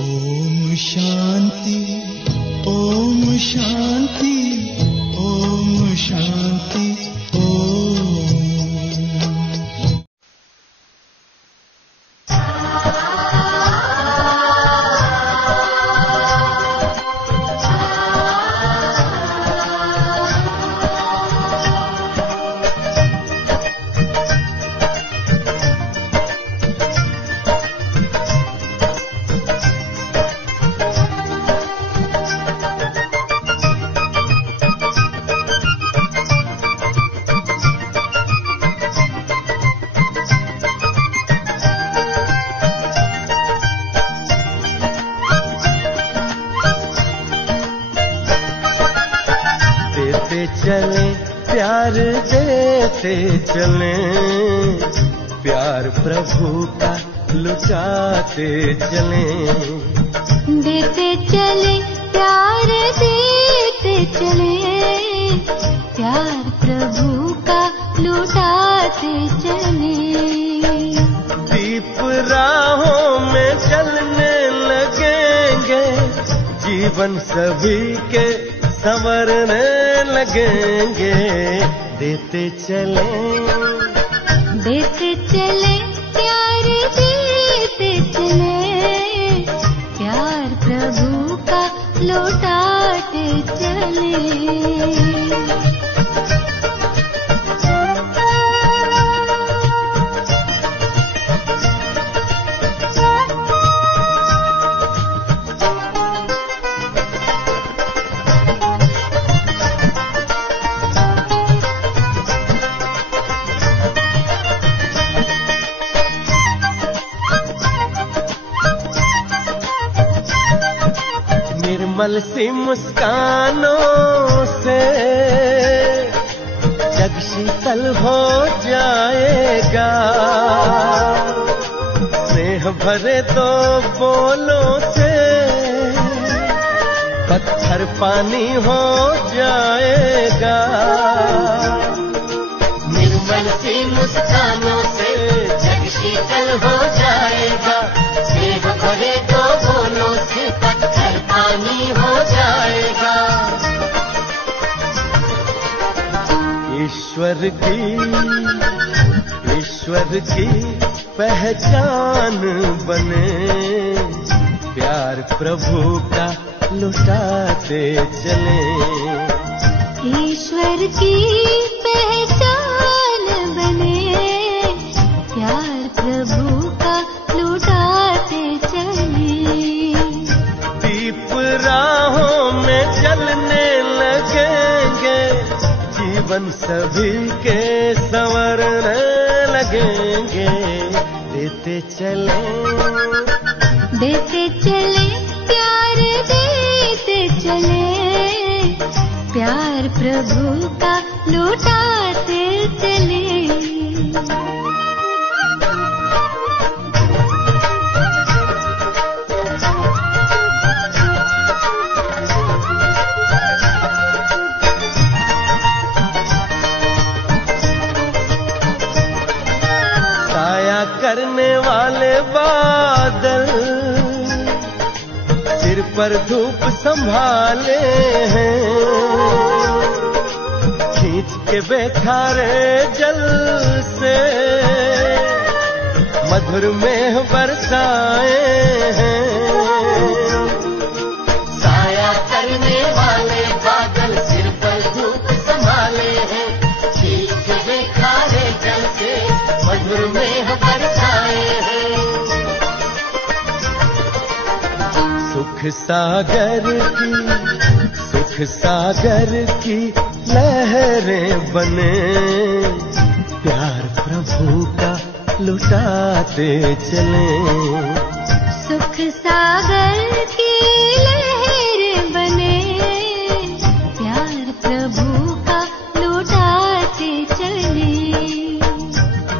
ओम शांति, ओम शांति, ओम शांति, ओम। चले प्यार देते चले, प्यार प्रभु का लुटाते चले। देते चले प्यार देते चले, प्यार प्रभु का लुटाते चले। दीप राहों में जलने लगेंगे, जीवन सभी के संवरने लगेंगे। देते चले प्यार देते चले, प्यार प्रभु का लौटाते चले। निर्मल सी मुस्कानों से जग शीतल हो जाएगा, स्नेह भरे दो बोलों से पत्थर पानी हो जाएगा। निर्मल सी मुस्कानों से जग शीतल हो जाएगा, स्नेह भरे दो बोलों से पत्थर पानी हो जाएगा। ईश्वर की पहचान बने, प्यार प्रभु का लुटाते चले। ईश्वर की पहचान बने, प्यार प्रभु का लुटाते चले। दीप राहों में जलने लगेंगे, जीवन सभी के संवरने लगेंगे। देते चले प्यार देते चले, प्यार प्रभु का लुटाते चले। साया करने वाले बादल सिर पर धूप संभाले हैं, खींच के बेखारे जल से मधुर मेह बरसाए हैं। साया करने वाले बादल सिर पर धूप संभाले हैं, खींच के बेखारे जल से मधुर मेह बरसाए हैं। सुख सागर की लहरें बने, प्यार प्रभु का लुटाते चले। सुख सागर की लहरें बने, प्यार प्रभु का लुटाते चले।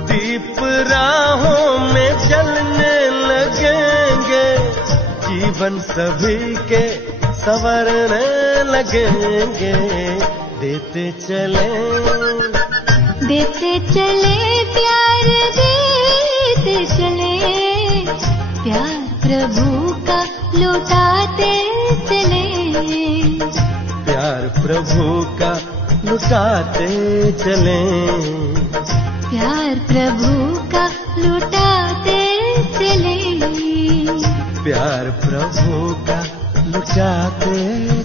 दीप राहों में जलने लगेंगे, जीवन सभी के संवरने लगेंगे। देते चले प्यार देते चले, प्यार प्रभु का लुटाते चले, प्यार प्रभु का लुटाते चले, प्यार प्रभु का लुटाते चले, प्यार प्रभु का लुटाते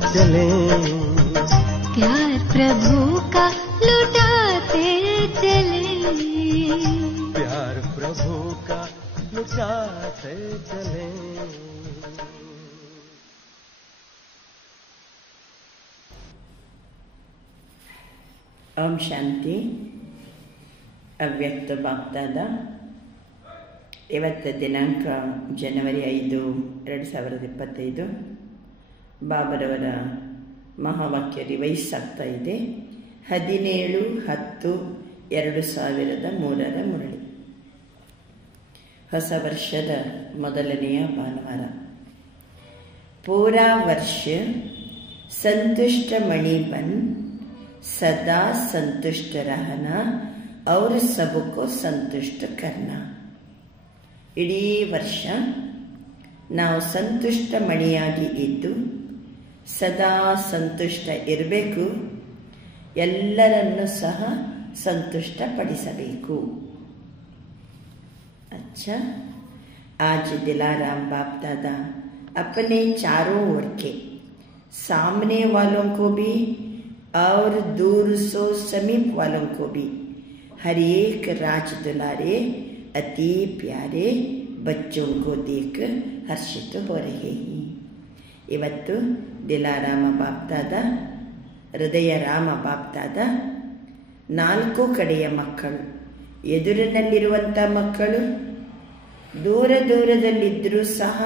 चले, प्यार प्रभु का लुटाते चले, प्यार प्रभु का लुटाते चले। ಓಂ ಶಾಂತಿ. ಅವ್ಯಕ್ತ ಬಾಪ್ದಾದ. ಇವತ್ತು ದಿನಾಂಕ ಜನವರಿ 5, 2025. ಬಾಬರವರ ಮಹಾವಾಕ್ಯ ರಿವೈಸ್ ಆಗ್ತಾ ಇದೆ. 17/10/2003 ಮುರಳಿ. ಹೊಸ ವರ್ಷದ ಮೊದಲನೆಯ ಭಾನುವಾರ. ಪೂರಾ ವರ್ಷ ಸಂತುಷ್ಟ ಮಣಿ ಬನ್ सदा संतुष्ट रहना और सबको संतुष्ट करना. ಇಡೀ ವರ್ಷ ನಾವು ಸಂತುಷ್ಟ ಮಣಿಯಾಗಿ ಇದ್ದು ಸದಾ ಸಂತುಷ್ಟ ಇರಬೇಕು, ಎಲ್ಲರನ್ನು ಸಹ ಸಂತುಷ್ಟಪಡಿಸಬೇಕು. अच्छा, आज दिलाराम बाप दादा अपने चारों ओर के सामने वालों को भी और दूर सो समीप वालों को भी हर एक राज दुलारे अति प्यारे बच्चों को देख हर्षित हो रहे हैं. ಇವತ್ತು ದಿಲಾರಾಮ ಬಾಪ್ದಾದ, ಹೃದಯ ರಾಮ ಬಾಪ್ದಾದ 4 ಕಡೆಯ ಮಕ್ಕಳು, ಎದುರಿನಲ್ಲಿರುವಂಥ ಮಕ್ಕಳು, ದೂರ ದೂರದಲ್ಲಿದ್ದರೂ ಸಹ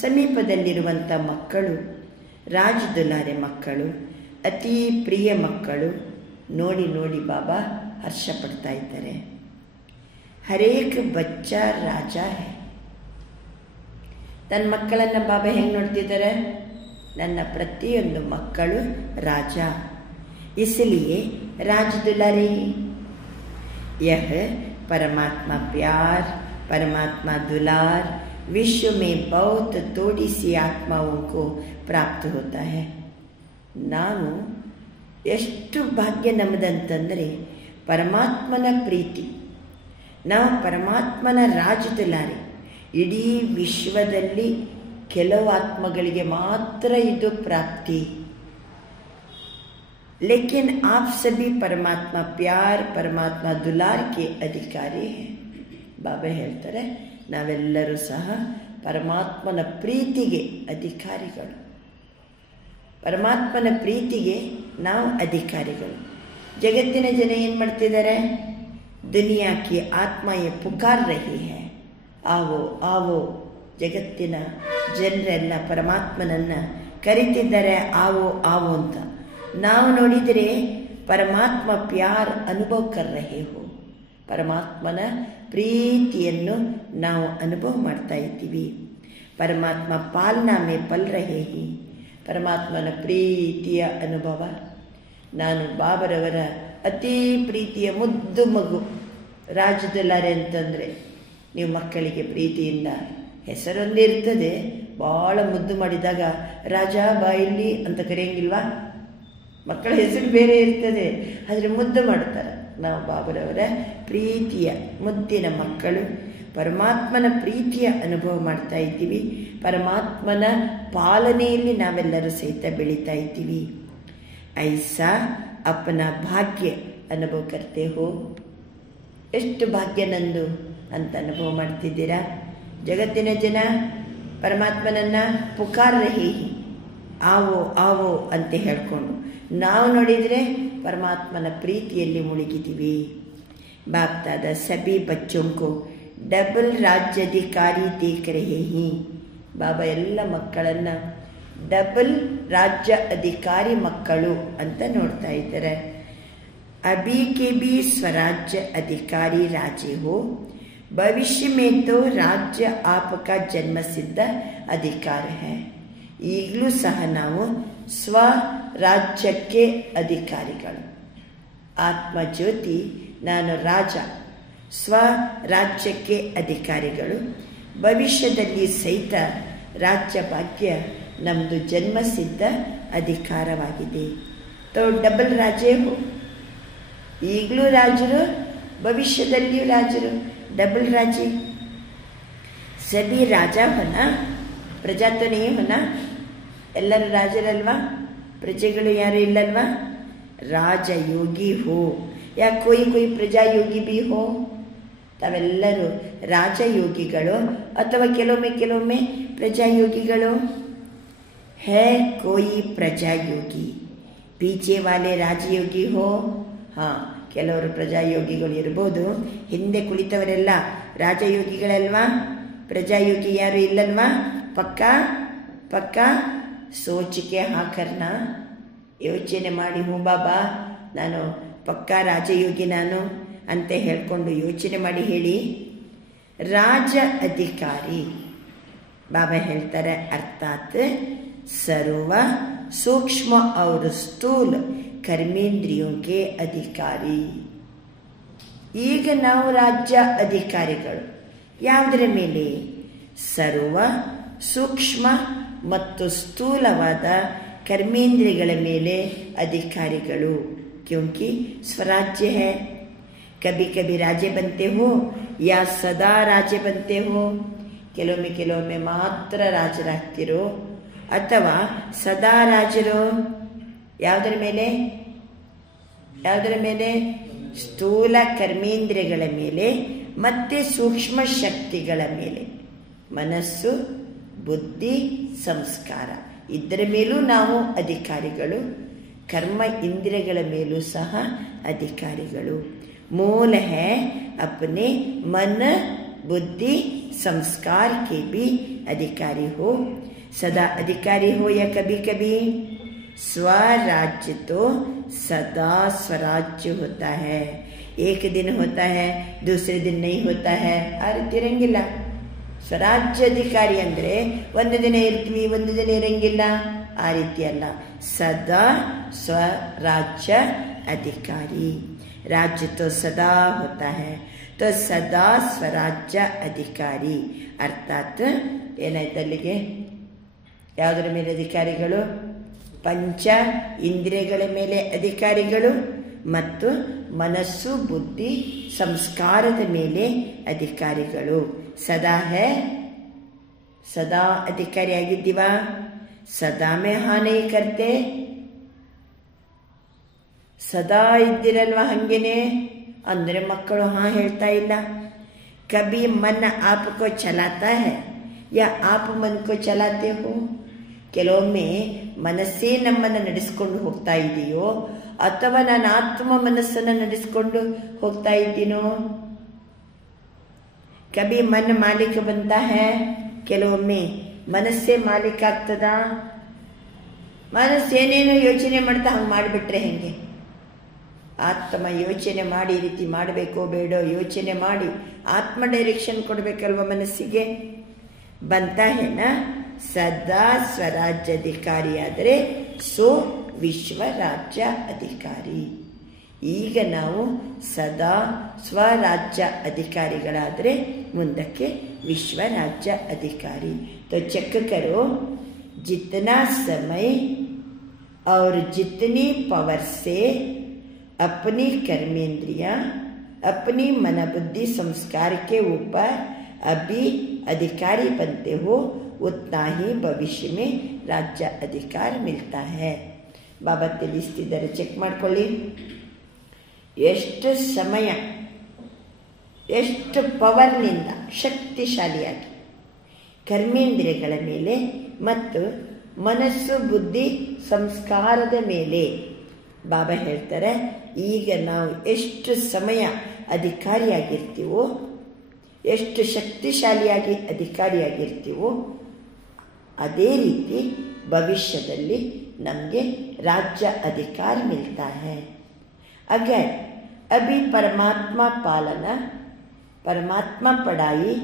ಸಮೀಪದಲ್ಲಿರುವಂಥ ಮಕ್ಕಳು, ರಾಜ್ ದುಲಾರೆ ಮಕ್ಕಳು, ಅತಿ ಪ್ರಿಯ ಮಕ್ಕಳು ನೋಡಿ ನೋಡಿ ಬಾಬಾ ಹರ್ಷ ಪಡ್ತಾ ಇದ್ದಾರೆ. ಹರೇಕ ಬಚ್ಚ ರಾಜ ಹೇ. ತನ್ನ ಮಕ್ಕಳನ್ನು ಬಾಬಾ ಹೆಂಗೆ ನೋಡ್ತಿದ್ದಾರೆ? ನನ್ನ ಪ್ರತಿಯೊಂದು ಮಕ್ಕಳು ರಾಜ. इसलिए राज दुलारे. यह परमात्मा प्यार, परमात्मा दुलार विश्व में बहुत थोड़ी सी आत्माओं को प्राप्त होता है. ನಾವು ಎಷ್ಟು ಭಾಗ್ಯ ನಮ್ಮದಂತಂದರೆ ಪರಮಾತ್ಮನ ಪ್ರೀತಿ. ನಾವು ಪರಮಾತ್ಮನ ರಾಜದುಲಾರೆ. ಇಡೀ ವಿಶ್ವದಲ್ಲಿ ಕೆಲವು ಆತ್ಮಗಳಿಗೆ ಮಾತ್ರ ಇದು ಪ್ರಾಪ್ತಿ. ಲೇಕಿನ್ ಆಪ್ ಸಭಿ ಪರಮಾತ್ಮ ಪ್ಯಾರ್, ಪರಮಾತ್ಮ ದುಲಾರ್ ಕೆ ಅಧಿಕಾರಿ ಹೈ. ಬಾಬಾ ಹೇಳ್ತಾರೆ, ನಾವೆಲ್ಲರೂ ಸಹ ಪರಮಾತ್ಮನ ಪ್ರೀತಿಗೆ ಅಧಿಕಾರಿಗಳು. ಪರಮಾತ್ಮನ ಪ್ರೀತಿಗೆ ನಾವು ಅಧಿಕಾರಿಗಳು. ಜಗತ್ತಿನ ಜನ ಏನು ಮಾಡ್ತಿದ್ದಾರೆ? ದುನಿಯಾಕ್ಕೆ ಆತ್ಮಯೇ ಪುಕಾರ್ ರಹಿ ಹೈ, ಆವೋ ಆವೋ. ಜಗತ್ತಿನ ಜನರೆಲ್ಲ ಪರಮಾತ್ಮನನ್ನು ಕರೀತಿದ್ದಾರೆ ಆವೋ ಆವೋ ಅಂತ. ನಾವು ನೋಡಿದರೆ ಪರಮಾತ್ಮ ಪ್ಯಾರ್ ಅನುಭವ ಕರ್ ರಹೆ ಹೋ. ಪರಮಾತ್ಮನ ಪ್ರೀತಿಯನ್ನು ನಾವು ಅನುಭವ ಮಾಡ್ತಾ ಇದ್ದೀವಿ. ಪರಮಾತ್ಮ ಪಾಲನಾ ಮೇ ಪಲ್ ರಹೆ ಹಿ. ಪರಮಾತ್ಮನ ಪ್ರೀತಿಯ ಅನುಭವ. ನಾನು ಬಾಬರವರ ಅತಿ ಪ್ರೀತಿಯ ಮುದ್ದು ಮಗು. ರಾಜದುಲಾರೆ ಅಂತಂದರೆ ನೀವು ಮಕ್ಕಳಿಗೆ ಪ್ರೀತಿಯಿಂದ ಹೆಸರೊಂದಿರ್ತದೆ, ಭಾಳ ಮುದ್ದು ಮಾಡಿದಾಗ ರಾಜ ಬಾಯಿಲ್ಲಿ ಅಂತ ಕರೆಯಂಗಿಲ್ವಾ? ಮಕ್ಕಳ ಹೆಸರು ಬೇರೆ ಇರ್ತದೆ, ಆದರೆ ಮುದ್ದು ಮಾಡ್ತಾರೆ. ನಾವು ಬಾಬರವರ ಪ್ರೀತಿಯ ಮುದ್ದಿನ ಮಕ್ಕಳು. ಪರಮಾತ್ಮನ ಪ್ರೀತಿಯ ಅನುಭವ ಮಾಡ್ತಾ ಇದ್ದೀವಿ. ಪರಮಾತ್ಮನ ಪಾಲನೆಯಲ್ಲಿ ನಾವೆಲ್ಲರೂ ಸಹಿತ ಬೆಳೀತಾ ಇದ್ದೀವಿ. ಐಸಾ ಅಪ್ಪನ ಭಾಗ್ಯ ಅನುಭವ ಕರ್ತೆ ಹೋ. ಎಷ್ಟು ಭಾಗ್ಯ ನಂದು ಅಂತ ಅನುಭವ ಮಾಡ್ತಿದ್ದೀರಾ? ಜಗತ್ತಿನ ಜನ ಪರಮಾತ್ಮನನ್ನು ಪುಕಾರ್ ರಹಿ, ಆವೋ ಆವೋ ಅಂತ ಹೇಳ್ಕೊಂಡು. ನಾವು ನೋಡಿದರೆ ಪರಮಾತ್ಮನ ಪ್ರೀತಿಯಲ್ಲಿ ಮುಳುಗಿದ್ದೀವಿ. ಬಾಪ್ ದಾದಾ ಸಭಿ ಬಚ್ಚೋಂಕೋ ಡಬಲ್ ರಾಜ್ಯಾಧಿಕಾರಿ ದೇಖ್ ರಹೆ ಹಿ. ಬಾಬಾ ಎಲ್ಲ ಮಕ್ಕಳನ್ನು ಡಬಲ್ ರಾಜ್ಯ ಅಧಿಕಾರಿ ಮಕ್ಕಳು ಅಂತ ನೋಡ್ತಾ ಇದ್ದಾರೆ. ಅಭಿ ಕೆ ಬಿ ಸ್ವರಾಜ್ಯ ಅಧಿಕಾರಿ ರಾಜೇ ಹೋ, ಭವಿಷ್ಯ ಮೇ ತೋ ರಾಜ್ಯ ಆಪಕ ಜನ್ಮಸಿದ್ಧ ಅಧಿಕಾರ ಹೈ. ಈಗಲೂ ಸಹ ನಾವು ಸ್ವರಾಜ್ಯಕ್ಕೆ ಅಧಿಕಾರಿಗಳು. ಆತ್ಮಜ್ಯೋತಿ ನಾನು ರಾಜ, ಸ್ವರಾಜ್ಯಕ್ಕೆ ಅಧಿಕಾರಿಗಳು. ಭವಿಷ್ಯದಲ್ಲಿ ಸಹಿತ ರಾಜ್ಯ ಭಾಗ್ಯ ನಮ್ಮದು ಜನ್ಮಸಿದ್ಧ ಅಧಿಕಾರವಾಗಿದೆ. ತೋ ಡಬಲ್ ರಾಜೇ ಹೋ, ಈಗಲೂ ರಾಜರು ಭವಿಷ್ಯದಲ್ಲಿಯೂ ರಾಜರು, ಡಬಲ್ ರಾಜೇ. ಸಭಿ ರಾಜ ಹೋನಾ, ಪ್ರಜಾ ತೋ नहीं होना, ಎಲ್ಲರೂ ರಾಜರಲ್ವಾ, ಪ್ರಜೆಗಳು ಯಾರು ಇಲ್ಲಲ್ವಾ. ರಾಜಯೋಗಿ ಹೋ ಯಾ ಕೋಯಿ ಕೋಯಿ ಪ್ರಜಾಯೋಗಿ ಬಿ ಹೋ, ತಾವೆಲ್ಲರೂ ರಾಜಯೋಗಿಗಳು ಅಥವಾ ಕೆಲವೊಮ್ಮೆ ಪ್ರಜಾಯೋಗಿಗಳು. ಹೇ ಕೋಯಿ ಪ್ರಜಾಯೋಗಿ, ಪೀಚೆ ವಾಲೆ ರಾಜಯೋಗಿ ಹೋ. ಹಾಂ, ಕೆಲವರು ಪ್ರಜಾಯೋಗಿಗಳು ಇರ್ಬೋದು, ಹಿಂದೆ ಕುಳಿತವರೆಲ್ಲ ರಾಜಯೋಗಿಗಳಲ್ವಾ. ಪ್ರಜಾಯೋಗಿ ಯಾರು ಇಲ್ಲಲ್ವಾ. ಪಕ್ಕಾ ಸೋಚಿಕೆ ಹಾಕರ್ನ, ಯೋಚನೆ ಮಾಡಿ, ಹ್ಞೂ ಬಾಬಾ ನಾನು ಪಕ್ಕಾ ರಾಜಯೋಗಿ ನಾನು ಅಂತ ಹೇಳ್ಕೊಂಡು ಯೋಚನೆ ಮಾಡಿ ಹೇಳಿ. ರಾಜ ಅಧಿಕಾರಿ ಬಾಬಾ ಹೇಳ್ತಾರೆ, ಅರ್ಥಾತ್ ಸರ್ವ ಸೂಕ್ಷ್ಮ और ಸ್ಥೂಲ ಕರ್ಮೇಂದ್ರಿಯೋ ಕೆ ಅಧಿಕಾರಿ. ಈಗ ನಾವು ರಾಜ್ಯ ಅಧಿಕಾರಿಗಳು ಯಾವುದರ ಮೇಲೆ? ಸರ್ವ ಸೂಕ್ಷ್ಮ ಮತ್ತು ಸ್ಥೂಲವಾದ ಕರ್ಮೇಂದ್ರಿಯಗಳ ಮೇಲೆ ಅಧಿಕಾರಿಗಳು. ಕ್ಯೋಂಕಿ ಸ್ವರಾಜ್ಯ है, कभी कभी राजे बनते हो या सदा राजे बनते हो. ಕೆಲವೊಮ್ಮೆ ಮಾತ್ರ ರಾಜರಾಗ್ತಿರೋ ಅಥವಾ ಸದಾ ರಾಜರು. ಯಾವುದರ ಮೇಲೆ? ಸ್ಥೂಲ ಕರ್ಮೇಂದ್ರಿಯಗಳ ಮೇಲೆ ಮತ್ತೆ ಸೂಕ್ಷ್ಮ ಶಕ್ತಿಗಳ ಮೇಲೆ, ಮನಸ್ಸು, ಬುದ್ಧಿ, ಸಂಸ್ಕಾರ, ಇದರ ಮೇಲೂ ನಾವು ಅಧಿಕಾರಿಗಳು. ಕರ್ಮ ಇಂದ್ರಿಯಗಳ ಮೇಲೂ ಸಹ ಅಧಿಕಾರಿಗಳು. मूल है अपने मन, बुद्धि, संस्कार के भी अधिकारी हो. सदा अधिकारी हो या कभी कभी स्वराज्य तो सदा स्वराज्य होता है. एक दिन होता है, दूसरे दिन नहीं होता है, ಆ ರೀತಿ ಇರಂಗಿಲ್ಲ. ಸ್ವರಾಜ್ಯ ಅಧಿಕಾರಿ ಅಂದರೆ ಒಂದು ದಿನ ಇರ್ತೀವಿ, ಒಂದು ದಿನ ಇರಂಗಿಲ್ಲ, ಆ ರೀತಿ ಅಲ್ಲ. ಸದಾ ಸ್ವರಾಜ್ಯ ಅಧಿಕಾರಿ. राज्य तो सदा होता है, तो सदा स्वराज्य अधिकारी. ಅರ್ಥಾತ್ ಏನಾಯ್ತು ಅಲ್ಲಿಗೆ? ಯಾವುದರ ಮೇಲೆ ಅಧಿಕಾರಿಗಳು? ಪಂಚ ಇಂದ್ರಿಯಗಳ ಮೇಲೆ ಅಧಿಕಾರಿಗಳು ಮತ್ತು ಮನಸ್ಸು, ಬುದ್ಧಿ, ಸಂಸ್ಕಾರದ ಮೇಲೆ ಅಧಿಕಾರಿಗಳು. ಸದಾ ಹೇ, ಸದಾ ಅಧಿಕಾರಿಯಾಗಿದ್ದೀವ. ಸದಾ ಮೇ ಹಾ ನಹೀ ಕರ್ತೆ, ಸದಾ ಇದ್ದಿರಲ್ವ ಹಂಗೇನೆ ಅಂದರೆ ಮಕ್ಕಳು ಹಾಂ ಹೇಳ್ತಾ ಇಲ್ಲ. ಕಭಿ ಮನ್ ಆಪ್ಕೋ ಚಲಾತಾ ಹೈ ಯಾ ಆಪ್ ಮನ್ಕೋ ಚಲಾತೆ ಹೋ. ಕೆಲವೊಮ್ಮೆ ಮನಸ್ಸೇ ನಮ್ಮನ್ನು ನಡೆಸ್ಕೊಂಡು ಹೋಗ್ತಾ ಇದೆಯೋ ಅಥವಾ ನಾನು ಆತ್ಮ ಮನಸ್ಸನ್ನು ನಡೆಸ್ಕೊಂಡು ಹೋಗ್ತಾ ಇದ್ದೀನೋ. ಕಭಿ ಮನ್ ಮಾಲೀಕ ಬಂತ ಹೈ, ಕೆಲವೊಮ್ಮೆ ಮನಸ್ಸೇ ಮಾಲೀಕ ಆಗ್ತದ. ಮನಸ್ಸೇನೇನೋ ಯೋಚನೆ ಮಾಡ್ತಾ ಹಂಗೆ ಮಾಡಿಬಿಟ್ರೆ ಹೆಂಗೆ? ಆತ್ಮ ಯೋಚನೆ ಮಾಡಿ ಈ ರೀತಿ ಮಾಡಬೇಕೋ ಬೇಡೋ ಯೋಚನೆ ಮಾಡಿ ಆತ್ಮ ಡೈರೆಕ್ಷನ್ ಕೊಡಬೇಕಲ್ವ ಮನಸ್ಸಿಗೆ. ಬಂತ ಹೇನ ಸದಾ ಸ್ವರಾಜ್ಯ ಅಧಿಕಾರಿ ಆದರೆ ಸೋ ವಿಶ್ವ ರಾಜ್ಯ ಅಧಿಕಾರಿ. ಈಗ ನಾವು ಸದಾ ಸ್ವರಾಜ್ಯ ಅಧಿಕಾರಿಗಳಾದರೆ ಮುಂದಕ್ಕೆ ವಿಶ್ವ ರಾಜ್ಯ ಅಧಿಕಾರಿ. तो चेक करो, जितना समय और जितनी पावर से अपनी कर्मेंद्रियां, अपनी मन बुद्धि संस्कार के ऊपर अभी अधिकारी बनते हो, उतना ही भविष्य में राज्य अधिकार मिलता है. बाबा ತಿಳಿಸ್ತಿದ್ದಾರೆ, ಚೆಕ್ ಮಾಡ್ಕೊಳ್ಳಿ. ಎಷ್ಟು ಸಮಯ, ಎಷ್ಟು ಪವರ್ನಿಂದ ಶಕ್ತಿಶಾಲಿಯಾಗಿ ಕರ್ಮೇಂದ್ರಿಯಗಳ ಮೇಲೆ ಮತ್ತು ಮನಸ್ಸು, ಬುದ್ಧಿ, ಸಂಸ್ಕಾರದ ಮೇಲೆ ಬಾಬಾ ಹೇಳ್ತಾರೆ. ಈಗ ನಾವು ಎಷ್ಟು ಸಮಯ ಅಧಿಕಾರಿಯಾಗಿರ್ತೀವೋ, ಎಷ್ಟು ಶಕ್ತಿಶಾಲಿಯಾಗಿ ಅಧಿಕಾರಿಯಾಗಿರ್ತೀವೋ, ಅದೇ ರೀತಿ ಭವಿಷ್ಯದಲ್ಲಿ ನಮಗೆ राज्य अधिकार मिलता है. अगर अभी परमात्मा पालना, परमात्मा पढ़ाई,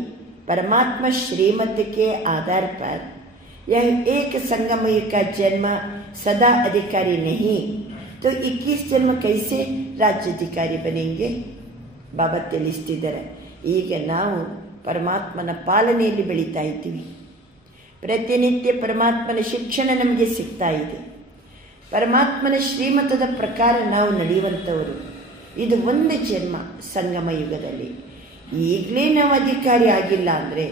परमात्मा श्रीमत के आधार पर यह एक संगम युग का जन्म सदा अधिकारी नहीं, तो 21 जन्म कैसे राज्य अधिकारी बनेंगे? बाबा ತಿಳಿಸ್ತಿದ್ದಾರೆ. ಈಗ ನಾವು ಪರಮಾತ್ಮನ ಪಾಲನೆಯಲ್ಲಿ ಬೆಳೀತಾ ಇದ್ದೀವಿ. ಪ್ರತಿನಿತ್ಯ ಪರಮಾತ್ಮನ ಶಿಕ್ಷಣ ನಮಗೆ ಸಿಗ್ತಾ ಇದೆ. ಪರಮಾತ್ಮನ ಶ್ರೀಮತದ ಪ್ರಕಾರ ನಾವು ನಡೆಯುವಂಥವರು. ಇದು ಒಂದು ಜನ್ಮ ಸಂಗಮ ಯುಗದಲ್ಲಿ. ಈಗಲೇ ನಾವು ಅಧಿಕಾರಿ ಆಗಿಲ್ಲ ಅಂದರೆ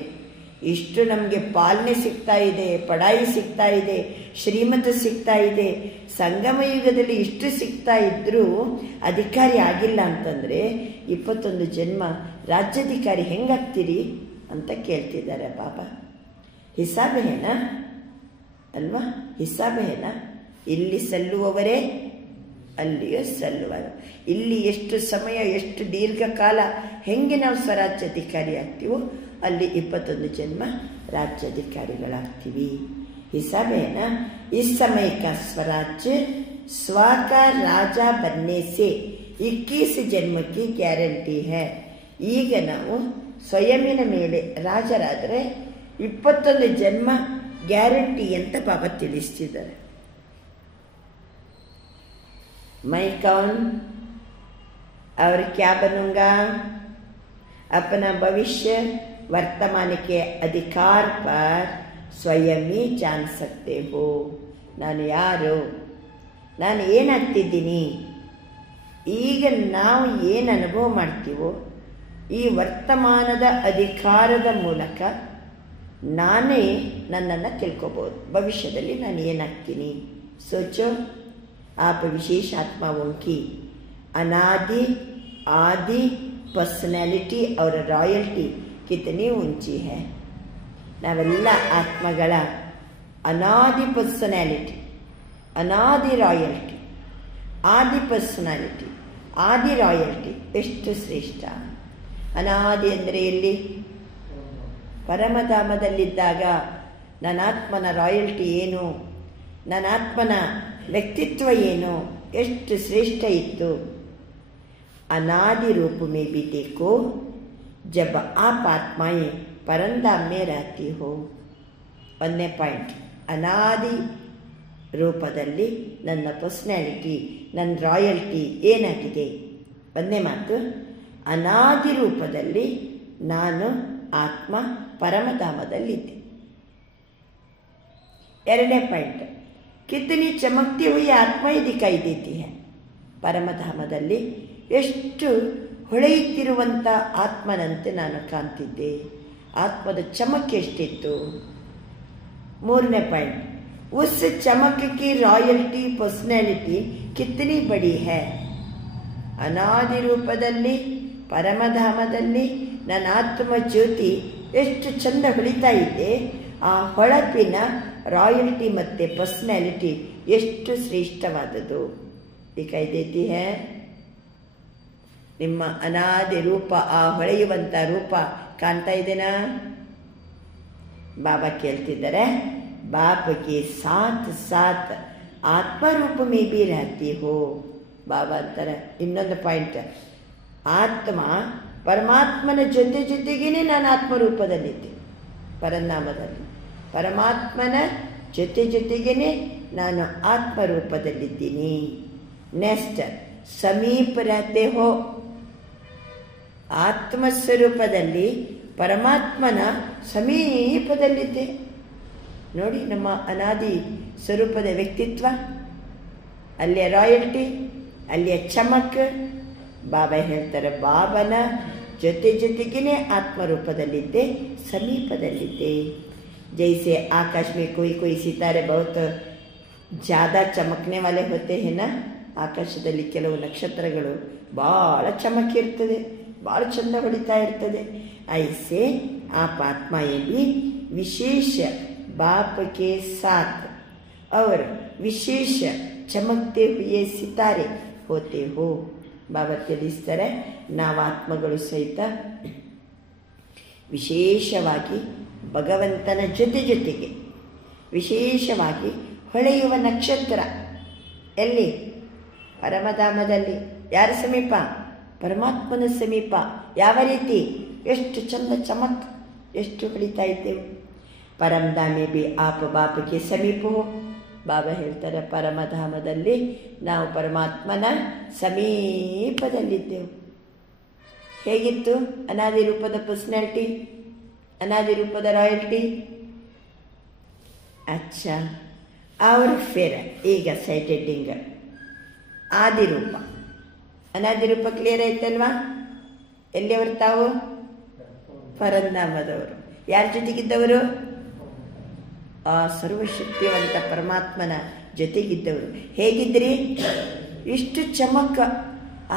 ಇಷ್ಟು ನಮಗೆ ಪಾಲನೆ ಸಿಗ್ತಾ ಇದೆ, ಪಡಾಯಿ ಸಿಗ್ತಾ ಇದೆ, ಶ್ರೀಮತ ಸಿಗ್ತಾ ಇದೆ. ಸಂಗಮ ಯುಗದಲ್ಲಿ ಇಷ್ಟು ಸಿಗ್ತಾ ಇದ್ದರೂ ಅಧಿಕಾರಿ ಆಗಿಲ್ಲ ಅಂತಂದರೆ 21 ಜನ್ಮ ರಾಜ್ಯಾಧಿಕಾರಿ ಹೆಂಗಾಗ್ತೀರಿ ಅಂತ ಕೇಳ್ತಿದ್ದಾರೆ ಬಾಬಾ. ಹಿಸಾಬ್ ಹೇನ ಅಲ್ವಾ? ಹಿಸಾಬ್ ಹೇನ? ಇಲ್ಲಿ ಸಲ್ಲುವವರೇ ಅಲ್ಲಿಯೂ ಸಲ್ಲುವರು. ಇಲ್ಲಿ ಎಷ್ಟು ಸಮಯ, ಎಷ್ಟು ದೀರ್ಘಕಾಲ ಹೆಂಗೆ ನಾವು ಸ್ವರಾಜ್ಯಾಧಿಕಾರಿ ಆಗ್ತೀವೋ ಅಲ್ಲಿ 21 ಜನ್ಮ राज्याधिकारिಗಳಾಗ್ತೀವಿ. हिसाब है ना. इस समय का स्वराज्य स्व का राजा बनने से 21 जन्म की ಗ್ಯಾರಂಟಿ है. ಈಗ ನಾವು ಸ್ವಯಂನ ಮೇಲೆ ರಾಜರಾದರೆ 21 ಜನ್ಮ ಗ್ಯಾರಂಟಿ ಅಂತ ಬಾಬಾ ತಿಳಿಸ್ತಿದ್ದಾರೆ. मैं कौन और क्या बनूंगा? अपना भविष्य वर्तमान के अधिकार पर स्वयं ही जान सकते हो. ನಾನು ಯಾರು, ನಾನು ಏನಾಗ್ತಿದ್ದೀನಿ, ಈಗ ನಾವು ಏನು ಅನುಭವ ಮಾಡ್ತೀವೋ ಈ ವರ್ತಮಾನದ ಅಧಿಕಾರದ ಮೂಲಕ ನಾನೇ ನನ್ನನ್ನು ತಿಳ್ಕೊಬೋದು. ಭವಿಷ್ಯದಲ್ಲಿ ನಾನು ಏನಾಗ್ತೀನಿ. ಸೋಚೋ, आप विशेष आत्माओं की अनादि आदि पर्सनैलिटी और रॉयल्टी कितनी ऊंची है. ನಾವೆಲ್ಲ ಆತ್ಮಗಳ ಅನಾದಿ ಪರ್ಸನಾಲಿಟಿ, ಅನಾದಿ ರಾಯಲ್ಟಿ, ಆದಿ ಪರ್ಸನಾಲಿಟಿ, ಆದಿ ರಾಯಲ್ಟಿ ಎಷ್ಟು ಶ್ರೇಷ್ಠ. ಅನಾದಿ ಅಂದರೆ ಎಲ್ಲಿ? ಪರಮಧಾಮದಲ್ಲಿದ್ದಾಗ ನನ್ನ ಆತ್ಮನ ರಾಯಲ್ಟಿ ಏನು, ನನ್ನ ಆತ್ಮನ ವ್ಯಕ್ತಿತ್ವ ಏನು, ಎಷ್ಟು ಶ್ರೇಷ್ಠ ಇತ್ತು. ಅನಾದಿ ರೂಪ ಮೇ ಭಿ ದೇಖೋ ಜಬ್ ಆಪ್ ಆತ್ಮಾಯೇ ಪರಂಧಾಮ್ ಮೇ रहती हो. ಒಂದನೇ ಪಾಯಿಂಟ್, ಅನಾದಿ ರೂಪದಲ್ಲಿ ನನ್ನ ಪರ್ಸನಾಲಿಟಿ, ನನ್ನ ರಾಯಲ್ಟಿ ಏನಾಗಿದೆ. ಒಂದನೇ ಮಾತು, ಅನಾದಿ ರೂಪದಲ್ಲಿ ನಾನು ಆತ್ಮ ಪರಮಧಾಮದಲ್ಲಿದ್ದೆ. ಎರಡನೇ ಪಾಯಿಂಟ್, ಕಿತನಿ ಚಮಕ್ತಿ ಹುಯಿ ಆತ್ಮ ದಿಕಾಯಿ ದೇತಿ ಹೈ. ಪರಮಧಾಮದಲ್ಲಿ ಎಷ್ಟು ಹೊಳೆಯುತ್ತಿರುವಂಥ ಆತ್ಮನಂತೆ ನಾನು ಕಾಣ್ತಿದ್ದೆ. ಆತ್ಮದ ಚಮಕ್ ಎಷ್ಟಿತ್ತು. ಮೂರನೇ ಪಾಯಿಂಟ್, ಉಸ್ ಚಮಕ್ ಕಿ ರಾಯಲ್ಟಿ ಪರ್ಸನಾಲಿಟಿ ಕಿತನಿ ಬಡಿ ಹೈ. ಅನಾದಿ ರೂಪದಲ್ಲಿ ಪರಮಧಾಮದಲ್ಲಿ ನನ್ನ ಆತ್ಮ ಜ್ಯೋತಿ ಎಷ್ಟು ಚಂದ ಹೊಳಿತಾ ಇದೆ. ಆ ಹೊಳಪಿನ ರಾಯಲ್ಟಿ ಮತ್ತು ಪರ್ಸನಾಲಿಟಿ ಎಷ್ಟು ಶ್ರೇಷ್ಠವಾದದ್ದು. ದಿಕಾಯಿ ದೇತಿ ಹೈ. ನಿಮ್ಮ ಅನಾದಿ ರೂಪ, ಆ ಹೊಳೆಯುವಂಥ ರೂಪ ಕಾಣ್ತಾ ಇದೆನಾ? ಬಾಬಾ ಕೇಳ್ತಿದ್ದಾರೆ, ಬಾಪಗೆ ಸಾಥ್ ಸಾಥ್ ಆತ್ಮರೂಪ ಮೇ ಬಿ रहती हो. ಬಾಬಾ ಅಂತಾರೆ ಇನ್ನೊಂದು ಪಾಯಿಂಟ್, ಆತ್ಮ ಪರಮಾತ್ಮನ ಜೊತೆ ಜೊತೆಗೇನೆ ನಾನು ಆತ್ಮರೂಪದಲ್ಲಿದ್ದೆ. ಪರನಾಮದಲ್ಲಿ ಪರಮಾತ್ಮನ ಜೊತೆ ಜೊತೆಗೇನೆ ನಾನು ಆತ್ಮರೂಪದಲ್ಲಿದ್ದೀನಿ. ನೆಕ್ಸ್ಟ್, ಸಮೀಪ रहते हो. ಆತ್ಮಸ್ವರೂಪದಲ್ಲಿ ಪರಮಾತ್ಮನ ಸಮೀಪದಲ್ಲಿದ್ದೆ. ನೋಡಿ ನಮ್ಮ ಅನಾದಿ ಸ್ವರೂಪದ ವ್ಯಕ್ತಿತ್ವ, ಅಲ್ಲಿಯ ರಾಯಲ್ಟಿ, ಅಲ್ಲಿಯ ಚಮಕ್. ಬಾಬಾ ಹೇಳ್ತಾರೆ, ಬಾಬನ ಜೊತೆ ಜೊತೆಗೇನೆ ಆತ್ಮರೂಪದಲ್ಲಿದ್ದೆ, ಸಮೀಪದಲ್ಲಿದ್ದೆ. जैसे आकाश में कोई कोई सितारे बहुत ज़्यादा चमकने वाले होते हैं ना. ಆಕಾಶದಲ್ಲಿ ಕೆಲವು ನಕ್ಷತ್ರಗಳು ಭಾಳ ಚಮಕಿರ್ತದೆ, ಭಾಳ ಚಂದ ಹೊಡಿತಾ ಇರ್ತದೆ. ಐಸೆ आप आत्माएं भी विशेष बाप के साथ और विशेष चमकते हुए सितारे होते हो. ಬಾಬಾ ತಿಳಿಸ್ತಾರೆ, ನಾವು ಆತ್ಮಗಳು ಸಹಿತ ವಿಶೇಷವಾಗಿ ಭಗವಂತನ ಜೊತೆ ಜೊತೆಗೆ ವಿಶೇಷವಾಗಿ ಹೊಳೆಯುವ ನಕ್ಷತ್ರ. ಎಲ್ಲಿ? ಪರಮಧಾಮದಲ್ಲಿ. ಯಾರ ಸಮೀಪ? ಪರಮಾತ್ಮನ ಸಮೀಪ. ಯಾವ ರೀತಿ? ಎಷ್ಟು ಚಂದ ಚಮಕ್, ಎಷ್ಟು ಹೊಳಿತಾ ಇದ್ದೇವೆ. ಪರಮಧಾಮೆ ಬಿ ಆಪ ಬಾಪಗೆ ಸಮೀಪ ಹೋ. ಬಾಬಾ ಹೇಳ್ತಾರೆ, ಪರಮಧಾಮದಲ್ಲಿ ನಾವು ಪರಮಾತ್ಮನ ಸಮೀಪದಲ್ಲಿದ್ದೆವು. ಹೇಗಿತ್ತು ಅನಾದಿ ರೂಪದ ಪರ್ಸನಾಲಿಟಿ? अनादि रूपದ ರಾಯಲ್ಟಿ. अच्छा और फिर ಈಗ ಸೈಟೆಡ್ಡಿಂಗ್ ಆದಿ ರೂಪ ಅನಾದಿ ರೂಪ ಕ್ಲಿಯರ್ ಆಯ್ತಲ್ವಾ? ಎಲ್ಲಿಯವರು ತಾವು? ಪರಂಧಾಮದವರು. ಯಾರ ಜೊತೆಗಿದ್ದವರು? ಆ ಸರ್ವಶಕ್ತಿವಂತ ಪರಮಾತ್ಮನ ಜೊತೆಗಿದ್ದವರು. ಹೇಗಿದ್ರಿ? ಇಷ್ಟು ಚಮಕ,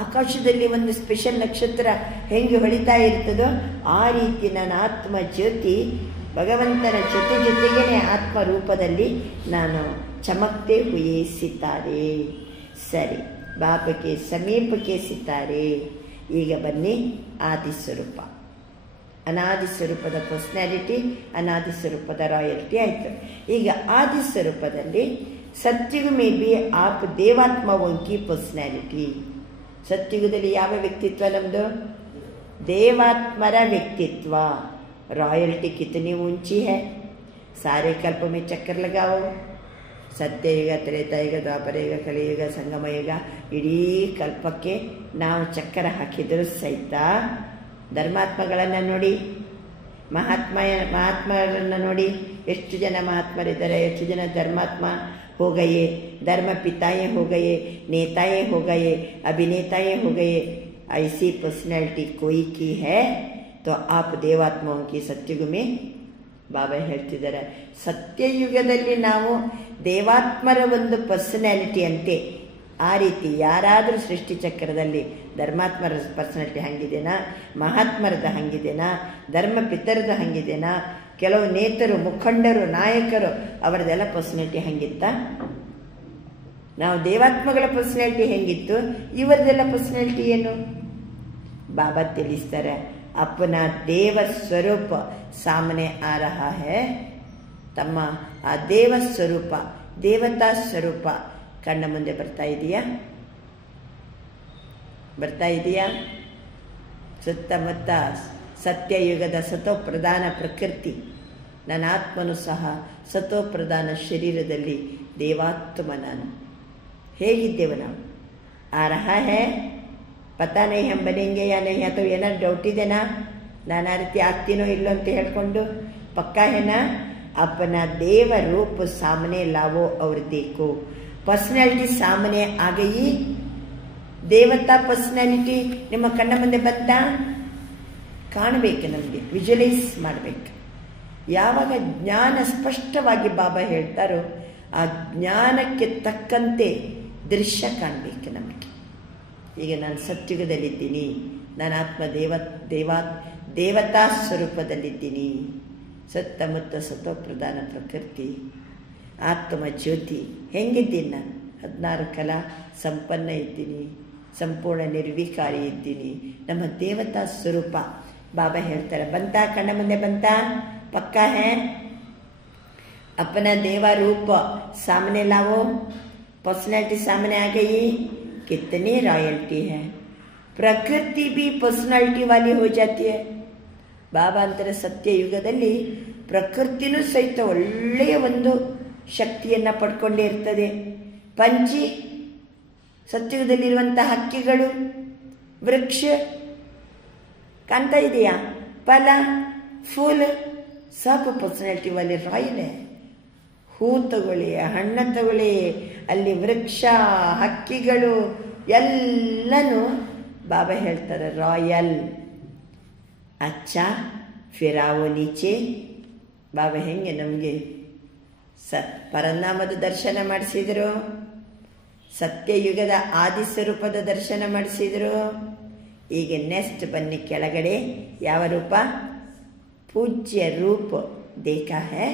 ಆಕಾಶದಲ್ಲಿ ಒಂದು ಸ್ಪೆಷಲ್ ನಕ್ಷತ್ರ ಹೆಂಗೆ ಹೊಳಿತಾ ಇರ್ತದೋ ಆ ರೀತಿ ನನ್ನ ಆತ್ಮ ಜ್ಯೋತಿ ಭಗವಂತನ ಜೊತೆಗೇನೆ ಆತ್ಮ ರೂಪದಲ್ಲಿ ನಾನು ಚಮಕ್ತೆ ಹುಯೇ ಸಿತಾರೆ. ಸರಿ, ಬಾಬಕ್ಕೆ ಸಮೀಪಕ್ಕೆ ಸಿತಾರೆ. ಈಗ ಬನ್ನಿ ಆದಿ ಸ್ವರೂಪ. ಅನಾದಿ ಸ್ವರೂಪದ ಪರ್ಸನಾಲಿಟಿ, ಅನಾದಿ ಸ್ವರೂಪದ ರಾಯಲ್ಟಿ ಆಯಿತು. ಈಗ ಆದಿ ಸ್ವರೂಪದಲ್ಲಿ ಸತ್ಯುಗ ಮೇ ಬಿ ಆಪ್ ದೇವಾತ್ಮ ಒಂಕಿ ಪರ್ಸನಾಲಿಟಿ. ಸತ್ಯುಗದಲ್ಲಿ ಯಾವ ವ್ಯಕ್ತಿತ್ವ ನಮ್ಮದು? देवात्मरा व्यक्तित्व. रॉयल्टी कितनी ऊंची है. सारे कल्प में चक्कर लगाओ. सत्ययुग, त्रेतायुग, ದ್ವಾಪರಯುಗ, ಕಲಿಯುಗ, ಸಂಗಮಯುಗ, ಇಡೀ ಕಲ್ಪಕ್ಕೆ ನಾವು ಚಕ್ಕರ ಹಾಕಿದರೂ ಸಹಿತ ಧರ್ಮಾತ್ಮಗಳನ್ನು ನೋಡಿ, ಮಹಾತ್ಮರನ್ನು ನೋಡಿ. ಎಷ್ಟು ಜನ ಮಹಾತ್ಮರಿದ್ದಾರೆ, ಎಷ್ಟು ಜನ ಧರ್ಮಾತ್ಮ हो गए, धर्म पिताएं हो गए, नेताएं हो गए, अभिनेताएं हो गए. ऐसी पर्सनैलिटी कोई की है तो आप देवात्माओं की सत्युग में ಬಾಬಾ ಹೇಳ್ತಿದ್ದಾರೆ. ಸತ್ಯಯುಗದಲ್ಲಿ ನಾವು ದೇವಾತ್ಮರ ಒಂದು ಪರ್ಸನಾಲಿಟಿ ಅಂತೆ. ಆ ರೀತಿ ಯಾರಾದರೂ ಸೃಷ್ಟಿ ಚಕ್ರದಲ್ಲಿ ಧರ್ಮಾತ್ಮರ ಪರ್ಸನಾಲಿಟಿ ಹಂಗಿದೆನಾ, ಮಹಾತ್ಮರದ ಹಂಗಿದೆನಾ, ಧರ್ಮ ಪಿತರದ ಹಂಗಿದೆನಾ, ಕೆಲವು ನೇತರು, ಮುಖಂಡರು, ನಾಯಕರು ಅವರದೆಲ್ಲ ಪರ್ಸನಾಲಿಟಿ ಹಂಗಿತ್ತ? ನಾವು ದೇವಾತ್ಮಗಳ ಪರ್ಸನಾಲಿಟಿ ಹೆಂಗಿತ್ತು, ಇವರದೆಲ್ಲ ಪರ್ಸನಾಲಿಟಿ ಏನು? ಬಾಬಾ ತಿಳಿಸ್ತಾರೆ. अपना देव स्वरूप सामने आ रहा है. तಮ್ಮ ಆ ದೇವ ಸ್ವರೂಪ, ದೇವತಾ ಸ್ವರೂಪ ಕಣ್ಣ ಮುಂದೆ ಬರ್ತಾ ಇದೆಯಾ? ಸುತ್ತಮುತ್ತ ಸತ್ಯಯುಗದ ಸತೋ ಪ್ರಧಾನ ಪ್ರಕೃತಿ, ನನ್ನ ಆತ್ಮನು ಸಹ ಸತೋ ಪ್ರಧಾನ ಶರೀರದಲ್ಲಿ ದೇವಾತ್ಮ ನಾನು. ಹೇಗಿದ್ದೇವೆ ನಾವು? ಆ ರಹಾ ಹೇ, ಪತಾ ನೈ ಹಮ್ ಬನೆಂಗೆ ಯಾ ನಹಿ, ಅಥವಾ ಏನಾದ್ರು ಡೌಟ್ ಇದೆನಾ? ನಾನು ಆ ರೀತಿ ಆಗ್ತೀನೋ ಇಲ್ಲೋ ಅಂತ ಹೇಳ್ಕೊಂಡು ಪಕ್ಕಾ ಹೇನಾ? अपना देव रूप सामने लावो और देखो. पर्सनालिटी सामने आ गई. ದೇವತಾ ಪರ್ಸನಾಲಿಟಿ ನಿಮ್ಮ ಕಣ್ಣ ಮುಂದೆ ಬಂತ ಕಾಣಬೇಕು. ನಮಗೆ ವಿಜುವಲೈಸ್ ಮಾಡಬೇಕು. ಯಾವಾಗ ಜ್ಞಾನ ಸ್ಪಷ್ಟವಾಗಿ ಬಾಬಾ ಹೇಳ್ತಾರೋ ಆ ಜ್ಞಾನಕ್ಕೆ ತಕ್ಕಂತೆ ದೃಶ್ಯ ಕಾಣಬೇಕು ನಮಗೆ. ಈಗ ನಾನು ಸತ್ಯುಗದಲ್ಲಿದ್ದೀನಿ, ನಾನು ಆತ್ಮ ದೇವತಾ ಸ್ವರೂಪದಲ್ಲಿದ್ದೀನಿ. ಸುತ್ತಮುತ್ತ ಸತೋ ಪ್ರಧಾನ ಪ್ರಕೃತಿ, ಆತ್ಮ ಜ್ಯೋತಿ. ಹೆಂಗಿದ್ದೀನಿ ನಾನು? 16 ಕಲಾ ಸಂಪನ್ನ ಇದ್ದೀನಿ, ಸಂಪೂರ್ಣ ನಿರ್ವಿಕಾರಿ ಇದ್ದೀನಿ. ನಮ್ಮ ದೇವತಾ ಸ್ವರೂಪ ಬಾಬಾ ಹೇಳ್ತಾರೆ. ಬಂತ ಕಣ್ಣ ಮುಂದೆ ಬಂತ? ಪಕ್ಕಾ ಹೇ. अपना देवा रूप सामने लाओ. पर्सनैलिटी सामने आ गई. कितनी रॉयल्टी है. प्रकृति भी पर्सनालिटी वाली हो जाती है. ಬಾಬಾ ಅಂತಾರೆ ಸತ್ಯಯುಗದಲ್ಲಿ ಪ್ರಕೃತಿನೂ ಸಹಿತ ಒಳ್ಳೆಯ ಒಂದು ಶಕ್ತಿಯನ್ನು ಪಡ್ಕೊಂಡೇ ಇರ್ತದೆ. ಪಂಚಿ, ಸತ್ಯಯುಗದಲ್ಲಿರುವಂಥ ಹಕ್ಕಿಗಳು, ವೃಕ್ಷ ಕಾಣ್ತಾ ಇದೆಯಾ? ಫಲ, ಫೂಲ್, ಸಬ್ ಪರ್ಸನಾಲಿಟಿ ವಾಲಿ ರಾಯಲ್ ಹೇ. ಹೂ ತಗೊಳ್ಳಿ, ಹಣ್ಣು ತಗೊಳ್ಳಿ, ಅಲ್ಲಿ ವೃಕ್ಷ, ಹಕ್ಕಿಗಳು ಎಲ್ಲನೂ ಬಾಬಾ ಹೇಳ್ತಾರೆ ರಾಯಲ್. अच्छा फिर आओ नीचे. ಬಾಬಾ ಹೆಂಗೆ ನಮಗೆ ಪರನಾಮದ ದರ್ಶನ ಮಾಡಿಸಿದ್ರು, ಸತ್ಯಯುಗದ ಆದಿ ಸ್ವರೂಪದ ದರ್ಶನ ಮಾಡಿಸಿದ್ರು. ಈಗ ನೆಕ್ಸ್ಟ್ ಬನ್ನಿ ಕೆಳಗಡೆ. ಯಾವ ರೂಪ? पूज्य रूप देखा है.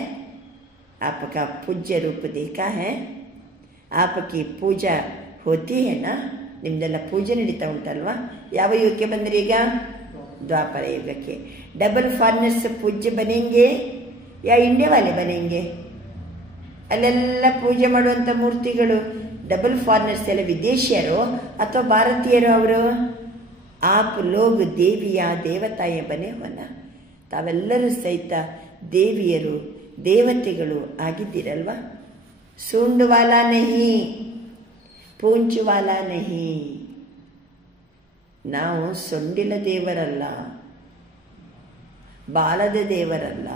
आपका पूज्य रूप देखा है. आपकी पूजा होती है ना? ನಿಮ್ದೆಲ್ಲ ಪೂಜೆ ನಡೀತಾ ಉಂಟಲ್ವಾ? ಯಾವ ಯುಗಕ್ಕೆ ಬಂದ್ರಿ ಈಗ? द्वापर युग के. डबल फॉरनर्स पूज्य बनेंगे या इंडिया वाले बनेंगे? ಅಲ್ಲೆಲ್ಲ ಪೂಜೆ ಮಾಡುವಂಥ ಮೂರ್ತಿಗಳು ಡಬಲ್ ಫಾರಿನರ್ಸ್ ಎಲ್ಲ ವಿದೇಶಿಯರು ಅಥವಾ ಭಾರತೀಯರು? ಅವರು ಆಪ್ ಲೋಗ್ ದೇವಿಯ ದೇವತಾಯ ಬನೆ ಹೋನ. ತಾವೆಲ್ಲರೂ ಸಹಿತ ದೇವಿಯರು, ದೇವತೆಗಳು ಆಗಿದ್ದೀರಲ್ವಾ? ಸೂಂಡುವಾಲ ನಹಿ, ಪೂಂಚುವಾಲ ನಹಿ. ನಾವು ಸೊಂಡಿಲ ದೇವರಲ್ಲ, ಬಾಲದ ದೇವರಲ್ಲ.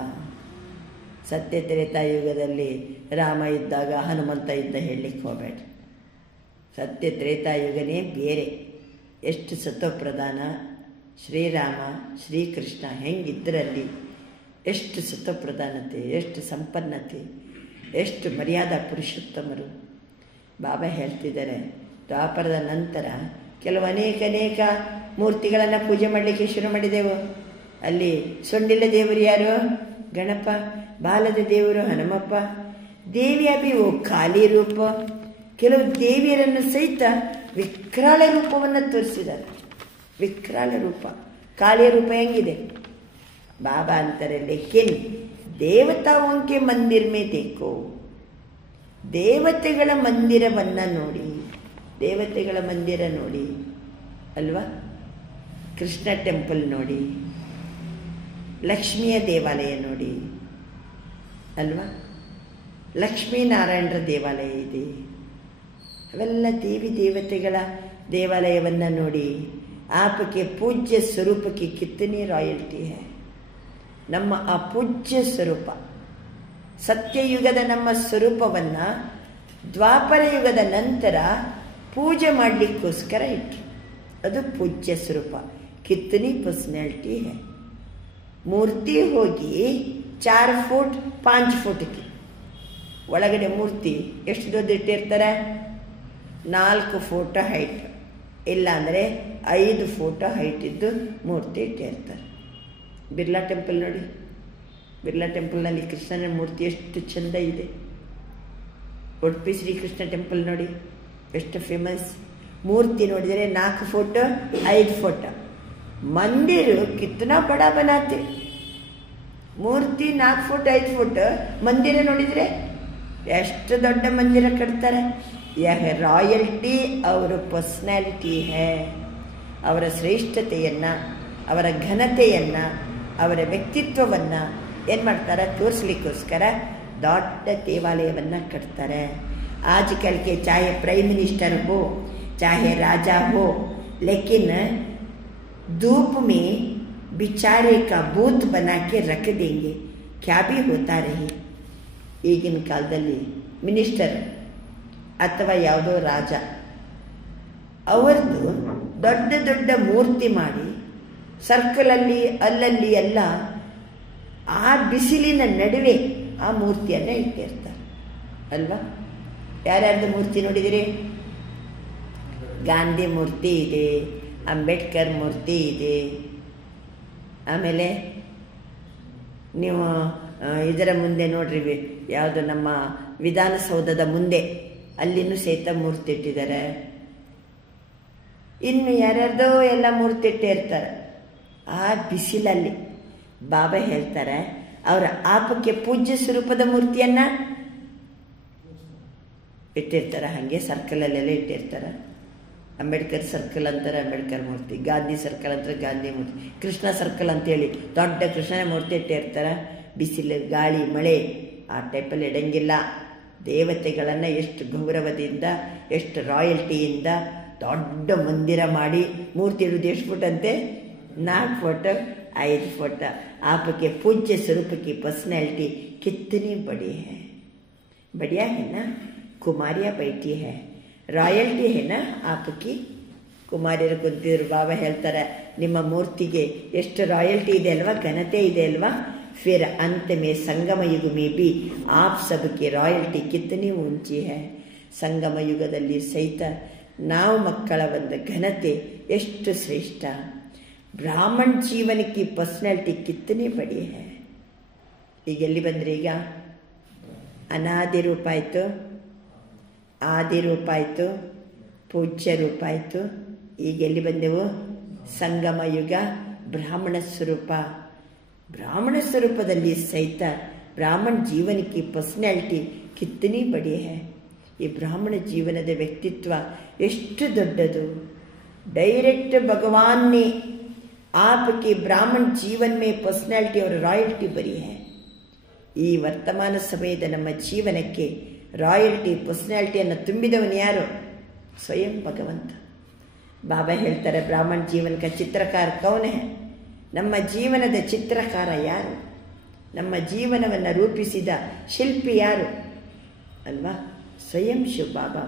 ಸತ್ಯ ತ್ರೇತಾಯುಗದಲ್ಲಿ ರಾಮ ಇದ್ದಾಗ ಹನುಮಂತ ಇದ್ದ ಹೇಳಲಿಕ್ಕೆ ಹೋಗಬೇಡ್ರಿ. ಸತ್ಯ ತ್ರೇತಾಯುಗನೇ ಬೇರೆ. ಎಷ್ಟು ಸತ್ವಪ್ರಧಾನ ಶ್ರೀರಾಮ ಶ್ರೀಕೃಷ್ಣ ಹೆಂಗಿದ್ದರಲ್ಲಿ, ಎಷ್ಟು ಸತ್ವಪ್ರಧಾನತೆ, ಎಷ್ಟು ಸಂಪನ್ನತೆ, ಎಷ್ಟು ಮರ್ಯಾದಾ ಪುರುಷೋತ್ತಮರು. ಬಾಬಾ ಹೇಳ್ತಿದ್ದಾರೆ, ದ್ವಾಪರದ ನಂತರ ಕೆಲವು ಅನೇಕ ಮೂರ್ತಿಗಳನ್ನು ಪೂಜೆ ಮಾಡಲಿಕ್ಕೆ ಶುರು ಮಾಡಿದೆವು. ಅಲ್ಲಿ ಸೊಂಡಿಲ ದೇವರು ಯಾರು? ಗಣಪ. ಬಾಲದ ದೇವರು ಹನುಮಪ್ಪ. ದೇವಿಯ ಬಿ ಓ ಕಾಲಿ ರೂಪ. ಕೆಲವು ದೇವಿಯರನ್ನು ಸಹಿತ ವಿಕ್ರಾಳ ರೂಪವನ್ನು ತೋರಿಸಿದ್ದಾರೆ. ವಿಕ್ರಾಳ ರೂಪ, ಕಾಳಿಯ ರೂಪ ಹೆಂಗಿದೆ? ಬಾಬಾ ಅಂತಾರೆ, ಲೇಕಿನ್ ದೇವತಾವಂಕೆ ಮಂದಿರ ಮೇ ದೇಖೋ. ದೇವತೆಗಳ ಮಂದಿರವನ್ನು ನೋಡಿ, ದೇವತೆಗಳ ಮಂದಿರ ನೋಡಿ ಅಲ್ವಾ. ಕೃಷ್ಣ ಟೆಂಪಲ್ ನೋಡಿ, ಲಕ್ಷ್ಮಿಯ ದೇವಾಲಯ ನೋಡಿ ಅಲ್ವಾ. ಲಕ್ಷ್ಮೀನಾರಾಯಣರ ದೇವಾಲಯ ಇದೆ. ಅವೆಲ್ಲ ದೇವಿ ದೇವತೆಗಳ ದೇವಾಲಯವನ್ನು ನೋಡಿ. ಆಪಕ್ಕೆ ಪೂಜ್ಯ ಸ್ವರೂಪಕ್ಕೆ ಕಿತ್ತನೆ ರಾಯಲ್ಟಿ ಹೈ. ನಮ್ಮ ಆ ಪೂಜ್ಯ ಸ್ವರೂಪ, ಸತ್ಯಯುಗದ ನಮ್ಮ ಸ್ವರೂಪವನ್ನು ದ್ವಾಪರ ಯುಗದ ನಂತರ ಪೂಜೆ ಮಾಡಲಿಕ್ಕೋಸ್ಕರ ಇಟ್ಟರು. ಅದು ಪೂಜ್ಯ ಸ್ವರೂಪ. ಕಿತ್ತನಿ ಪರ್ಸನಾಲಿಟಿ ಹೈ. ಮೂರ್ತಿ ಹೋಗಿ 4 ಫೂಟ್ 5 ಫೂಟ್ಗೆ ಒಳಗಡೆ ಮೂರ್ತಿ ಎಷ್ಟು ದೊಡ್ಡ ಇಟ್ಟಿರ್ತಾರೆ? 4 ಫೂಟ್ ಹೈಟ್, ಇಲ್ಲಾಂದರೆ 5 ಫೂಟ್ ಹೈಟ್ ಇದ್ದು ಮೂರ್ತಿ ಇಟ್ಟಿರ್ತಾರೆ. ಬಿರ್ಲಾ ಟೆಂಪಲ್ ನೋಡಿ. ಬಿರ್ಲಾ ಟೆಂಪಲ್ನಲ್ಲಿ ಕೃಷ್ಣನ ಮೂರ್ತಿ ಎಷ್ಟು ಚೆಂದ ಇದೆ. ಉಡುಪಿ ಶ್ರೀಕೃಷ್ಣ ಟೆಂಪಲ್ ನೋಡಿ ಎಷ್ಟು ಫೇಮಸ್. ಮೂರ್ತಿ ನೋಡಿದರೆ 4 ಫೂಟ್ 5 ಫೂಟ್. ಮಂದಿರ ಕಿತ್ತನಾ ಬಡ ಬನಾತೆ. ಮೂರ್ತಿ 4 ಫೂಟ್ 5 ಫೂಟ್, ಮಂದಿರ ನೋಡಿದರೆ ಎಷ್ಟು ದೊಡ್ಡ ಮಂದಿರ ಕಟ್ತಾರೆ. ಯಹ ರಾಯಲ್ಟಿ ಅವರ ಪರ್ಸನಾಲಿಟಿ ಹೇ. ಅವರ ಶ್ರೇಷ್ಠತೆಯನ್ನು, ಅವರ ಘನತೆಯನ್ನು, ಅವರ ವ್ಯಕ್ತಿತ್ವವನ್ನು ಏನು ಮಾಡ್ತಾರೆ? ತೋರಿಸ್ಲಿಕ್ಕೋಸ್ಕರ ದೊಡ್ಡ ದೇವಾಲಯವನ್ನು ಕಟ್ತಾರೆ. ಆಜ್ಕಲ್ के चाहे प्राइम मिनिस्टर हो, चाहे राजा हो, लेकिन धूप में बिचारे का भूत बना के रख देंगे, क्या भी होता रहे. ಈಗಿನ ಕಾಲದಲ್ಲಿ ಮಿನಿಸ್ಟರ್ ಅಥವಾ ಯಾವುದೋ ರಾಜ ಅವರದ್ದು ದೊಡ್ಡ ದೊಡ್ಡ ಮೂರ್ತಿ ಮಾಡಿ ಸರ್ಕಲಲ್ಲಿ ಅಲ್ಲಲ್ಲಿ ಎಲ್ಲ ಆ ಬಿಸಿಲಿನ ನಡುವೆ ಆ ಮೂರ್ತಿಯನ್ನು ಇಟ್ಟಿರ್ತಾರೆ ಅಲ್ವಾ. ಯಾರ್ಯಾರ್ದು ಮೂರ್ತಿ ನೋಡಿದಿರಿ? ಗಾಂಧಿ ಮೂರ್ತಿ ಇದೆ, ಅಂಬೇಡ್ಕರ್ ಮೂರ್ತಿ ಇದೆ. ಆಮೇಲೆ ನೀವು ಇದರ ಮುಂದೆ ನೋಡ್ರಿ, ಯಾವುದು ನಮ್ಮ ವಿಧಾನಸೌಧದ ಮುಂದೆ, ಅಲ್ಲಿನೂ ಸಹಿತ ಮೂರ್ತಿ ಇಟ್ಟಿದ್ದಾರೆ. ಇನ್ನು ಯಾರ್ಯಾರ್ದೋ ಎಲ್ಲ ಮೂರ್ತಿ ಇಟ್ಟಿರ್ತಾರೆ. ಆ ಬಿಸಿಲಲ್ಲಿ ಬಾಬಾ ಹೇಳ್ತಾರೆ, ಅವರ ಆಪಕ್ಕೆ ಪೂಜ್ಯ ಸ್ವರೂಪದ ಮೂರ್ತಿಯನ್ನು ಇಟ್ಟಿರ್ತಾರೆ. ಹಾಗೆ ಸರ್ಕಲಲ್ಲೆಲ್ಲ ಇಟ್ಟಿರ್ತಾರೆ. ಅಂಬೇಡ್ಕರ್ ಸರ್ಕಲ್ ಅಂತಾರೆ ಅಂಬೇಡ್ಕರ್ ಮೂರ್ತಿ, ಗಾಂಧಿ ಸರ್ಕಲ್ ಅಂತಾರೆ ಗಾಂಧಿ ಮೂರ್ತಿ, ಕೃಷ್ಣ ಸರ್ಕಲ್ ಅಂತೇಳಿ ದೊಡ್ಡ ಕೃಷ್ಣನ ಮೂರ್ತಿ ಇಟ್ಟಿರ್ತಾರೆ. ಬಿಸಿಲು ಗಾಳಿ ಮಳೆ ಆ ಟೈಪಲ್ಲಿ ಇಡಂಗಿಲ್ಲ. ದೇವತೆಗಳನ್ನು ಎಷ್ಟು ಗೌರವದಿಂದ, ಎಷ್ಟು ರಾಯಲ್ಟಿಯಿಂದ ದೊಡ್ಡ ಮಂದಿರ ಮಾಡಿ ಮೂರ್ತಿ ಇಡೋದು ಎಷ್ಟು ಫುಟ್ ಅಂತೆ? 4 ಫುಟ್ 5 ಫುಟ್. आपके पूज्य स्वरूप की पर्सनैलिटी कितनी बड़ी है. बढ़िया है ना. कुमारियाँ बैठी है, ರಾಯಲ್ಟಿ है ना आपकी. ಕುಮಾರಿಯರು ಕುಂತಿದ್ರು. ಬಾಬಾ ಹೇಳ್ತಾರೆ, ನಿಮ್ಮ ಮೂರ್ತಿಗೆ ಎಷ್ಟು ರಾಯಲ್ಟಿ ಇದೆ ಅಲ್ವಾ, ಘನತೆ ಇದೆ ಅಲ್ವಾ. ಫಿರ್ अंत में संगम युग में भी आप सबकी ರಾಯಲ್ಟಿ कितनी ऊंची है. ಸಂಗಮ ಯುಗದಲ್ಲಿ ಸಹಿತ ನಾವು ಮಕ್ಕಳ ಒಂದು ಘನತೆ ಎಷ್ಟು ಶ್ರೇಷ್ಠ. ಬ್ರಾಹ್ಮಣ ಜೀವನಕ್ಕೆ ಪರ್ಸನಾಲಿಟಿ ಕಿತ್ತನೆ ಬಡಿ ಹೈ. ಈಗ ಎಲ್ಲಿ ಬಂದ್ರಿ? ಈಗ ಅನಾದಿ ರೂಪ ಆಯಿತು, ಆದಿ ರೂಪ ಆಯಿತು, ಪೂಜ್ಯ ರೂಪ ಆಯಿತು. ಈಗ ಎಲ್ಲಿ ಬಂದೆವು? ಸಂಗಮ ಯುಗ, ಬ್ರಾಹ್ಮಣ ಸ್ವರೂಪ. ಬ್ರಾಹ್ಮಣ ಸ್ವರೂಪದಲ್ಲಿ ಸಹಿತ ಬ್ರಾಹ್ಮಣ ಜೀವನಕ್ಕೆ ಪರ್ಸನಾಲಿಟಿ ಕಿತ್ತನೆ ಬಡಿ ಹೈ. ಈ ಬ್ರಾಹ್ಮಣ ಜೀವನದ ವ್ಯಕ್ತಿತ್ವ ಎಷ್ಟು ದೊಡ್ಡದು. ಡೈರೆಕ್ಟ್ ಭಗವಾನ್ ने आपके ब्राह्मण जीवन में पर्सनालिटी और रॉयल्टी बरी है. ಈ ವರ್ತಮಾನ ಸಮಯದ ನಮ್ಮ ಜೀವನಕ್ಕೆ ರಾಯಲ್ಟಿ ಪರ್ಸನಾಲಿಟಿಯನ್ನು ತುಂಬಿದವನು ಯಾರು? ಸ್ವಯಂ ಭಗವಂತ. ಬಾಬಾ ಹೇಳ್ತಾರೆ, ಬ್ರಾಹ್ಮಣ ಜೀವನ का चित्रकार कौन है? ನಮ್ಮ ಜೀವನದ ಚಿತ್ರಕಾರ ಯಾರು? ನಮ್ಮ ಜೀವನವನ್ನು ರೂಪಿಸಿದ ಶಿಲ್ಪಿ ಯಾರು ಅಲ್ವಾ? स्वयं शिव बाबा।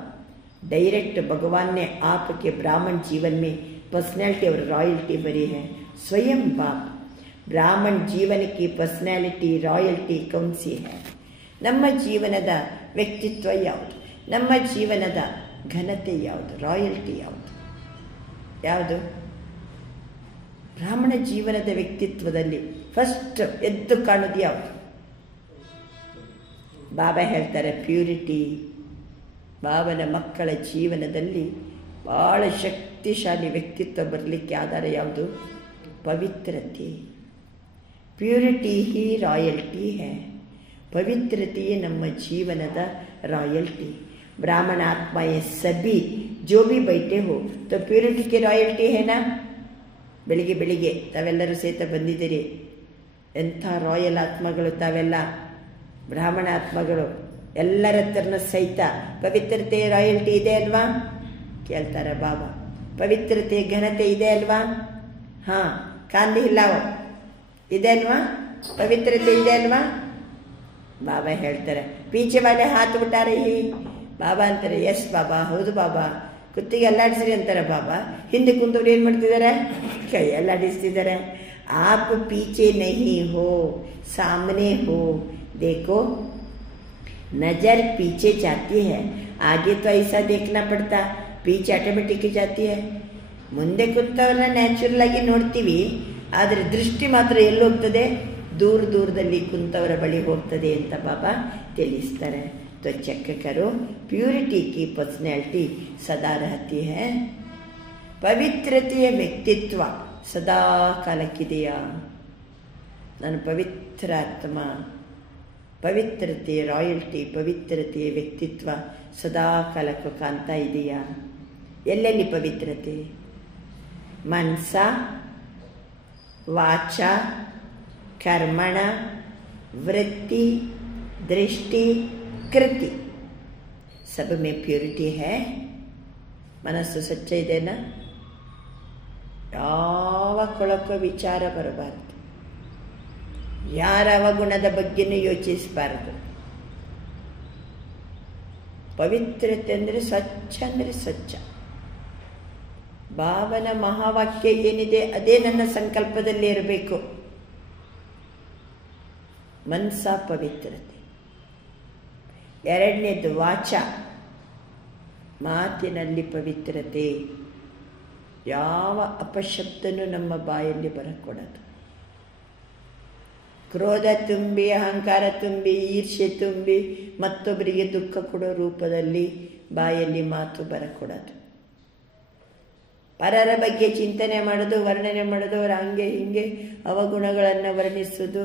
डायरेक्ट भगवान ने आपके ब्राह्मण जीवन में पर्सनैलिटी और रॉयल्टी भरी है। स्वयं बाप ब्राह्मण जीवन की पर्सनैलिटी रॉयल्टी कौन सी है? ನಮ್ಮ ಜೀವನದ ವ್ಯಕ್ತಿತ್ವ ಯಾವುದು? ನಮ್ಮ ಜೀವನದ ಘನತೆ ಯಾವುದು? ರಾಯಲ್ಟಿ ಯಾವುದು? ಬ್ರಾಹ್ಮಣ ಜೀವನದ ವ್ಯಕ್ತಿತ್ವದಲ್ಲಿ ಫಸ್ಟ್ ಎದ್ದು ಕಾಣೋದು ಯಾವುದು? ಬಾಬಾ ಹೇಳ್ತಾರೆ ಪ್ಯೂರಿಟಿ. ಬಾಬನ ಮಕ್ಕಳ ಜೀವನದಲ್ಲಿ ಭಾಳ ಶಕ್ತಿಶಾಲಿ ವ್ಯಕ್ತಿತ್ವ ಬರಲಿಕ್ಕೆ ಆಧಾರ ಯಾವುದು? ಪವಿತ್ರತೆ. ಪ್ಯೂರಿಟಿ ಹಿ ರಾಯಲ್ಟಿ ಹೈ. ಪವಿತ್ರತೆಯೇ ನಮ್ಮ ಜೀವನದ ರಾಯಲ್ಟಿ. ब्राह्मण आत्मा ये सभी जो भी बैठे हो तो प्यूरिटी की रॉयल्टी है ना? ಬೆಳಿಗ್ಗೆ ಬೆಳಿಗ್ಗೆ ತಾವೆಲ್ಲರೂ ಸಹಿತ ಬಂದಿದ್ದೀರಿ. ಎಂಥ ರಾಯಲ್ ಆತ್ಮಗಳು ತಾವೆಲ್ಲ, ಬ್ರಾಹ್ಮಣ ಆತ್ಮಗಳು. ಎಲ್ಲರ ಹತ್ರನೂ ಸಹಿತ ಪವಿತ್ರತೆ ರಾಯಲ್ಟಿ ಇದೆ ಅಲ್ವಾ? ಕೇಳ್ತಾರೆ ಬಾಬಾ. ಪವಿತ್ರತೆ ಘನತೆ ಇದೆ ಅಲ್ವಾ? ಹಾಂ, ಕಾಂದಿ ಹಿಲ್ಲಾವೋ ಇದೆ ಅಲ್ವಾ? ಪವಿತ್ರತೆ ಇದೆ ಅಲ್ವಾ? ಬಾಬಾ ಹೇಳ್ತಾರೆ ಪೀಚೆ ವಾಲೆ ಹಾತ್ ಉಠಾ ರಹಿ. ಬಾಬಾ ಅಂತಾರೆ ಎಸ್ ಬಾಬಾ, ಹೌದು ಬಾಬಾ. ಕುತ್ತಿಗೆ ಅಲ್ಲಾಡಿಸ್ರಿ ಅಂತಾರೆ ಬಾಬಾ. ಹಿಂದೆ ಕುಂತವ್ರು ಏನು ಮಾಡ್ತಿದ್ದಾರೆ? ಕೈ ಅಲ್ಲಾಡಿಸ್ತಿದ್ದಾರೆ. आप पीछे नहीं हो, सामने हो. देखो नजर पीछे जाती है, आगे तो ऐसा देखना पड़ता, पीछे ऑटोमेटिक जाती है. ಮುಂದೆ ಕುಂತವ್ರನ್ನ ನ್ಯಾಚುರಲ್ ಆಗಿ ನೋಡ್ತೀವಿ, ಆದರೆ ದೃಷ್ಟಿ ಮಾತ್ರ ಎಲ್ಲೋಗ್ತದೆ? ದೂರ ದೂರದಲ್ಲಿ ಕುಂತವರ ಬಳಿ ಹೋಗ್ತದೆ ಅಂತ ಬಾಬಾ ತಿಳಿಸ್ತಾರೆ. तो चेक करो प्यूरिटी की पर्सनैलिटी सदा रहती है. ಪವಿತ್ರತೆಯ ವ್ಯಕ್ತಿತ್ವ ಸದಾ ಕಾಲಕ್ಕಿದೆಯಾ? ನಾನು ಪವಿತ್ರ ಆತ್ಮ, ಪವಿತ್ರತೆಯ ರಾಯಲ್ಟಿ, ಪವಿತ್ರತೆಯ ವ್ಯಕ್ತಿತ್ವ ಸದಾ ಕಾಲಕ್ಕೂ ಕಾಣ್ತಾ ಇದೆಯಾ? ಎಲ್ಲೆಲ್ಲಿ ಪವಿತ್ರತೆ? ಮನಸ, ವಾಚ, ಕರ್ಮಣ, ವೃತ್ತಿ, दृष्टि, कृति, सब में प्योरिटी है. ಮನಸ್ಸು ಸ್ವಚ್ಛ ಇದೆನಾ? ಯಾವ ಕೊಳಕ ವಿಚಾರ ಬರಬಾರ್ದು, ಯಾರ ಅವಗುಣದ ಬಗ್ಗೆನೂ ಯೋಚಿಸಬಾರ್ದು. ಪವಿತ್ರತೆ ಅಂದರೆ ಸ್ವಚ್ಛ ಅಂದರೆ ಸ್ವಚ್ಛ. ಬಾಬನ ಮಹಾವಾಕ್ಯ ಏನಿದೆ ಅದೇ ನನ್ನ ಸಂಕಲ್ಪದಲ್ಲಿ ಇರಬೇಕು. ಮನಸ ಪವಿತ್ರತೆ. ಎರಡನೇದು ವಾಚ, ಮಾತಿನಲ್ಲಿ ಪವಿತ್ರತೆ. ಯಾವ ಅಪಶಬ್ದನೂ ನಮ್ಮ ಬಾಯಲ್ಲಿ ಬರಕೊಡೋದು. ಕ್ರೋಧ ತುಂಬಿ, ಅಹಂಕಾರ ತುಂಬಿ, ಈರ್ಷೆ ತುಂಬಿ, ಮತ್ತೊಬ್ಬರಿಗೆ ದುಃಖ ಕೊಡೋ ರೂಪದಲ್ಲಿ ಬಾಯಲ್ಲಿ ಮಾತು ಬರಕೊಡೋದು. ಪರರ ಬಗ್ಗೆ ಚಿಂತನೆ ಮಾಡೋದು, ವರ್ಣನೆ ಮಾಡೋದು, ಅವರ ಹಂಗೆ ಹಿಂಗೆ ಅವಗುಣಗಳನ್ನು ವರ್ಣಿಸೋದು,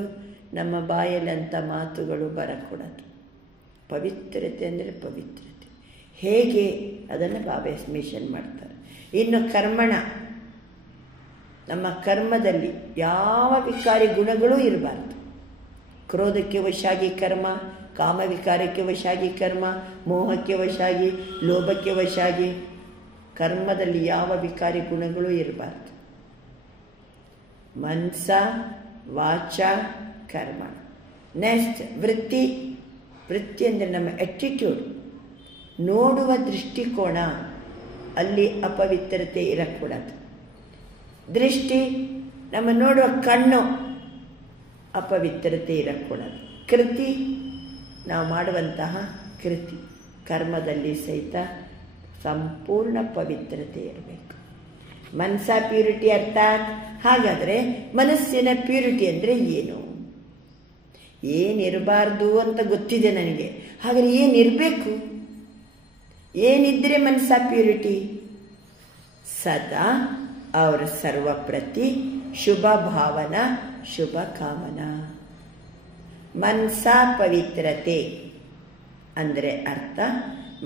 ನಮ್ಮ ಬಾಯಲ್ಲಂಥ ಮಾತುಗಳು ಬರಕೊಡೋದು. ಪವಿತ್ರತೆ ಅಂದರೆ ಪವಿತ್ರತೆ ಹೇಗೆ ಅದನ್ನು ಬಾಬಾ ಎಸ್ಮೇಷನ್ ಮಾಡ್ತಾರೆ. ಇನ್ನು ಕರ್ಮಣ, ನಮ್ಮ ಕರ್ಮದಲ್ಲಿ ಯಾವ ವಿಕಾರಿ ಗುಣಗಳೂ ಇರಬಾರ್ದು. ಕ್ರೋಧಕ್ಕೆ ವಶಾಗಿ ಕರ್ಮ, ಕಾಮವಿಕಾರಕ್ಕೆ ವಶಾಗಿ ಕರ್ಮ, ಮೋಹಕ್ಕೆ ವಶಾಗಿ, ಲೋಭಕ್ಕೆ ವಶಾಗಿ, ಕರ್ಮದಲ್ಲಿ ಯಾವ ವಿಕಾರಿ ಗುಣಗಳೂ ಇರಬಾರ್ದು. ಮನಸ, ವಾಚ, ಕರ್ಮಣ. ನೆಕ್ಸ್ಟ್ ವೃತ್ತಿ. ವೃತ್ತಿ ಅಂದರೆ ನಮ್ಮ ಆ್ಯಟಿಟ್ಯೂಡ್, ನೋಡುವ ದೃಷ್ಟಿಕೋನ, ಅಲ್ಲಿ ಅಪವಿತ್ರತೆ ಇರಕೂಡದು. ದೃಷ್ಟಿ, ನಮ್ಮ ನೋಡುವ ಕಣ್ಣು, ಅಪವಿತ್ರತೆ ಇರಕೂಡದು. ಕೃತಿ, ನಾವು ಮಾಡುವಂತಹ ಕೃತಿ, ಕರ್ಮದಲ್ಲಿ ಸಹಿತ ಸಂಪೂರ್ಣ ಪವಿತ್ರತೆ ಇರಬೇಕು. ಮನಸ ಪ್ಯೂರಿಟಿ ಅರ್ಥಾತ್, ಹಾಗಾದರೆ ಮನಸ್ಸಿನ ಪ್ಯೂರಿಟಿ ಅಂದರೆ ಏನು? ಏನಿರಬಾರ್ದು ಅಂತ ಗೊತ್ತಿದೆ ನನಗೆ, ಹಾಗಾದರೆ ಏನಿರಬೇಕು? ಏನಿದ್ರೆ ಮನಸ ಪ್ಯೂರಿಟಿ? ಸದಾ और सर्वप्रति शुभ भावना, शुभ कामना. ಮನಸ ಪವಿತ್ರತೆ ಅಂದರೆ ಅರ್ಥ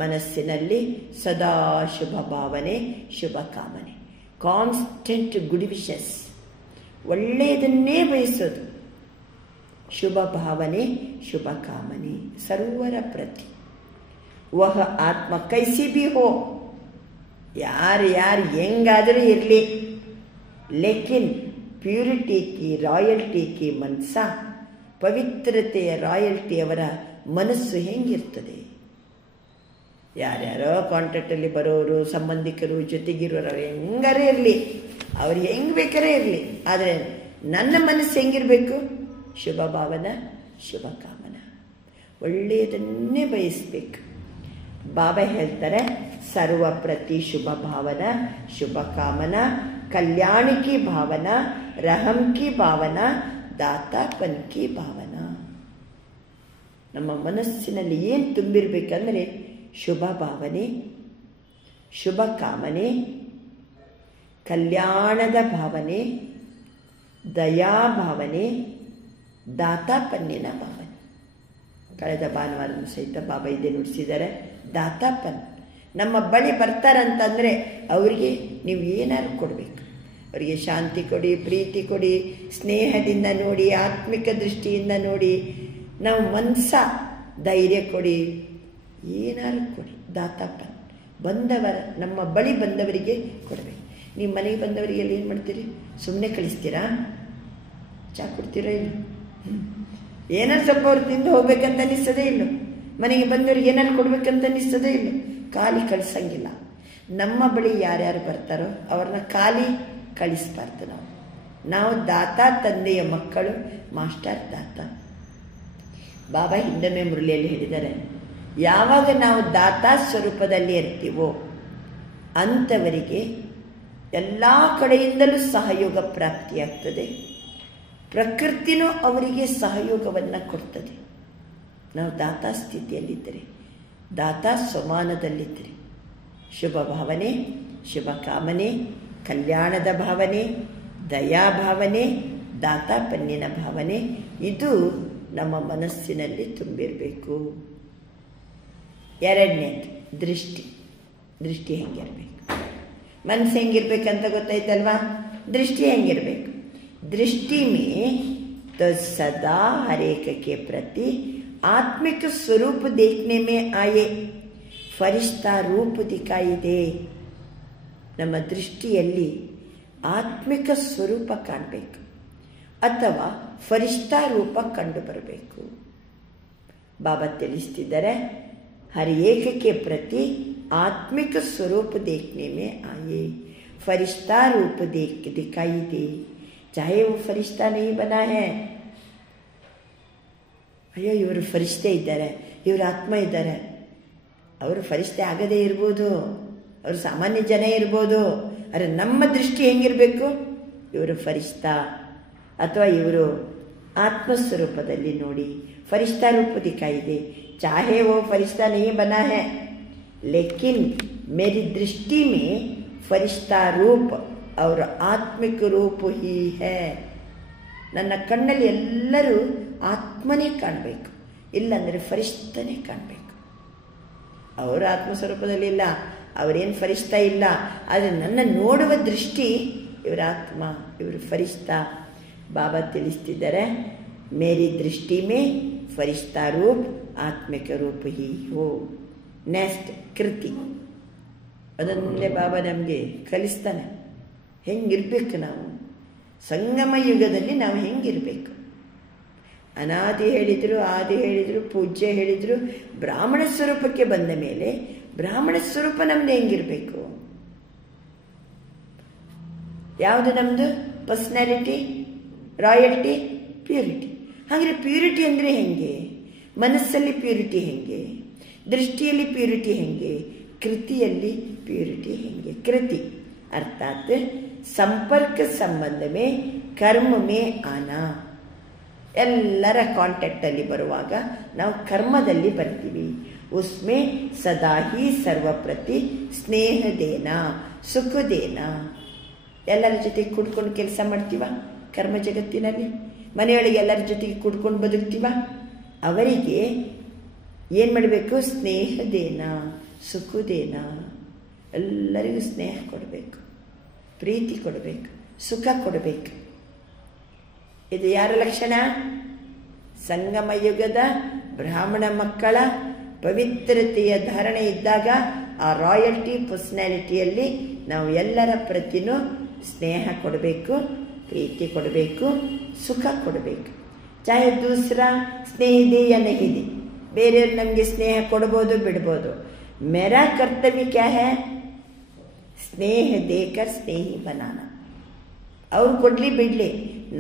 ಮನಸ್ಸಿನಲ್ಲಿ ಸದಾ ಶುಭ ಭಾವನೆ, ಶುಭ ಕಾಮನೆ, ಕಾನ್ಸ್ಟೆಂಟ್ ಗುಡ್ ವಿಶಸ್, ಒಳ್ಳೆಯದನ್ನೇ ಬಯಸೋದು. ಶುಭ ಭಾವನೆ, ಶುಭ ಕಾಮನೆ ಸರ್ವರ ಪ್ರತಿ. ವಹ ಆತ್ಮ ಕೈಸಿ ಬಿ ಹೋ, ಯಾರು ಹೆಂಗಾದರೂ ಇರಲಿ, ಲೇಕಿನ್ ಪ್ಯೂರಿಟಿ ಕಿ ರಾಯಲ್ಟಿ ಕಿ ಮನಸ, ಪವಿತ್ರತೆಯ ರಾಯಲ್ಟಿಯವರ ಮನಸ್ಸು ಹೆಂಗಿರ್ತದೆ? ಯಾರ್ಯಾರೋ ಕಾಂಟ್ಯಾಕ್ಟಲ್ಲಿ ಬರೋರು, ಸಂಬಂಧಿಕರು, ಜೊತೆಗಿರೋರು ಹೆಂಗಾರೇ ಇರಲಿ, ಅವ್ರು ಹೆಂಗೆ ಬೇಕಾರೇ ಇರಲಿ, ಆದರೆ ನನ್ನ ಮನಸ್ಸು ಹೆಂಗಿರಬೇಕು? ಶುಭ ಭಾವನ, ಶುಭ ಕಾಮನ, ಒಳ್ಳೆಯದನ್ನೇ ಬಯಸಬೇಕು. ಬಾಬಾ ಹೇಳ್ತಾರೆ, ಸರ್ವ ಪ್ರತಿ ಶುಭ ಭಾವನ, ಶುಭ ಕಾಮನ, ಕಲ್ಯಾಣ ಕಿ ಭಾವನ, ರಹಂ ಕಿ ಭಾವನ, ದಾತಾಪನ್ ಕಿ ಭಾವನ. ನಮ್ಮ ಮನಸ್ಸಿನಲ್ಲಿ ಏನು ತುಂಬಿರಬೇಕಂದ್ರೆ ಶುಭ ಭಾವನೆ, ಶುಭ ಕಾಮನೆ, ಕಲ್ಯಾಣದ ಭಾವನೆ, ದಯಾ ಭಾವನೆ, ದಾತಾಪನ್ನಿನ ಭಾವನೆ. ಕಳೆದ ಭಾನುವಾರ ಸಹಿತ ಬಾಬಾ ಇದೇ ನುಡಿಸಿದ್ದಾರೆ. ದಾತಾಪನ್ ನಮ್ಮ ಬಳಿ ಬರ್ತಾರಂತಂದರೆ ಅವರಿಗೆ ನೀವು ಏನಾದ್ರು ಕೊಡಬೇಕು. ಅವರಿಗೆ ಶಾಂತಿ ಕೊಡಿ, ಪ್ರೀತಿ ಕೊಡಿ, ಸ್ನೇಹದಿಂದ ನೋಡಿ, ಆತ್ಮಿಕ ದೃಷ್ಟಿಯಿಂದ ನೋಡಿ, ನಾವು ಮನಸ ಧೈರ್ಯ ಕೊಡಿ, ಏನಾದ್ರು ಕೊಡಿ. ದಾತಾಪನ್ ಬಂದವರ, ನಮ್ಮ ಬಳಿ ಬಂದವರಿಗೆ ಕೊಡಬೇಕು. ನೀವು ಮನೆಗೆ ಬಂದವರಿಗೆ ಎಲ್ಲ ಏನು ಮಾಡ್ತೀರಿ? ಸುಮ್ಮನೆ ಕಳಿಸ್ತೀರಾ? ಚಾ ಕೊಡ್ತೀರಾ? ಇಲ್ಲ. ಏನಾರು ಸ್ವಲ್ಪ ಅವ್ರು ತಿಂದು ಹೋಗ್ಬೇಕಂತ ಅನ್ನಿಸ್ತದೇ ಇಲ್ಲ. ಮನೆಗೆ ಬಂದವ್ರಿಗೆ ಏನಾರು ಕೊಡ್ಬೇಕಂತ ಅನ್ನಿಸ್ತದೇ ಇಲ್ಲ. ಖಾಲಿ ಕಳಿಸಂಗಿಲ್ಲ. ನಮ್ಮ ಬಳಿ ಯಾರ್ಯಾರು ಬರ್ತಾರೋ ಅವ್ರನ್ನ ಖಾಲಿ ಕಳಿಸ್ಬಾರ್ದು. ನಾವು ದಾತ, ತಂದೆಯ ಮಕ್ಕಳು, ಮಾಸ್ಟರ್ ದಾತ. ಬಾಬಾ ಹಿಂದೊಮ್ಮೆ ಮುರಳಿಯಲ್ಲಿ ಹೇಳಿದ್ದಾರೆ, ಯಾವಾಗ ನಾವು ದಾತ ಸ್ವರೂಪದಲ್ಲಿ ಇರ್ತೀವೋ ಅಂಥವರಿಗೆ ಎಲ್ಲ ಕಡೆಯಿಂದಲೂ ಸಹಯೋಗ ಪ್ರಾಪ್ತಿಯಾಗ್ತದೆ. ಪ್ರಕೃತಿನೂ ಅವರಿಗೆ ಸಹಯೋಗವನ್ನು ಕೊಡ್ತದೆ. ನಾವು ದಾತಾ ಸ್ಥಿತಿಯಲ್ಲಿದ್ದರೆ, ದಾತಾ ಸ್ವಮಾನದಲ್ಲಿದ್ದರೆ, ಶುಭ ಭಾವನೆ, ಶುಭ ಕಾಮನೆ, ಕಲ್ಯಾಣದ ಭಾವನೆ, ದಯಾ ಭಾವನೆ, ದಾತಾಪನ್ನಿನ ಭಾವನೆ, ಇದು ನಮ್ಮ ಮನಸ್ಸಿನಲ್ಲಿ ತುಂಬಿರಬೇಕು. ಎರಡನೇದು ದೃಷ್ಟಿ. ದೃಷ್ಟಿ ಹೆಂಗಿರಬೇಕು? ಮನಸ್ಸು ಹೆಂಗಿರ್ಬೇಕಂತ ಗೊತ್ತಾಯ್ತಲ್ವಾ? ದೃಷ್ಟಿ ಹೆಂಗಿರಬೇಕು? दृष्टि में तो सदा हर एक के प्रति आत्मिक स्वरूप देखने में आए, फरिश्ता रूप दिखाई दे. ನಮ್ಮ ದೃಷ್ಟಿಯಲ್ಲಿ ಆತ್ಮಿಕ ಸ್ವರೂಪ ಕಾಣಬೇಕು ಅಥವಾ ಫರಿಷ್ಠಾ ರೂಪ ಕಂಡು ಬರಬೇಕು. ಬಾಬಾ ತಿಳಿಸ್ತಿದ್ದಾರೆ, हर एक के प्रति आत्मिक स्वरूप देखने में आए, फरिश्ता रूप दिखाई दे. चाहे वो फरिश्ता नहीं बना है, ಅಯ್ಯೋ ಇವರು ಫರಿಷ್ಠೆ ಇದ್ದಾರೆ, ಇವರು ಆತ್ಮ ಇದ್ದಾರೆ, ಅವರು ಫರಿಷ್ಠೆ ಆಗದೇ ಇರ್ಬೋದು, ಅವರು ಸಾಮಾನ್ಯ ಜನ ಇರ್ಬೋದು. ಆದರೆ ನಮ್ಮ ದೃಷ್ಟಿ ಹೆಂಗಿರಬೇಕು? ಇವರು ಫರಿಷ್ಠಾ ಅಥವಾ ಇವರು ಆತ್ಮಸ್ವರೂಪದಲ್ಲಿ ನೋಡಿ, ಫರಿಷ್ಠಾ ರೂಪ ದಿखाई दे. चाहे वो फरिश्ता नहीं बना है, लेकिन मेरी दृष्टि में फरिश्ता रूप और आत्मिक रूप ही है. ನನ್ನ ಕಣ್ಣಲ್ಲಿ ಎಲ್ಲರೂ ಆತ್ಮನೇ ಕಾಣಬೇಕು, ಇಲ್ಲಾಂದರೆ ಫರಿಷ್ಠನೇ ಕಾಣಬೇಕು. ಅವರು ಆತ್ಮಸ್ವರೂಪದಲ್ಲಿ ಇಲ್ಲ, ಅವರೇನು ಫರಿಷ್ಠ ಇಲ್ಲ. ಆದರೆ ನನ್ನ ನೋಡುವ ದೃಷ್ಟಿ ಇವರ ಆತ್ಮ, ಇವರು ಫರಿಷ್ಠ. ಬಾಬಾ ತಿಳಿಸ್ತಿದ್ದಾರೆ, ಮೇರಿ ದೃಷ್ಟಿ ಮೇ ಫರಿಷ್ಠಾ ರೂಪ್ ಆತ್ಮಿಕ ರೂಪ ಹಿ ಹೋ. ನೆಕ್ಸ್ಟ್ ಕೃತಿ. ಅದನ್ನೇ ಬಾಬಾ ನಮಗೆ ಕಲಿಸ್ತಾನೆ, ಹೆಂಗಿರ್ಬೇಕು ನಾವು ಸಂಗಮ ಯುಗದಲ್ಲಿ, ನಾವು ಹೆಂಗಿರಬೇಕು. ಅನಾದಿ ಹೇಳಿದರು, ಆದಿ ಹೇಳಿದರು, ಪೂಜ್ಯ ಹೇಳಿದರು. ಬ್ರಾಹ್ಮಣ ಸ್ವರೂಪಕ್ಕೆ ಬಂದ ಮೇಲೆ ಬ್ರಾಹ್ಮಣ ಸ್ವರೂಪ ನಮ್ದು ಹೆಂಗಿರಬೇಕು? ಯಾವುದು ನಮ್ಮದು? Personality, royalty, purity. ಹಾಗೆ ಪ್ಯೂರಿಟಿ ಅಂದರೆ ಹೆಂಗೆ? ಮನಸ್ಸಲ್ಲಿ ಪ್ಯೂರಿಟಿ ಹೆಂಗೆ? ದೃಷ್ಟಿಯಲ್ಲಿ ಪ್ಯೂರಿಟಿ ಹೆಂಗೆ? ಕೃತಿಯಲ್ಲಿ ಪ್ಯೂರಿಟಿ ಹೆಂಗೆ? ಕೃತಿ ಅರ್ಥಾತ್ ಸಂಪರ್ಕ ಸಂಬಂಧ ಮೇ ಕರ್ಮ ಮೇ ಆನಾ. ಎಲ್ಲರ ಕಾಂಟ್ಯಾಕ್ಟಲ್ಲಿ ಬರುವಾಗ ನಾವು ಕರ್ಮದಲ್ಲಿ ಬರ್ತೀವಿ. ಉಸ್ಮೆ ಸದಾ ಹಿ ಸರ್ವಪ್ರತಿ ಸ್ನೇಹ ದೇನ, ಸುಖ ದೇನ. ಎಲ್ಲರ ಜೊತೆಗೆ ಕೂಡ್ಕೊಂಡು ಕೆಲಸ ಮಾಡ್ತೀವ ಕರ್ಮ ಜಗತ್ತಿನಲ್ಲಿ. ಮನೆಯೊಳಗೆ ಎಲ್ಲರ ಜೊತೆಗೆ ಕೂಡ್ಕೊಂಡು ಬದುಕ್ತೀವ. ಅವರಿಗೆ ಏನು ಮಾಡಬೇಕು? ಸ್ನೇಹ ದೇನ, ಸುಖ ದೇನ. ಎಲ್ಲರಿಗೂ ಸ್ನೇಹ ಕೊಡಬೇಕು, ಪ್ರೀತಿ ಕೊಡಬೇಕು, ಸುಖ ಕೊಡಬೇಕು. ಇದು ಯಾರ ಲಕ್ಷಣ? ಸಂಗಮ ಯುಗದ ಬ್ರಾಹ್ಮಣ ಮಕ್ಕಳ ಪವಿತ್ರತೆಯ ಧಾರಣೆ ಇದ್ದಾಗ ಆ ರಾಯಲ್ಟಿ ಪರ್ಸನಾಲಿಟಿಯಲ್ಲಿ ನಾವು ಎಲ್ಲರ ಪ್ರತಿನೂ ಸ್ನೇಹ ಕೊಡಬೇಕು, ಪ್ರೀತಿ ಕೊಡಬೇಕು, ಸುಖ ಕೊಡಬೇಕು. ಚಾಹೆ ದೂಸರ ಸ್ನೇಹ ಇದೆ ಯಾ ನಹಿ ಇದೆ, ಬೇರೆಯವ್ರು ನಮಗೆ ಸ್ನೇಹ ಕೊಡ್ಬೋದು ಬಿಡ್ಬೋದು. ಮೇರಾ ಕರ್ತವ್ಯ ಕ್ಯಾ ಹೈ? ಸ್ನೇಹ ದೇಕರ್ ಸ್ನೇಹಿ ಬನಾನ. ಅವ್ರು ಕೊಡ್ಲಿ ಬಿಡ್ಲಿ,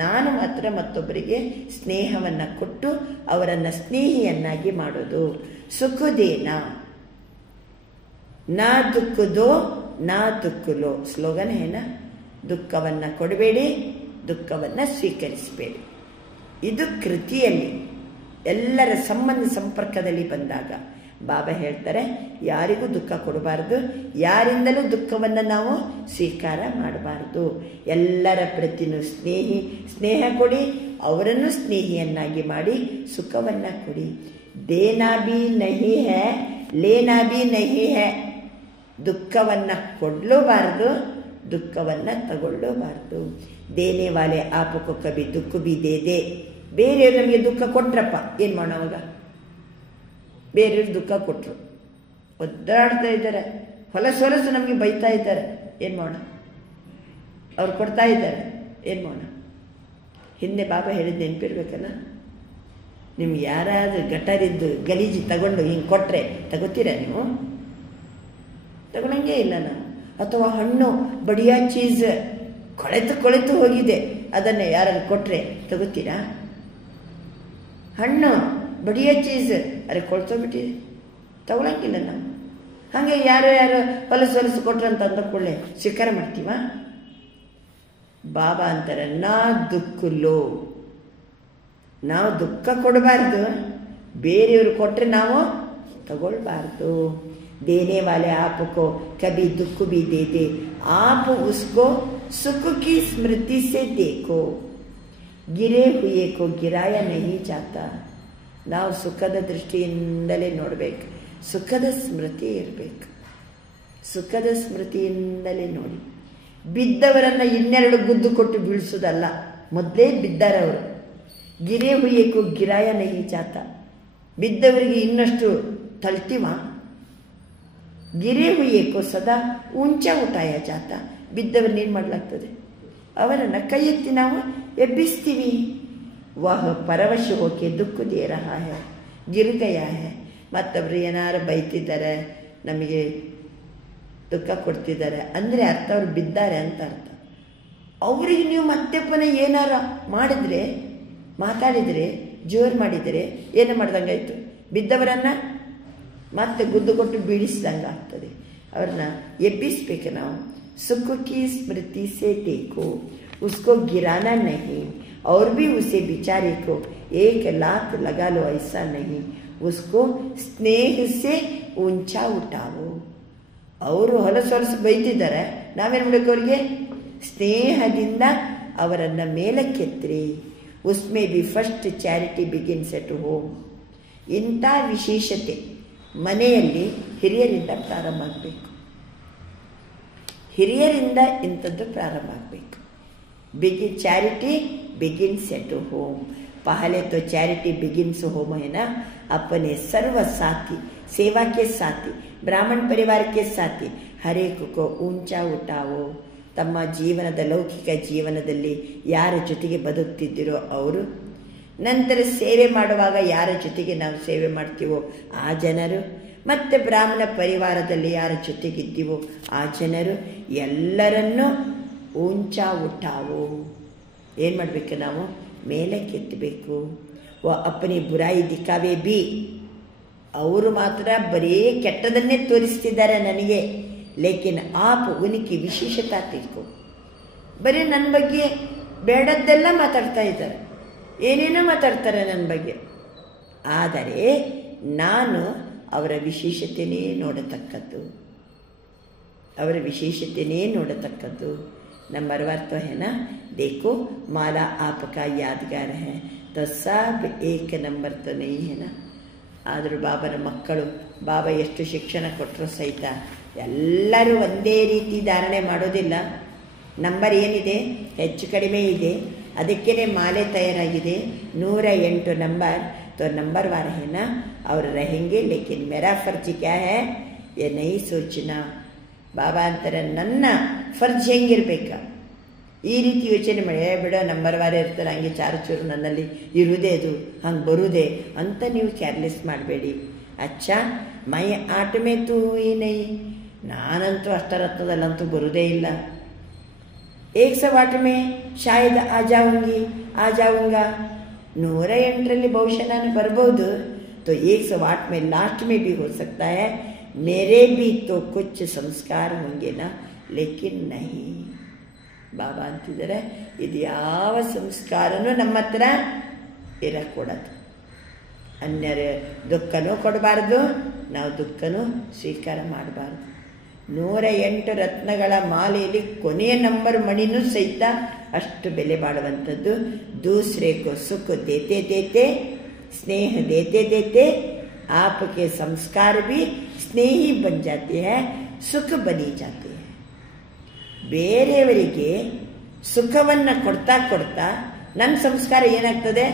ನಾನು ಮಾತ್ರ ಮತ್ತೊಬ್ಬರಿಗೆ ಸ್ನೇಹವನ್ನು ಕೊಟ್ಟು ಅವರನ್ನು ಸ್ನೇಹಿಯನ್ನಾಗಿ ಮಾಡೋದು. ಸುಖ ದೇನಾ ನಾ ದುಃಖ ದೋ ನಾ ದುಃಖ ಲೋ. ಸ್ಲೋಗನ್ ಹೇನ, ದುಃಖವನ್ನು ಕೊಡಬೇಡಿ, ದುಃಖವನ್ನು ಸ್ವೀಕರಿಸಬೇಡಿ. ಇದು ಕೃತಿಯಲ್ಲಿ ಎಲ್ಲರ ಸಂಬಂಧ ಸಂಪರ್ಕದಲ್ಲಿ ಬಂದಾಗ ಬಾಬಾ ಹೇಳ್ತಾರೆ, ಯಾರಿಗೂ ದುಃಖ ಕೊಡಬಾರ್ದು, ಯಾರಿಂದಲೂ ದುಃಖವನ್ನು ನಾವು ಸ್ವೀಕಾರ ಮಾಡಬಾರ್ದು. ಎಲ್ಲರ ಪ್ರತಿನೂ ಸ್ನೇಹ ಕೊಡಿ, ಅವರನ್ನು ಸ್ನೇಹಿಯನ್ನಾಗಿ ಮಾಡಿ ಸುಖವನ್ನು ಕೊಡಿ. ದೇನಾ ಬಿ ನಹಿ ಹೈ, ಲೇನಾ ಬಿ ನಹಿ ಹೈ. ದುಃಖವನ್ನು ಕೊಡಲೂಬಾರ್ದು, ದುಃಖವನ್ನು ತಗೊಳ್ಳಬಾರ್ದು. ದೇನೆ ವಾಲೆ ಆಪಕ್ಕೂ ಕಬಿ ದುಃಖ ಬಿ ದೇ. ಬೇರೆಯವರು ನಮಗೆ ದುಃಖ ಕೊಟ್ರಪ್ಪ, ಏನು ಮಾಡೋವಾಗ? ಬೇರೆಯವ್ರು ದುಃಖ ಕೊಟ್ಟರು, ಒದ್ದಾಡ್ತಾ ಇದ್ದಾರೆ, ಹೊಲಸು ನಮಗೆ ಬೈತಾ ಇದ್ದಾರೆ, ಏನು ಮಾಡೋಣ? ಅವ್ರು ಕೊಡ್ತಾ ಇದ್ದಾರೆ, ಏನು ಮಾಡೋಣ? ಹಿಂದೆ ಬಾಬಾ ಹೇಳಿದ್ದು ನೆನಪಿರ್ಬೇಕಲ್ಲ, ನಿಮ್ಗೆ ಯಾರಾದರೂ ಗಟರಿದ್ದು ಗಲೀಜು ತಗೊಂಡು ಹಿಂಗೆ ಕೊಟ್ಟರೆ ತಗೋತೀರಾ ನೀವು? ತಗೊಳಂಗೇ ಇಲ್ಲ ನಾವು. ಅಥವಾ ಹಣ್ಣು ಬಡಿಯ ಚೀಸ್ ಕೊಳೆತು ಹೋಗಿದೆ, ಅದನ್ನು ಯಾರಾದ್ರು ಕೊಟ್ಟರೆ ತಗೋತೀರಾ? ಹಣ್ಣು ಬಡಿಯ ಚೀಸ್ ಅರೆ ಕೊಳ್ತೋಗ್ಬಿಟ್ಟಿದೆ, ತಗೊಳಂಗಿಲ್ಲ ನಾವು. ಹಾಗೆ ಯಾರು ಹೊಲಸು ಕೊಟ್ರು ಅಂತ ಅಂದ್ಕೊಳ್ಳೆ ಸ್ವೀಕಾರ ಮಾಡ್ತೀವ? ಬಾಬಾ ಅಂತಾರೆ, ನಾ ದುಃಖ ಲೋ. ನಾವು ದುಃಖ ಕೊಡಬಾರ್ದು, ಬೇರೆಯವರು ಕೊಟ್ಟರೆ ನಾವು ತಗೊಳ್ಬಾರ್ದು. देने वाले आपको कभी दुख भी दे दे, आप उसको सुख की स्मृति से देखो, गिरे हुए को गिराया नहीं जाता. ನಾವು ಸುಖದ ದೃಷ್ಟಿಯಿಂದಲೇ ನೋಡಬೇಕು, ಸುಖದ ಸ್ಮೃತಿ ಇರಬೇಕು, ಸುಖದ ಸ್ಮೃತಿಯಿಂದಲೇ ನೋಡಿ. ಬಿದ್ದವರನ್ನು ಇನ್ನೆರಡು ಗುದ್ದು ಕೊಟ್ಟು ಬೀಳಿಸೋದಲ್ಲ, ಮೊದಲೇ ಬಿದ್ದಾರವರು. ಗಿರೆ ಹುಯ್ಯಕ್ಕೂ ಗಿರಾಯ ನಹಿ ಜಾತ. ಬಿದ್ದವರಿಗೆ ಇನ್ನಷ್ಟು ತಳ್ತೀವ? ಗಿರೆ ಹುಯ್ಯಕ್ಕೂ ಸದಾ ಉಂಚ ಉಟಾಯ ಜಾತ. ಬಿದ್ದವರನ್ನ ಏನು ಮಾಡಲಾಗ್ತದೆ? ಅವರನ್ನು ಕೈ ಎತ್ತಿ ನಾವು ಎಬ್ಬಿಸ್ತೀವಿ. ವಹ ಪರವಶ ಹೋಕೆ ದುಃಖ ದೇ ರಹಾ ಹೈ, ಗಿರ್ ಗಯಾ ಹೈ. ಮತ್ತೊಬ್ರು ಏನಾರು ಬೈತಿದ್ದಾರೆ, ನಮಗೆ ದುಃಖ ಕೊಡ್ತಿದ್ದಾರೆ ಅಂದರೆ ಅರ್ಥ ಅವ್ರು ಬಿದ್ದಾರೆ ಅಂತ ಅರ್ಥ. ಅವ್ರಿಗೆ ನೀವು ಮತ್ತೆ ಪುನಃ ಏನಾರ ಮಾಡಿದರೆ, ಮಾತಾಡಿದರೆ, ಜೋರು ಮಾಡಿದರೆ ಏನು ಮಾಡ್ದಂಗಾಯ್ತು? ಬಿದ್ದವರನ್ನು ಮತ್ತೆ ಗುದ್ದು ಕೊಟ್ಟು ಬೀಳಿಸ್ದಂಗೆ ಆಗ್ತದೆ. ಅವ್ರನ್ನ ಎಬ್ಬಿಸ್ಬೇಕು ನಾವು. ಸುಖ ಕಿ ಸ್ಮೃತಿ ಸೇ ದೇಖೋ, उसको गिराना नहीं, और भी उसे बेचारे को एक लात लगा लो, ऐसा नहीं, उसको स्नेह से ऊंचा उठाओ. ಅವರು ಹೊಲಸು ಬೈತಿದ್ದಾರೆ, ನಾವೇನು ಮಾಡಬೇಕು? ಅವರಿಗೆ ಸ್ನೇಹದಿಂದ ಅವರನ್ನು ಮೇಲಕ್ಕೆತ್ರಿ. ಉಸ್ಮೇ ಬಿ first charity begins at home. ಇಂಥ ವಿಶೇಷತೆ ಮನೆಯಲ್ಲಿ ಹಿರಿಯರಿಂದ ಪ್ರಾರಂಭ ಆಗಬೇಕು. ಹಿರಿಯರಿಂದ ಇಂಥದ್ದು ಪ್ರಾರಂಭ ಆಗಬೇಕು. Charity begins at home. पहले तो चैरिटी बिगिन्स होम है ना, अपने सर्व साथी, सेवा के साथी, ब्राह्मण परिवार के साथी हर एक को ऊंचा उठाओ. ತಮ್ಮ ಜೀವನದ ಲೌಕಿಕ ಜೀವನದಲ್ಲಿ ಯಾರ ಜೊತೆಗೆ ಬದುಕ್ತಿದ್ದೀರೋ ಅವರು, ನಂತರ ಸೇವೆ ಮಾಡುವಾಗ ಯಾರ ಜೊತೆಗೆ ನಾವು ಸೇವೆ ಮಾಡ್ತೀವೋ ಆ ಜನರು, ಮತ್ತು ಬ್ರಾಹ್ಮಣ ಪರಿವಾರದಲ್ಲಿ ಯಾರ ಜೊತೆಗಿದ್ದೀವೋ ಆ ಜನರು, ಎಲ್ಲರನ್ನೂ ಊಂಚಾ ಉಠಾವೋ. ಏನು ಮಾಡಬೇಕು? ನಾವು ಮೇಲೆ ಕೆತ್ತಬೇಕು. ಅಪ್ಪನಿ ಬುರಾಯಿ ದಿಕ್ಕಾವೇ ಬಿ. ಅವರು ಮಾತ್ರ ಬರೀ ಕೆಟ್ಟದನ್ನೇ ತೋರಿಸ್ತಿದ್ದಾರೆ ನನಗೆ, ಲೇಕಿನ್ ಆಪ್ ಉನಿಕಿ ವಿಶೇಷತಾ ತಿಳ್ಕೊ. ಬರೀ ನನ್ನ ಬಗ್ಗೆ ಬೇಡದ್ದೆಲ್ಲ ಮಾತಾಡ್ತಾ ಇದ್ದಾರೆ, ಏನೇನೋ ಮಾತಾಡ್ತಾರೆ ನನ್ನ ಬಗ್ಗೆ. ಆದರೆ ನಾನು ಅವರ ವಿಶೇಷತೆಯೇ ನೋಡತಕ್ಕದ್ದು, ಅವರ ವಿಶೇಷತೆಯೇ ನೋಡತಕ್ಕದ್ದು. नंबर 1 तो है ना, देखो माला आपका यादगार है, तो सब एक नंबर तो नहीं है ना. ಆದರೂ ಬಾಬನ ಮಕ್ಕಳು, ಬಾಬಾ ಎಷ್ಟು ಶಿಕ್ಷಣ ಕೊಟ್ಟರು ಸಹಿತ ಎಲ್ಲರೂ ಒಂದೇ ರೀತಿ ಧಾರಣೆ ಮಾಡೋದಿಲ್ಲ. ನಂಬರ್ ಏನಿದೆ ಹೆಚ್ಚು ಕಡಿಮೆ ಇದೆ, ಅದಕ್ಕೇ ಮಾಲೆ ತಯಾರಾಗಿದೆ 108 ನಂಬರ್. तो नंबर वार है ना, और रहेंगे, लेकिन मेरा फर्ज क्या है ये नहीं सोचना. ಬಾಬಾ ಅಂತಾರೆ, ನನ್ನ ಫರ್ಜ್ ಹೆಂಗಿರ್ಬೇಕ, ಈ ರೀತಿ ಯೋಚನೆ ಮಾಡಿ ಬಿಡೋ ನಂಬರ್ ವಾರ ಇರ್ತಾರೆ, ಹಂಗೆ ಚಾರು ನನ್ನಲ್ಲಿ ಇರುವುದೇ ಅದು, ಹಂಗೆ ಬರುವುದೇ ಅಂತ ನೀವು ಕೇರ್ಲೆಸ್ ಮಾಡಬೇಡಿ. ಅಚ್ಚಾ ಮೈ ಆಟ ಮೇ ತೂ ಈ ನೈ, ನಾನಂತೂ ಅಷ್ಟರತ್ನದಲ್ಲಂತೂ ಬರುವುದೇ ಇಲ್ಲ. 100 ವಾಟ್ ಮೇ ಶಾಯದ್ ಆ ಜಾऊंगा 108ರಲ್ಲಿ ಬಹುಶಃ ನಾನು ಬರ್ಬೋದು. तो 100 वाट में लास्ट में भी हो सकता है मेरे भी तो कुछ संस्कार होंगे ना, लेकिन नहीं. ಬಾಬಾ ಅಂತಿದ್ದಾರೆ, ಇದು ಯಾವ ಸಂಸ್ಕಾರನೂ ನಮ್ಮ ಹತ್ರ ಇರக்கூಡದು. ಅನ್ಯರ ದುಃಖನೂ ಕೊಡಬಾರ್ದು, ನಾವು ದುಃಖನೂ ಸ್ವೀಕಾರ ಮಾಡಬಾರ್ದು. 108 ರತ್ನಗಳ ಮಾಲೆಯಲ್ಲಿ ಕೊನೆಯ ನಂಬರ್ ಮಣಿನೂ ಸಹಿತ ಅಷ್ಟು ಬೆಲೆ ಬಾಳುವಂಥದ್ದು. दूसरे को सुख देते देते, स्नेह देते देते आपके संस्कार भी स्नेही बन जाते हैं, सुख बनी जाते हैं. ಬೇರೆಯವರಿಗೆ ಸುಖವನ್ನು ಕೊಡ್ತಾ ಕೊಡ್ತಾ ನನ್ನ ಸಂಸ್ಕಾರ ಏನಾಗ್ತದೆ,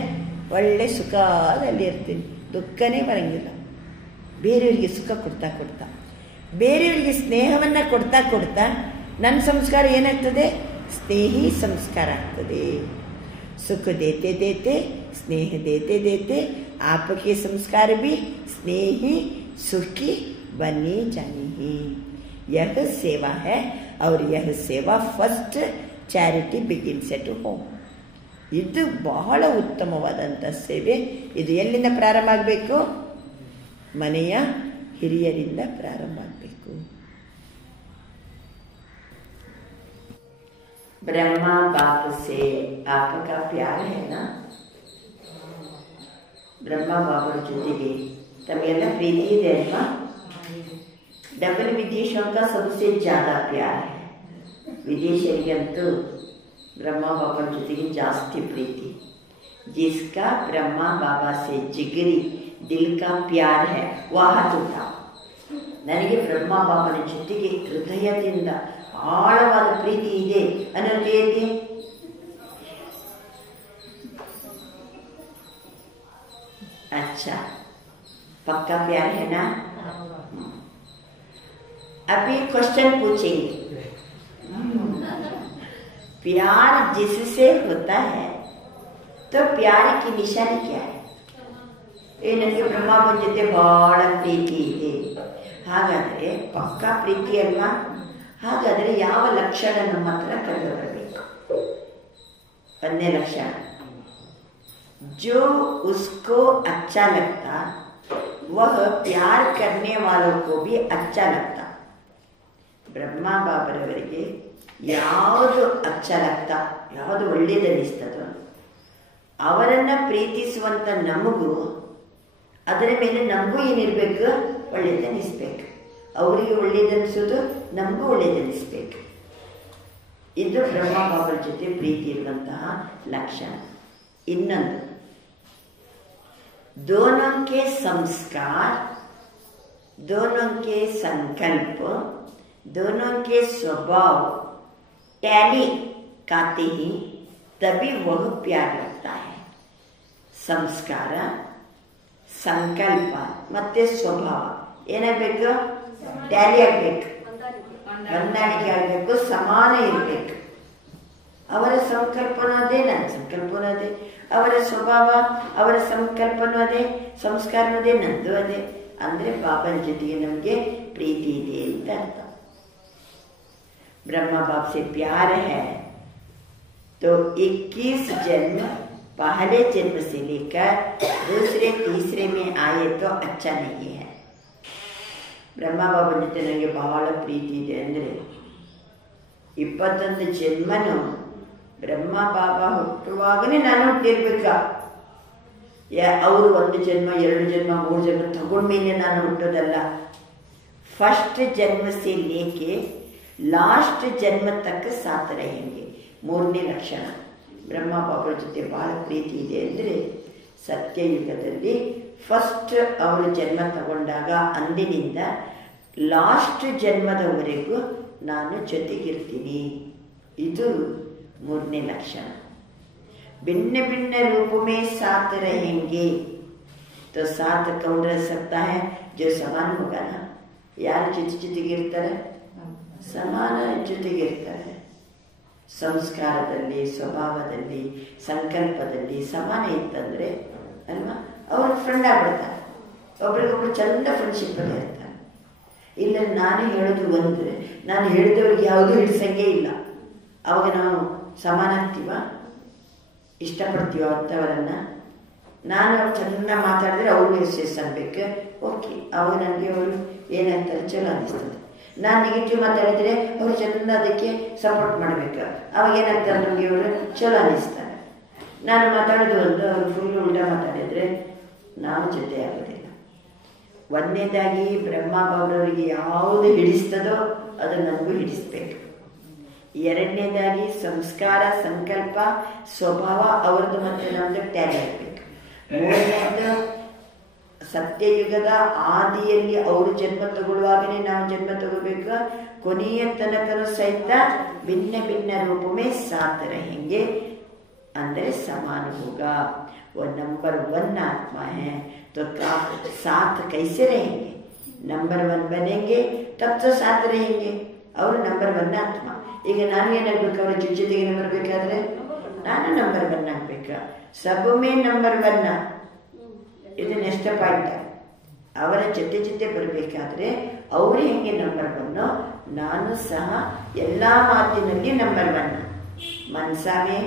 ಒಳ್ಳೆ ಸುಖದಲ್ಲಿ ಇರ್ತೀನಿ, ದುಃಖನೇ ಬರಂಗಿಲ್ಲ. ಬೇರೆಯವರಿಗೆ ಸುಖ ಕೊಡ್ತಾ ಕೊಡ್ತಾ, ಬೇರೆಯವರಿಗೆ ಸ್ನೇಹವನ್ನು ಕೊಡ್ತಾ ಕೊಡ್ತಾ ನನ್ನ ಸಂಸ್ಕಾರ ಏನಾಗ್ತದೆ, ಸ್ನೇಹಿ ಸಂಸ್ಕಾರ ಆಗ್ತದೆ. ಸುಖ ದೇತೆ ದೇತೆ स्नेह देते देते आपके संस्कार भी स्नेही सुखी बनी जानी. यह सेवा है और यह सेवा first charity begins at home. ಇದು ಬಹಳ ಉತ್ತಮವಾದಂಥ ಸೇವೆ. ಇದು ಎಲ್ಲಿಂದ ಪ್ರಾರಂಭ ಆಗಬೇಕು, ಮನೆಯ ಹಿರಿಯರಿಂದ ಪ್ರಾರಂಭ ಆಗಬೇಕು. ಬ್ರಹ್ಮ ಬಾಪ್ ಸೇ ಆಪಕಾ ಪ್ಯಾರ ಹೇನಾ, ಬ್ರಹ್ಮ ಬಾಬರ ಜೊತೆಗೆ ತಮಗೆಲ್ಲ ಪ್ರೀತಿ ಇದೆ ಅಲ್ವಾ. ಡಬಲ್ ವಿದೇಶೋं का सबसे ज़्यादा प्यार है. ವಿದೇಶಿಯರಿಗಂತೂ ಬ್ರಹ್ಮ ಬಾಬರ ಜೊತೆಗೆ ಜಾಸ್ತಿ ಪ್ರೀತಿ. जिसका ब्रह्मा बाबा से जिगरी दिल का प्यार है वह तुटा. ನನಗೆ ಬ್ರಹ್ಮ ಬಾಬನ ಜೊತೆಗೆ ಹೃದಯದಿಂದ ಆಳವಾದ ಪ್ರೀತಿ ಇದೆ ಅನ್ನೋದು ಏಕೆ? अच्छा पक्का प्यार है ना. अभी क्वेश्चन पूछेंगे, प्यार जिससे होता है तो प्यार की निशानी क्या है? ನನಗೆ ಬ್ರಹ್ಮನ ಜೊತೆ ಬಹಳ ಪ್ರೀತಿ ಇದೆ, ಹಾಗಾದರೆ ಪಕ್ಕಾ ಪ್ರೀತಿ ಅಲ್ವಾ? ಹಾಗಾದರೆ ಯಾವ ಲಕ್ಷಣ ನಮ್ಮ ಹತ್ರ ಕಂಡು ಬರಬೇಕು? ಒಂದನೇ ಲಕ್ಷಣ, जो उसको अच्छा लगता वह प्यार करने वालों को भी अच्छा लगता. ಬ್ರಹ್ಮ ಬಾಬರವರಿಗೆ ಯಾವುದು ಅಚ್ಚ ಲಗ್ತಾ, ಯಾವುದು ಒಳ್ಳೇದನ್ನಿಸ್ತದೋ ಅವರನ್ನು ಪ್ರೀತಿಸುವಂಥ ನಮಗೂ ಅದರ ಮೇಲೆ ನಮಗೂ ಏನಿರಬೇಕು, ಒಳ್ಳೇದನ್ನಿಸ್ಬೇಕು. ಅವರಿಗೆ ಒಳ್ಳೇದನ್ನಿಸೋದು ನಮಗೂ ಒಳ್ಳೇದನ್ನಿಸ್ಬೇಕು. ಇದು ಬ್ರಹ್ಮ ಬಾಬರ ಜೊತೆ ಪ್ರೀತಿ ಇರುವಂತಹ ಲಕ್ಷಣ. ಇನ್ನೊಂದು, दोनों के संस्कार, दोनों के संकल्प, दोनों के स्वभाव टैली खाते ही तभी वह प्यार लगता है. ಸಂಸ್ಕಾರ, ಸಂಕಲ್ಪ ಮತ್ತೆ ಸ್ವಭಾವ ಏನಾಗಬೇಕು? ಟ್ಯಾಲಿ ಆಗಬೇಕು, ಹೊಂದಾಣಿಕೆ ಆಗಬೇಕು, ಸಮಾನ ಇರಬೇಕು. ಅವರ ಸಂಕಲ್ಪನೂ ಅದೇ, ನನ್ನ ಸಂಕಲ್ಪನೂ ಅದೇ, ಅವರ ಸ್ವಭಾವ ಅವರ ಸಂಕಲ್ಪನೂ ಅದೇ, ಸಂಸ್ಕಾರನೂ ಅದೇ, ನಂದು ಅದೇ. ಅಂದರೆ ಬಾಬನ ಜೊತೆಗೆ ನಮಗೆ ಪ್ರೀತಿ ಇದೆ ಅಂತ ಅರ್ಥ. ब्रह्मा बाप से प्यार है तो 21 जन्म पहले जन्म से लेकर दूसरे तीसरे में आए तो अच्छा नहीं है. ಬ್ರಹ್ಮ ಬಾಬನ ಜೊತೆ ನನಗೆ ಬಹಳ ಪ್ರೀತಿ ಇದೆ ಅಂದರೆ 21 ಜನ್ಮನು ಬ್ರಹ್ಮ ಬಾಬಾ ಹುಟ್ಟುವಾಗಲೇ ನಾನು ಹುಟ್ಟಿರ್ಬೇಕ. ಅವರು 1 ಜನ್ಮ 2 ಜನ್ಮ 3 ಜನ್ಮ ತಗೊಂಡ್ಮೇಲೆ ನಾನು ಹುಟ್ಟೋದಲ್ಲ. ಫಸ್ಟ್ ಜನ್ಮ ಸೇ ಲೇಕೆ ಲಾಸ್ಟ್ ಜನ್ಮ ತಕ್ಕ ಸಾಥ रहेंगे. ಮೂರನೇ ಲಕ್ಷಣ, ಬ್ರಹ್ಮ ಬಾಬರ ಜೊತೆ ಬಹಳ ಪ್ರೀತಿ ಇದೆ ಅಂದರೆ ಸತ್ಯಯುಗದಲ್ಲಿ ಫಸ್ಟ್ ಅವರು ಜನ್ಮ ತಗೊಂಡಾಗ ಅಂದಿನಿಂದ ಲಾಸ್ಟ್ ಜನ್ಮದವರೆಗೂ ನಾನು ಜೊತೆಗಿರ್ತೀನಿ. ಇದು ಮೂರನೇ ಲಕ್ಷಣ. भिन्न भिन्न रूप में साथ रहेंगे तो साथ कौन रह सकता है? जो समान होगा ना. ಯಾರು ಜೊತೆಗಿರ್ತಾರೆ? ಸಮಾನ ಜೊತೆಗಿರ್ತಾರೆ. ಸಂಸ್ಕಾರದಲ್ಲಿ, ಸ್ವಭಾವದಲ್ಲಿ, ಸಂಕಲ್ಪದಲ್ಲಿ ಸಮಾನ ಇತ್ತಂದ್ರೆ ಅಲ್ವಾ ಅವ್ರ ಫ್ರೆಂಡ್ ಆಗ್ಬಿಡ್ತಾರೆ, ಒಬ್ರಿಗೊಬ್ರು ಚಂದ ಫ್ರೆಂಡ್ಶಿಪ್ ಅಲ್ಲೇ ಇರ್ತಾರೆ. ಇಲ್ಲ ನಾನು ಹೇಳೋದು ಒಂದ್ರೆ ನಾನು ಹೇಳಿದವ್ರಿಗೆ ಯಾವುದೂ ಹಿಡಿಸಂಗೆ ಇಲ್ಲ, ಅವಾಗ ನಾವು ಸಮಾನ ಆಗ್ತೀವ, ಇಷ್ಟಪಡ್ತೀವ ಅಂಥವರನ್ನ. ನಾನು ಅವ್ರು ಚೆನ್ನಾಗಿ ಮಾತಾಡಿದ್ರೆ ಅವ್ರು ಎಸ್ ಅನ್ಬೇಕು, ಓಕೆ, ಅವಾಗ ನನಗೆ ಅವರು ಏನಾಗ್ತಾರೆ ಚಲೋ ಅನ್ನಿಸ್ತದೆ. ನಾನು ನೆಗೆಟಿವ್ ಮಾತಾಡಿದ್ರೆ ಅವರು ಚೆಂದ ಅದಕ್ಕೆ ಸಪೋರ್ಟ್ ಮಾಡಬೇಕು, ಅವಾಗ ಏನಾಗ್ತಾರೆ ನಮಗೆ ಅವರು ಚಲೋ ಅನ್ನಿಸ್ತಾರೆ. ನಾನು ಮಾತಾಡೋದು ಒಂದು, ಅವರು ಫುಲ್ ಉಲ್ಟಾ ಮಾತಾಡಿದರೆ ನಾವು ಜೊತೆ ಆಗೋದಿಲ್ಲ. ಒಂದನೇದಾಗಿ ಬ್ರಹ್ಮ ಬಾಬರವರಿಗೆ ಯಾವುದು ಹಿಡಿಸ್ತದೋ ಅದು ನನಗೂ ಹಿಡಿಸ್ಬೇಕು. ಎರಡನೇದಾಗಿ ಸಂಸ್ಕಾರ, ಸಂಕಲ್ಪ, ಸ್ವಭಾವ ಅವ್ರದ್ದು ಮತ್ತೆ ನಮ್ಮದು ಟ್ಯಾಲಿ ಆಗಬೇಕು. ಮೂರನೇದು ಸತ್ಯಯುಗದ ಆದಿಯಲ್ಲಿ ಅವರು ಜನ್ಮ ತಗೊಳ್ಳುವಾಗಲೇ ನಾವು ಜನ್ಮ ತಗೋಬೇಕು, ಕೊನೆಯ ತನಕನೂ ಸಹಿತ ಭಿನ್ನ ಭಿನ್ನ ರೂಪಮೇ ಸಾತ್ रहेंगे, ಅಂದರೆ समान होगा. वो नंबर 1 आत्मा है तो साथ कैसे रहेंगे? नंबर 1 बनेंगे तब तो साथ रहेंगे. ಅವರು ನಂಬರ್ 1 ಆತ್ಮ. ಈಗ ನಾನು ಏನಾಗಬೇಕು, ಅವರ ಜೊತೆಗೆ ಬರಬೇಕಾದ್ರೆ ನಾನು ನಂಬರ್ 1 ಆಗ್ಬೇಕು. ಸಬಮೇ ನಂಬರ್ 1. ಇದು ನೆಕ್ಸ್ಟ್ ಪಾಯಿಂಟ್. ಅವರ ಜೊತೆ ಬರಬೇಕಾದ್ರೆ ಅವರು ಹೆಂಗೆ ನಂಬರ್ 1, ನಾನು ಸಹ ಎಲ್ಲ ಮಾತಿನಲ್ಲಿ ನಂಬರ್ 1. ಮನಸಾ ಮೇ,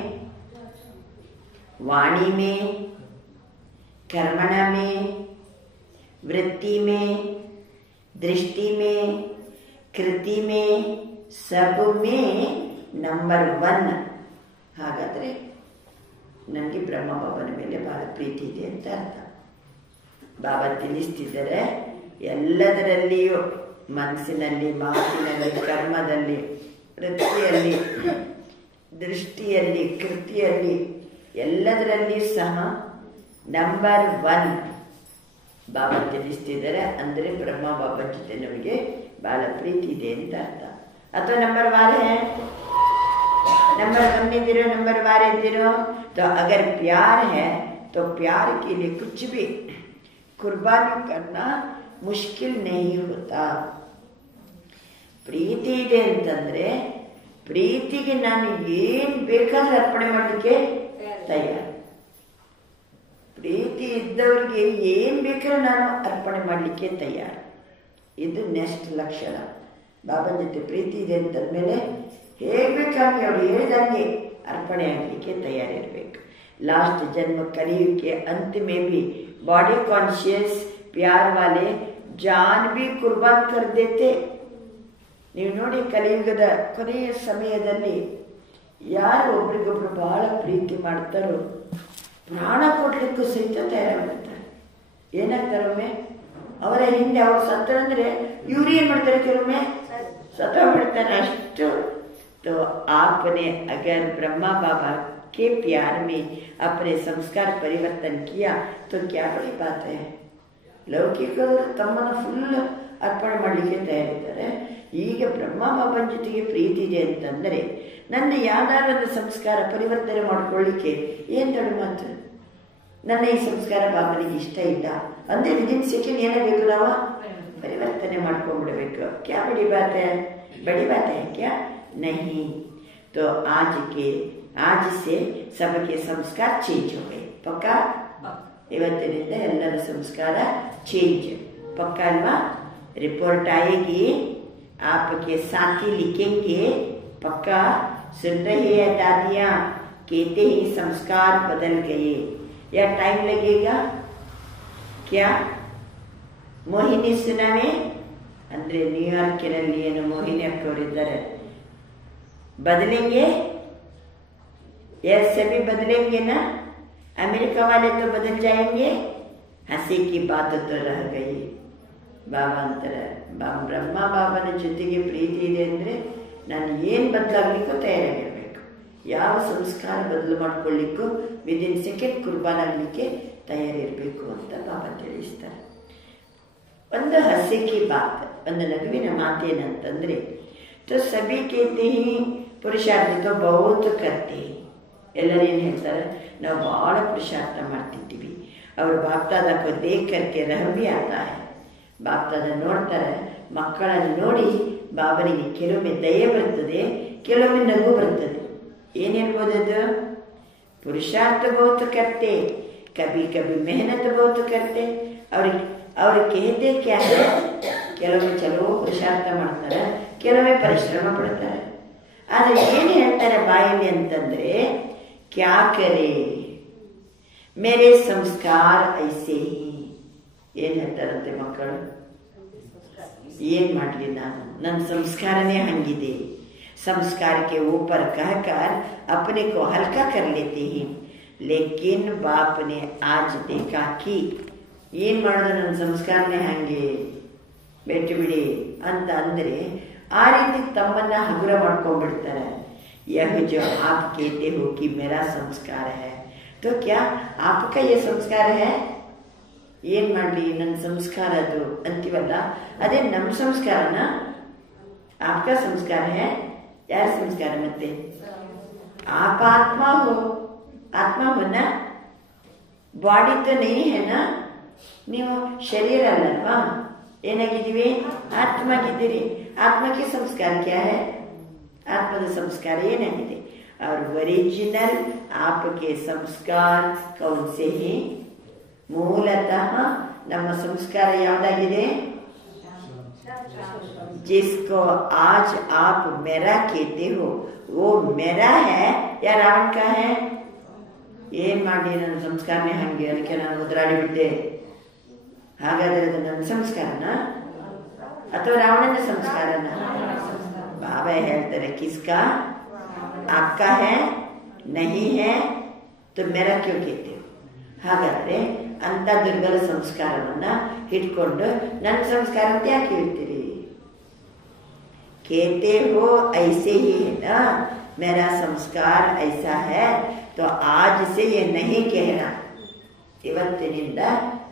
वाणी में, कर्मण में, वृत्ति में, दृष्टि में, कृति में, सब में ನಂಬರ್ 1. ಹಾಗಾದರೆ ನನಗೆ ಬ್ರಹ್ಮ ಬಾಬನ ಮೇಲೆ ಬಹಳ ಪ್ರೀತಿ ಇದೆ ಅಂತ ಅರ್ಥ. ಬಾಬಾ ತಿಳಿಸ್ತಿದ್ದಾರೆ, ಎಲ್ಲದರಲ್ಲಿಯೂ ಮನಸ್ಸಿನಲ್ಲಿ, ಮಾತಿನಲ್ಲಿ, ಕರ್ಮದಲ್ಲಿ, ವೃತ್ತಿಯಲ್ಲಿ, ದೃಷ್ಟಿಯಲ್ಲಿ, ಕೃತಿಯಲ್ಲಿ, ಎಲ್ಲದರಲ್ಲಿ ಸಹ ನಂಬರ್ 1 ಬಾಬಾ ತಿಳಿಸ್ತಿದ್ದಾರೆ. ಅಂದರೆ ಬ್ರಹ್ಮ ಬಾಬಾ ಜೊತೆ ನಮಗೆ ಬಹಳ ಪ್ರೀತಿ ಇದೆ ಅಂತ ಅರ್ಥ. ಅಥವಾ ನಂಬರ್ 12 है, नंबर 1 इधरो, नंबर 12 इधरो. तो अगर प्यार है तो प्यार के लिए कुछ भी कुर्बानी करना मुश्किल नहीं होता. ಪ್ರೀತಿ ಇದೆ ಅಂತಂದ್ರೆ ಪ್ರೀತಿಗೆ ನಾನು ಏನ್ ಬೇಕಾದ್ರೂ ಅರ್ಪಣೆ ಮಾಡಲಿಕ್ಕೆ ತಯಾರು. ಪ್ರೀತಿ ಇದ್ದವ್ರಿಗೆ ಏನ್ ಬೇಕಾದ್ರೂ ನಾನು ಅರ್ಪಣೆ ಮಾಡಲಿಕ್ಕೆ ತಯಾರು. ಇದು ನೆಕ್ಸ್ಟ್ ಲಕ್ಷಣ. ಬಾಬನ ಜೊತೆ ಪ್ರೀತಿ ಇದೆ ಅಂತಂದ್ಮೇಲೆ ಹೇಗೆ ಬೇಕಾಗಿ ಅವ್ರು ಹೇಳಿದಂಗೆ ಅರ್ಪಣೆ ಆಗಲಿಕ್ಕೆ ತಯಾರಿರ್ಬೇಕು. लास्ट जन्म कलयुग के अंत में भी बॉडी कॉन्शियस प्यार वाले जान भी कुर्बान कर देते. ನೀವು ನೋಡಿ, ಕಲಿಯುಗದ ಕೊನೆಯ ಸಮಯದಲ್ಲಿ ಯಾರು ಒಬ್ರಿಗೊಬ್ರು ಬಹಳ ಪ್ರೀತಿ ಮಾಡ್ತಾರೋ ಪ್ರಾಣ ಕೊಡ್ಲಿಕ್ಕೂ ಸಹಿತ ತಯಾರಾಗ್ಬಿಡ್ತಾರೆ. ಏನಾಗ್ತಾರೊಮ್ಮೆ ಅವರ ಹಿಂದೆ ಅವ್ರು ಸತ್ತರಂದ್ರೆ ಇವ್ರು ಏನ್ ಮಾಡ್ತಾರೆ, ಕೆಲವೊಮ್ಮೆ ಸತ್ತೋಗ್ಬಿಡ್ತಾರೆ. ಅಷ್ಟು. तो आपने अगर ब्रह्मा बाबा के प्यार में अपने संस्कार परिवर्तन किया तो क्या बड़ी बात है. ಲೌಕಿಕರು ತಮ್ಮನ್ನು ಫುಲ್ ಅರ್ಪಣೆ ಮಾಡಲಿಕ್ಕೆ ತಯಾರಿದ್ದಾರೆ. ಈಗ ಬ್ರಹ್ಮ ಬಾಬನ ಜೊತೆಗೆ ಪ್ರೀತಿ ಇದೆ ಅಂತಂದರೆ ನನ್ನ ಯಾವ್ದಾದ್ರು ಒಂದು ಸಂಸ್ಕಾರ ಪರಿವರ್ತನೆ ಮಾಡ್ಕೊಳ್ಳಿಕ್ಕೆ ಏನು ದೊಡ್ಡ ಮಾತು. ನನ್ನ ಈ ಸಂಸ್ಕಾರ ಬಾಬನಿಗೆ ಇಷ್ಟ ಇಲ್ಲ ಅಂದರೆ ವಿದಿನ್ ಸೆಕೆಂಡ್ ಏನಾಗಬೇಕು, ನಾವು ಪರಿವರ್ತನೆ ಮಾಡ್ಕೊಂಡ್ಬಿಡ್ಬೇಕು. ಕ್ಯಾ ಬಡಿ ಬಾತ್ ಹೈ? ಬಡಿ ಬಾತ್ ಹೈ ಕ್ಯಾ? नहीं. तो आज से सबके संस्कार चेंज हो गए. पक्का? ಇವತ್ತಿನಿಂದ ಎಲ್ಲರ ಸಂಸ್ಕಾರ ಚೇಂಜ್. ಪಕ್ಕ ಅಲ್ವಾ? रिपोर्ट आएगी, आपके साथी लिखेंगे. पक्का? सुन रही है दादियाँ? कहते ही संस्कार बदल गए. या टाइम लगेगा क्या? मोहिनी सुनावे ಅಂದ್ರೆ ನ್ಯೂಯಾರ್ಕಿನಲ್ಲಿ ಏನು ಮೋಹಿನಿ ಅಕ್ಕವರಿದ್ದಾರೆ, बदलेंगे? ये सभी बदलेंगे ना? अमेरिका वाले तो बदल जाएंगे. हंसी की बात तो रह गई. ಬಾಬಾ ಅಂತಾರೆ, ಬ್ರಹ್ಮ ಬಾಬನ ಜೊತೆಗೆ ಪ್ರೀತಿ ಇದೆ ಅಂದರೆ ನಾನು ಏನು ಬದಲಾಗಲಿಕ್ಕೂ ತಯಾರಾಗಿರ್ಬೇಕು. ಯಾವ ಸಂಸ್ಕಾರ ಬದಲು ಮಾಡ್ಕೊಳ್ಳಿಕ್ಕೂ ವಿದಿನ್ ಸೆಕೆಂಡ್ ಕುರ್ಬಾನ್ ಆಗಲಿಕ್ಕೆ ತಯಾರಿರಬೇಕು ಅಂತ ಬಾಬಾ ತಿಳಿಸ್ತಾರೆ. ಒಂದು ಹಸಿಕಿ ಬಾತ್, ಒಂದು ನಗುವಿನ ಮಾತೇನಂತಂದ್ರೆ, तो सभी कहते हैं पुरुषार्थ तो बहुत करते हैं. ಎಲ್ಲರೂ ಏನು ಹೇಳ್ತಾರೆ, ನಾವು ಭಾಳ ಪುರುಷಾರ್ಥ ಮಾಡ್ತಿದ್ದೀವಿ. ಅವರು ಬಾಪ್ತಾದ ಕೋ ದೇಖ್ ಕರ್ಕೆ ರಹ ಭಿ ಆತಾ ಹೈ. ಬಾಪ್ತಾದ ನೋಡ್ತಾರೆ, ಮಕ್ಕಳನ್ನು ನೋಡಿ ಬಾಬನಿಗೆ ಕೆಲವೊಮ್ಮೆ ದಯೆ ಬರ್ತದೆ, ಕೆಲವೊಮ್ಮೆ ನಗು ಬರ್ತದೆ. ಏನಿರ್ಬೋದದು? पुरुषार्थ बहुत करते, कभी कभी मेहनत बहुत करते. ಅವ್ರು कहते क्या है, ಕೆಲವೊಮ್ಮೆ ಚಲೋ ಪುರುಷಾರ್ಥ ಮಾಡ್ತಾರೆ, ಕೆಲವೊಮ್ಮೆ ಪರಿಶ್ರಮ ಪಡ್ತಾರೆ. ಆದ್ರೆ ಏನು ಹೇಳ್ತಾರೆ ಬಾಯಲ್ಲಿ ಅಂತಂದ್ರೆ, ಕ್ಯಾ ಕರೆ ಮೇರೆ ಸಂಸ್ಕಾರ ಐಸೆ ಹಿ. ಏನ್ ಹೇಳ್ತಾರಂತೆ ಮಕ್ಕಳು, ಏನ್ ಮಾಡ್ಲಿ ನಾನು, ನನ್ನ ಸಂಸ್ಕಾರನೇ ಹಂಗಿದೆ. संस्कार के ऊपर कहकर अपने को हल्का कर लेते हैं. लेकिन बाप ने आज देखा कि ಏನ್ ಮಾಡೋದು, ನನ್ನ ಸಂಸ್ಕಾರನೇ ಹಂಗೆ ಬಿಟ್ಟು ಬಿಡಿ ಅಂತ ಅಂದ್ರೆ ಆ ರೀತಿ ತಮ್ಮನ್ನ ಹಗುರ ಮಾಡ್ಕೊಂಡ್ಬಿಡ್ತಾರೆ. यह जो आप कहते हो कि मेरा संस्कार है, तो क्या आपका ये संस्कार है? ಏನ್ ಮಾಡ್ಲಿ, ನನ್ನ ಸಂಸ್ಕಾರ ಅದು ಅಂತೀವಲ್ಲ, ಅದೇ ನಮ್ಮ ಸಂಸ್ಕಾರನ? आपका संस्कार है, यार संस्कार मत्ते आप आत्मा हो, आत्मा हो ना, बॉडी तो नहीं है ना, ನೀವು ಶರೀರ ಅಲ್ಲಲ್ವಾ, ಏನಾಗಿದ್ದೀವಿ? ಆತ್ಮಾಗಿದ್ದೀರಿ. ಆತ್ಮಕ್ಕೆ ಸಂಸ್ಕಾರ ಕ್ಯಾ है? ಆತ್ಮದ ಸಂಸ್ಕಾರ ಏನಾಗಿದೆ? और ओरिजिनल आपके संस्कार कौन से हैं? ಮೂಲತಃ ನಮ್ಮ ಸಂಸ್ಕಾರ ಯಾವುದಾಗಿದೆ? जिसको आज आप मेरा कहते हो वो मेरा है या रावण का है? ಏನ್ ಮಾಡಿ, ನನ್ನ ಸಂಸ್ಕಾರನೇ ಹಂಗೆ, ಅದಕ್ಕೆ ನಾನು ಉದ್ರಾಡಿ ಬಿಟ್ಟೆ. ಹಾಗಾದ್ರೆ ಅದು ನನ್ನ ಸಂಸ್ಕಾರನ ಅಥವಾ ರಾವಣನ ಸಂಸ್ಕಾರನ? ಬಾಬಾ ಹೇಳ್ತಾರೆ, ಕಿಸ್ಕಾ आपका है नहीं है तो मेरा क्यों कहते हो? ಹಾಗಾದ್ರೆ ಅಂತ ದುರ್ಬಲ ಸಂಸ್ಕಾರವನ್ನ ಇಟ್ಕೊಂಡು ನನ್ನ ಸಂಸ್ಕಾರ ಅಂತ ಯಾಕೆ ಹೇಳ್ತೀರಿ? कहते हो ऐसे ही है ना, मेरा संस्कार ऐसा है, तो आज से ये नहीं कहना. ಇವತ್ತಿನಿಂದ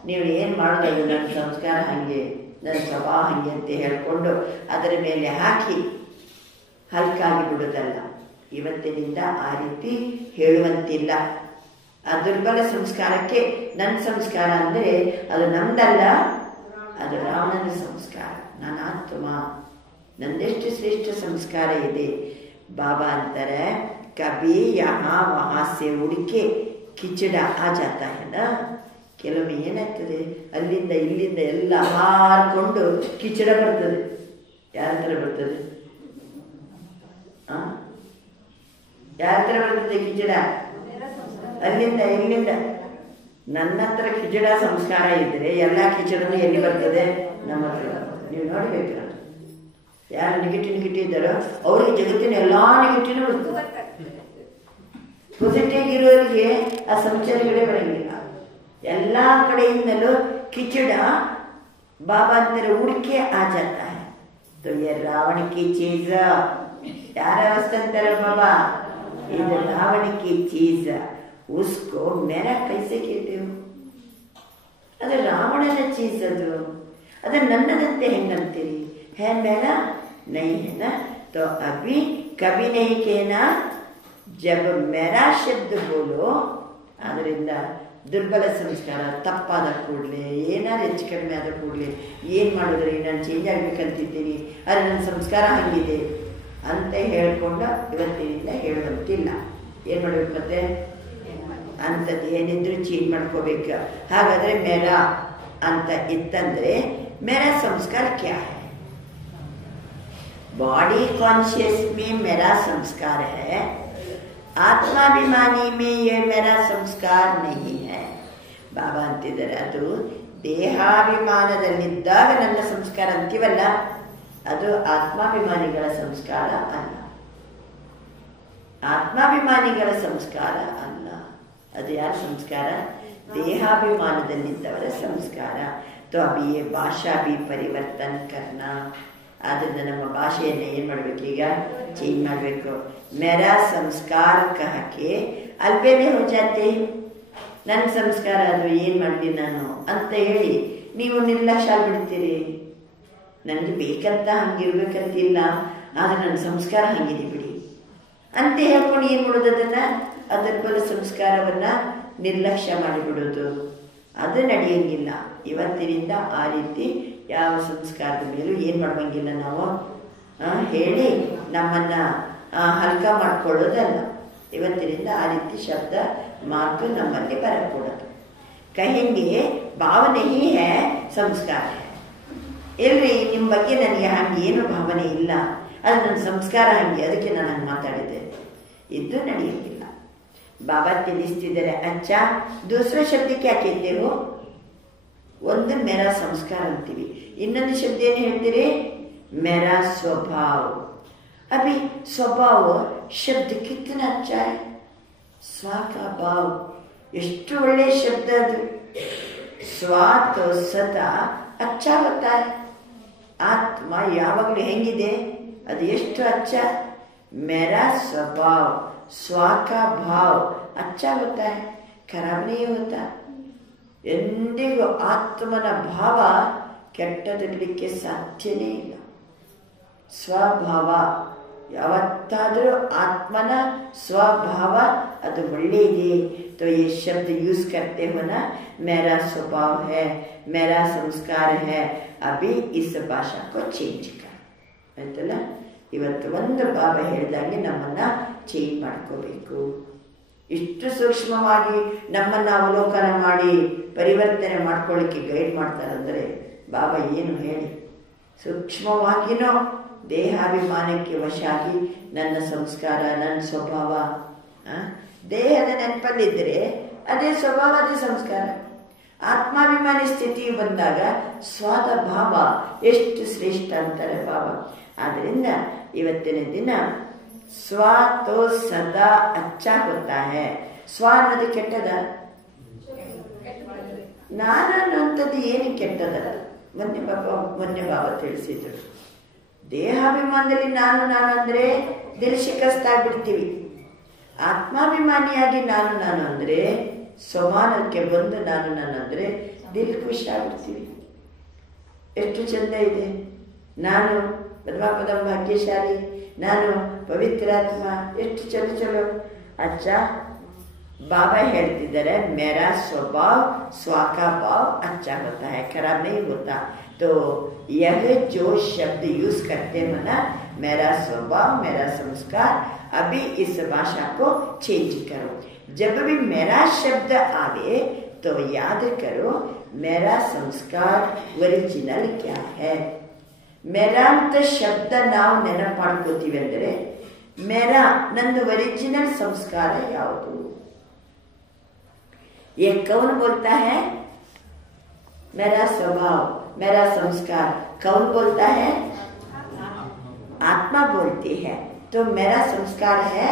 ನೀವು ಏನ್ ಮಾಡೋದು, ನನ್ನ ಸಂಸ್ಕಾರ ಹಂಗೆ, ನನ್ನ ಸ್ವಭಾವ ಹಂಗೆ ಅಂತ ಹೇಳ್ಕೊಂಡು ಅದರ ಮೇಲೆ ಹಾಕಿ ಹಲ್ಕಾಗಿ ಬಿಡೋದಲ್ಲ. ಇವತ್ತಿನಿಂದ ಆ ರೀತಿ ಹೇಳುವಂತಿಲ್ಲ. ಆ ದುರ್ಬಲ ಸಂಸ್ಕಾರಕ್ಕೆ ನನ್ನ ಸಂಸ್ಕಾರ ಅಂದ್ರೆ ಅದು ನಮ್ದಲ್ಲ, ಅದು ರಾವಣನ ಸಂಸ್ಕಾರ. ನಾನು ಆತ್ಮ, ನಂದೆಷ್ಟು ಶ್ರೇಷ್ಠ ಸಂಸ್ಕಾರ ಇದೆ. ಬಾಬಾ ಅಂತಾರೆ, ಕಬಿ ಯಹಾ ವಹಾ ಸೆ ಉಡಿಕೆ ಕಿಚಡ ಆ ಜಾತಾ ಹೆನ. ಕೆಲವೊಮ್ಮೆ ಏನಾಗ್ತದೆ, ಅಲ್ಲಿಂದ ಇಲ್ಲಿಂದ ಎಲ್ಲ ಹಾರ್ಕೊಂಡು ಕಿಚಡ ಬರ್ತದೆ. ಯಾರ ಹತ್ರ ಬರ್ತದೆ? ಯಾರ ಹತ್ರ ಬರ್ತದೆ ಕಿಚಡ? ಅಲ್ಲಿಂದ ಇಲ್ಲಿಂದ. ನನ್ನ ಹತ್ರ ಕಿಚಡ ಸಂಸ್ಕಾರ ಇದ್ರೆ ಎಲ್ಲ ಕಿಚಡನು ಎಲ್ಲಿ ಬರ್ತದೆ? ನಮ್ಮ ಹತ್ರ. ನೀವು ನೋಡ್ಬೇಕು, ಯಾರು ನೆಗೆಟಿವ್ ಇದ್ದಾರೋ ಅವ್ರಿಗೆ ಜಗತ್ತಿನ ಎಲ್ಲಾ ನೆಗೆಟಿವ್ ಬರ್ತದೆ. ಪಾಸಿಟಿವ್ ಇರೋರಿಗೆ ಆ ಸಂಚಾರಗಳೇ ಬರಂಗಿಲ್ಲ. ಎಲ್ಲಾ ಕಡೆಯಿಂದಲೂ ಕಿಚಡ ಬಾಬಾ ಅಂತಾರೆ ಉಡ್ಕೆ ಆ ಜಾತಾ है. तो ये रावण की चीज, ಯಾರ ಅವಸ್ಥೆ ಅಂತಾರೆ ಬಾಬಾ, ಇದು ರಾವಣ की चीज, उसको मेरा कैसे कहते हो? ಅದು ರಾವಣನ ಚೀಸ್, ಅದು ನನ್ನದಂತೆ ಹೆಂಗಂತೀರಿ? है मेरा नहीं है ना, तो अभी कभी नहीं कहना जब मेरा शब्द बोलो. ಆದ್ರಿಂದ ದುರ್ಬಲ ಸಂಸ್ಕಾರ ತಪ್ಪಾದ ಕೂಡಲೇ, ಏನಾದ್ರು ಹೆಚ್ಚು ಕಡಿಮೆ ಆದ ಕೂಡಲೇ ಏನು ಮಾಡಿದ್ರೆ ನಾನು ಚೇಂಜ್ ಆಗ್ಬೇಕಂತಿದ್ದೀನಿ, ಆದರೆ ನನ್ನ ಸಂಸ್ಕಾರ ಹಂಗಿದೆ ಅಂತ ಹೇಳ್ಕೊಂಡು ಇವತ್ತಿನಿಂದ ಹೇಳುವಂತಿಲ್ಲ. ಏನು ಮಾಡ್ಬೇಕು ಮತ್ತೆ? ಅಂಥದ್ದು ಏನಿದ್ರು ಚೇಂಜ್ ಮಾಡ್ಕೋಬೇಕು. ಹಾಗಾದ್ರೆ ಮೇರ ಅಂತ ಇತ್ತಂದ್ರೆ ಮೇರ ಸಂಸ್ಕಾರ ಕ್ಯಾ है? बॉडी कॉन्शियस में मेरा संस्कार है, आत्माभिमानी में ये मेरा संस्कार नहीं है. ಬಾಬಾ ಅಂತಿದ್ದಾರೆ, ಅದು ದೇಹಾಭಿಮಾನದಲ್ಲಿದ್ದಾಗ ನನ್ನ ಸಂಸ್ಕಾರ ಅಂತೀವಲ್ಲ, ಅದು ಆತ್ಮಾಭಿಮಾನಿಗಳ ಸಂಸ್ಕಾರ ಅಲ್ಲ. ಆತ್ಮಾಭಿಮಾನಿಗಳ ಸಂಸ್ಕಾರ ಅಲ್ಲ. ಅದು ಯಾರ ಸಂಸ್ಕಾರ? ದೇಹಾಭಿಮಾನದಲ್ಲಿದ್ದವರ ಸಂಸ್ಕಾರ. तो अभी ये भाषा भी परिवर्तन करना. ಆದ್ರಿಂದ ನಮ್ಮ ಭಾಷೆಯನ್ನು ಏನ್ ಮಾಡ್ಬೇಕು? ಈಗ ಚೇಂಜ್ ಮಾಡಬೇಕು. ಮೇರಾ ಸಂಸ್ಕಾರ ಕಹಕ್ಕೆ ಅಲ್ಪೇನೆ ಹೋ ಜಾತೆ, ನನ್ನ ಸಂಸ್ಕಾರ ಅದು ಏನ್ ಮಾಡ್ಲಿ ನಾನು ಅಂತ ಹೇಳಿ ನೀವು ನಿರ್ಲಕ್ಷ್ಯ ಬಿಡ್ತೀರಿ. ನನಗೆ ಬೇಕಂತ ಹಂಗಿರ್ಬೇಕಂತಿಲ್ಲ, ಆದ್ರೆ ನನ್ನ ಸಂಸ್ಕಾರ ಹಂಗಿದೆ ಬಿಡಿ ಅಂತ ಹೇಳ್ಕೊಂಡು ಏನ್ ಮಾಡೋದು? ಅದರ ಬಲ ಸಂಸ್ಕಾರವನ್ನ ನಿರ್ಲಕ್ಷ್ಯ ಮಾಡಿಬಿಡೋದು, ಅದು ನಡೆಯಂಗಿಲ್ಲ. ಇವತ್ತಿನಿಂದ ಆ ರೀತಿ ಯಾವ ಸಂಸ್ಕಾರದ ಮೇಲೂ ಏನ್ ಮಾಡುವಂಗಿಲ್ಲ. ನಾವು ಹೇಳಿ ನಮ್ಮನ್ನ ಹಲ್ಕ ಮಾಡ್ಕೊಳ್ಳೋದಲ್ಲ. ಇವತ್ತಿನಿಂದ ಆ ರೀತಿ ಶಬ್ದ ಮಾತು ನಮ್ಮಲ್ಲಿ ಬರಕೂಡದು. ಕಹಿಂಗೆ ಭಾವನೆ ಹೀ ಹೇ ಸಂಸ್ಕಾರ ಹೇ. ಇಲ್ರಿ ನಿಮ್ಮ ಬಗ್ಗೆ ನನಗೆ ಹಂಗೆ ಏನು ಭಾವನೆ ಇಲ್ಲ, ಅದು ನನ್ನ ಸಂಸ್ಕಾರ ಹಂಗೆ, ಅದಕ್ಕೆ ನಾನು ಹಂಗೆ ಮಾತಾಡಿದೆ, ಇದು ನಡೆಯಲಿಲ್ಲ. ಬಾಬಾ ತಿಳಿಸ್ತಿದ್ದಾರೆ, ಅಚ್ಚ ದೂಸರ ಶಬ್ದಕ್ಕೆ ಯಾಕೆ ಇದ್ದೇವು? ಒಂದು ಮೇರಾ ಸಂಸ್ಕಾರ ಅಂತೀವಿ, ಇನ್ನೊಂದು ಶಬ್ದ ಏನು ಹೇಳ್ತೀರಿ? ಮೇರಾ ಸ್ವಭಾವ. ಅಭಿ ಸ್ವಭಾವ ಶಬ್ದ ಕಿತ್ತನ ಅಚ್ಚ ಹೈ. ಸ್ವಾಕ ಭಾವ ಎಷ್ಟು ಒಳ್ಳೆಯ ಶಬ್ದ ಅದು. ಸ್ವಾತ ಸದಾ ಅಚ್ಚ ಹೋತಾ ಹೈ. ಆತ್ಮ ಯಾವಾಗಲೂ ಹೆಂಗಿದೆ ಅದು ಎಷ್ಟು ಅಚ್ಚ. ಮೇರಾ ಸ್ವಭಾವ ಸ್ವಾಕ ಭಾವ ಅಚ್ಚ ಹೋತಾ ಹೈ, ಖರಾಬ್ नहीं होता. ಎಂದಿಗೂ ಆತ್ಮನ ಭಾವ ಕೆಟ್ಟದಿರಲಿಕ್ಕೆ ಸಾಧ್ಯನೇ ಇಲ್ಲ. ಸ್ವಭಾವ ಯಾವತ್ತಾದರೂ ಆತ್ಮನ ಸ್ವಭಾವ ಅದು ಒಳ್ಳೆಯದೇ. तो ये शब्द यूज करते हो ना, मेरा स्वभाव है, मेरा संस्कार है, अभी इस भाषा को चेंज कर. ಆಯ್ತಲ್ಲ, ಇವತ್ತು ಒಂದು ಬಾಬಾ ಹೇಳಿದಾಗೆ ನಮ್ಮನ್ನ ಚೇಂಜ್ ಮಾಡ್ಕೋಬೇಕು. ಇಷ್ಟು ಸೂಕ್ಷ್ಮವಾಗಿ ನಮ್ಮನ್ನ ಅವಲೋಕನ ಮಾಡಿ ಪರಿವರ್ತನೆ ಮಾಡ್ಕೊಳ್ಳಿಕ್ಕೆ ಗೈಡ್ ಮಾಡ್ತಾರಂದ್ರೆ ಬಾಬಾ ಏನು ಹೇಳಿ. ಸೂಕ್ಷ್ಮವಾಗಿನೋ ದೇಹಾಭಿಮಾನಕ್ಕೆ ವಶ ಆಗಿ ನನ್ನ ಸಂಸ್ಕಾರ ನನ್ನ ಸ್ವಭಾವ ದೇಹದ ನೆನಪಲ್ಲಿದ್ದರೆ ಅದೇ ಸ್ವಭಾವ ಅದೇ ಸಂಸ್ಕಾರ. ಆತ್ಮಾಭಿಮಾನಿ ಸ್ಥಿತಿ ಬಂದಾಗ ಸ್ವಾದ ಭಾವ ಎಷ್ಟು ಶ್ರೇಷ್ಠ ಅಂತಾರೆ ಬಾಬಾ. ಆದ್ದರಿಂದ ಇವತ್ತಿನ ದಿನ ಸ್ವಾತೋ ಸದಾ ಅಚ್ಚ ಹೋತಾ ಹೈ. ಸ್ವ ಅನ್ನೋದು ಕೆಟ್ಟದ? ನಾನು ಅನ್ನುವಂಥದ್ದು ಏನು ಕೆಟ್ಟದಲ್ಲ. ಮೊನ್ನೆ ಬಾಬಾ ತಿಳಿಸಿದ್ರು, ದೇಹಾಭಿಮಾನದಲ್ಲಿ ನಾನು ಅಂದ್ರೆ ದಿಲ್ ಶಿಕಸ್ತಾಗ್ಬಿಡ್ತೀವಿ. ಆತ್ಮಾಭಿಮಾನಿಯಾಗಿ ನಾನು ಅಂದ್ರೆ ಸ್ವಮಾನಕ್ಕೆ ಬಂದು ನಾನು ಅಂದ್ರೆ ದಿಲ್ ಖುಷಿ ಆಗ್ಬಿಡ್ತೀವಿ. ಎಷ್ಟು ಚಂದ ಇದೆ. ನಾನು ಪದ್ಮಾಪದ ಭಾಗ್ಯಶಾಲಿ, ನಾನು ಪವಿತ್ರಾತ್ಮ, ಎಷ್ಟು ಚಲೋ ಚಲೋ. ಅಚ್ಚ ಬಾಬಾ ಹೇಳ್ತಿದ್ದಾರೆ, ಮೇರಾ ಸ್ವಭಾವ ಸ್ವಾಕ ಭಾವ अच्छा होता है, खराब नहीं होता. तो यह जो शब्द यूज करते हो ना, मेरा स्वभाव मेरा संस्कार, अभी इस भाषा को चेंज करो. जब भी मेरा शब्द आवे तो याद करो मेरा संस्कार ओरिजिनल क्या है. मेरा ಅಂತ ಶಬ್ದ ನಾವು ನೆನಪು ಮಾಡ್ಕೋತೀವಿ ಅಂದರೆ मेरा ನಂದು ಒರಿಜಿನಲ್ ಸಂಸ್ಕಾರ ಯಾವುದು? ये कौन बोलता है? मेरा स्वभाव मेरा संस्कार. कौन बोलता है? आत्मा बोलती है. तो मेरा संस्कार है.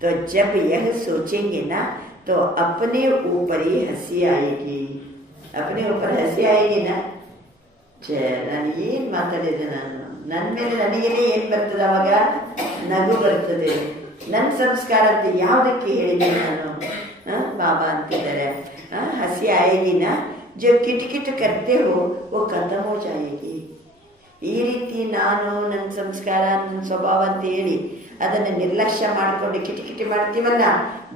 तो जब यह सोचेंगे ना तो अपने ऊपर ही हंसी आएगी. अपने ऊपर हंसी आएगी ना. ನಾನು ಏನ್ ಮಾತಾಡಿದೆ, ನನ್ನ ಮೇಲೆ ನನಗೇನೆ ಏನ್ ಬರ್ತದೆ, ಅವಾಗ ನಗು ಬರ್ತದೆ. ನನ್ನ ಸಂಸ್ಕಾರ ಅಂತ ಯಾವುದಕ್ಕೆ ಹೇಳಿದೆ ನಾನು? बाबा अंतिದ್ದಾರೆ, हंसी आएगी ना, जो किटकिट करते हो वो खत्म हो जाएगी. ಈ ರೀತಿ ನಾನು ನನ್ನ ಸಂಸ್ಕಾರ ನನ್ನ ಸ್ವಭಾವ ಅಂತ ಹೇಳಿ ಅದನ್ನ ನಿರ್ಲಕ್ಷ್ಯ ಮಾಡ್ಕೊಂಡು ಕಿಟಕಿಟಿ ಮಾಡ್ತೀವಲ್ಲ,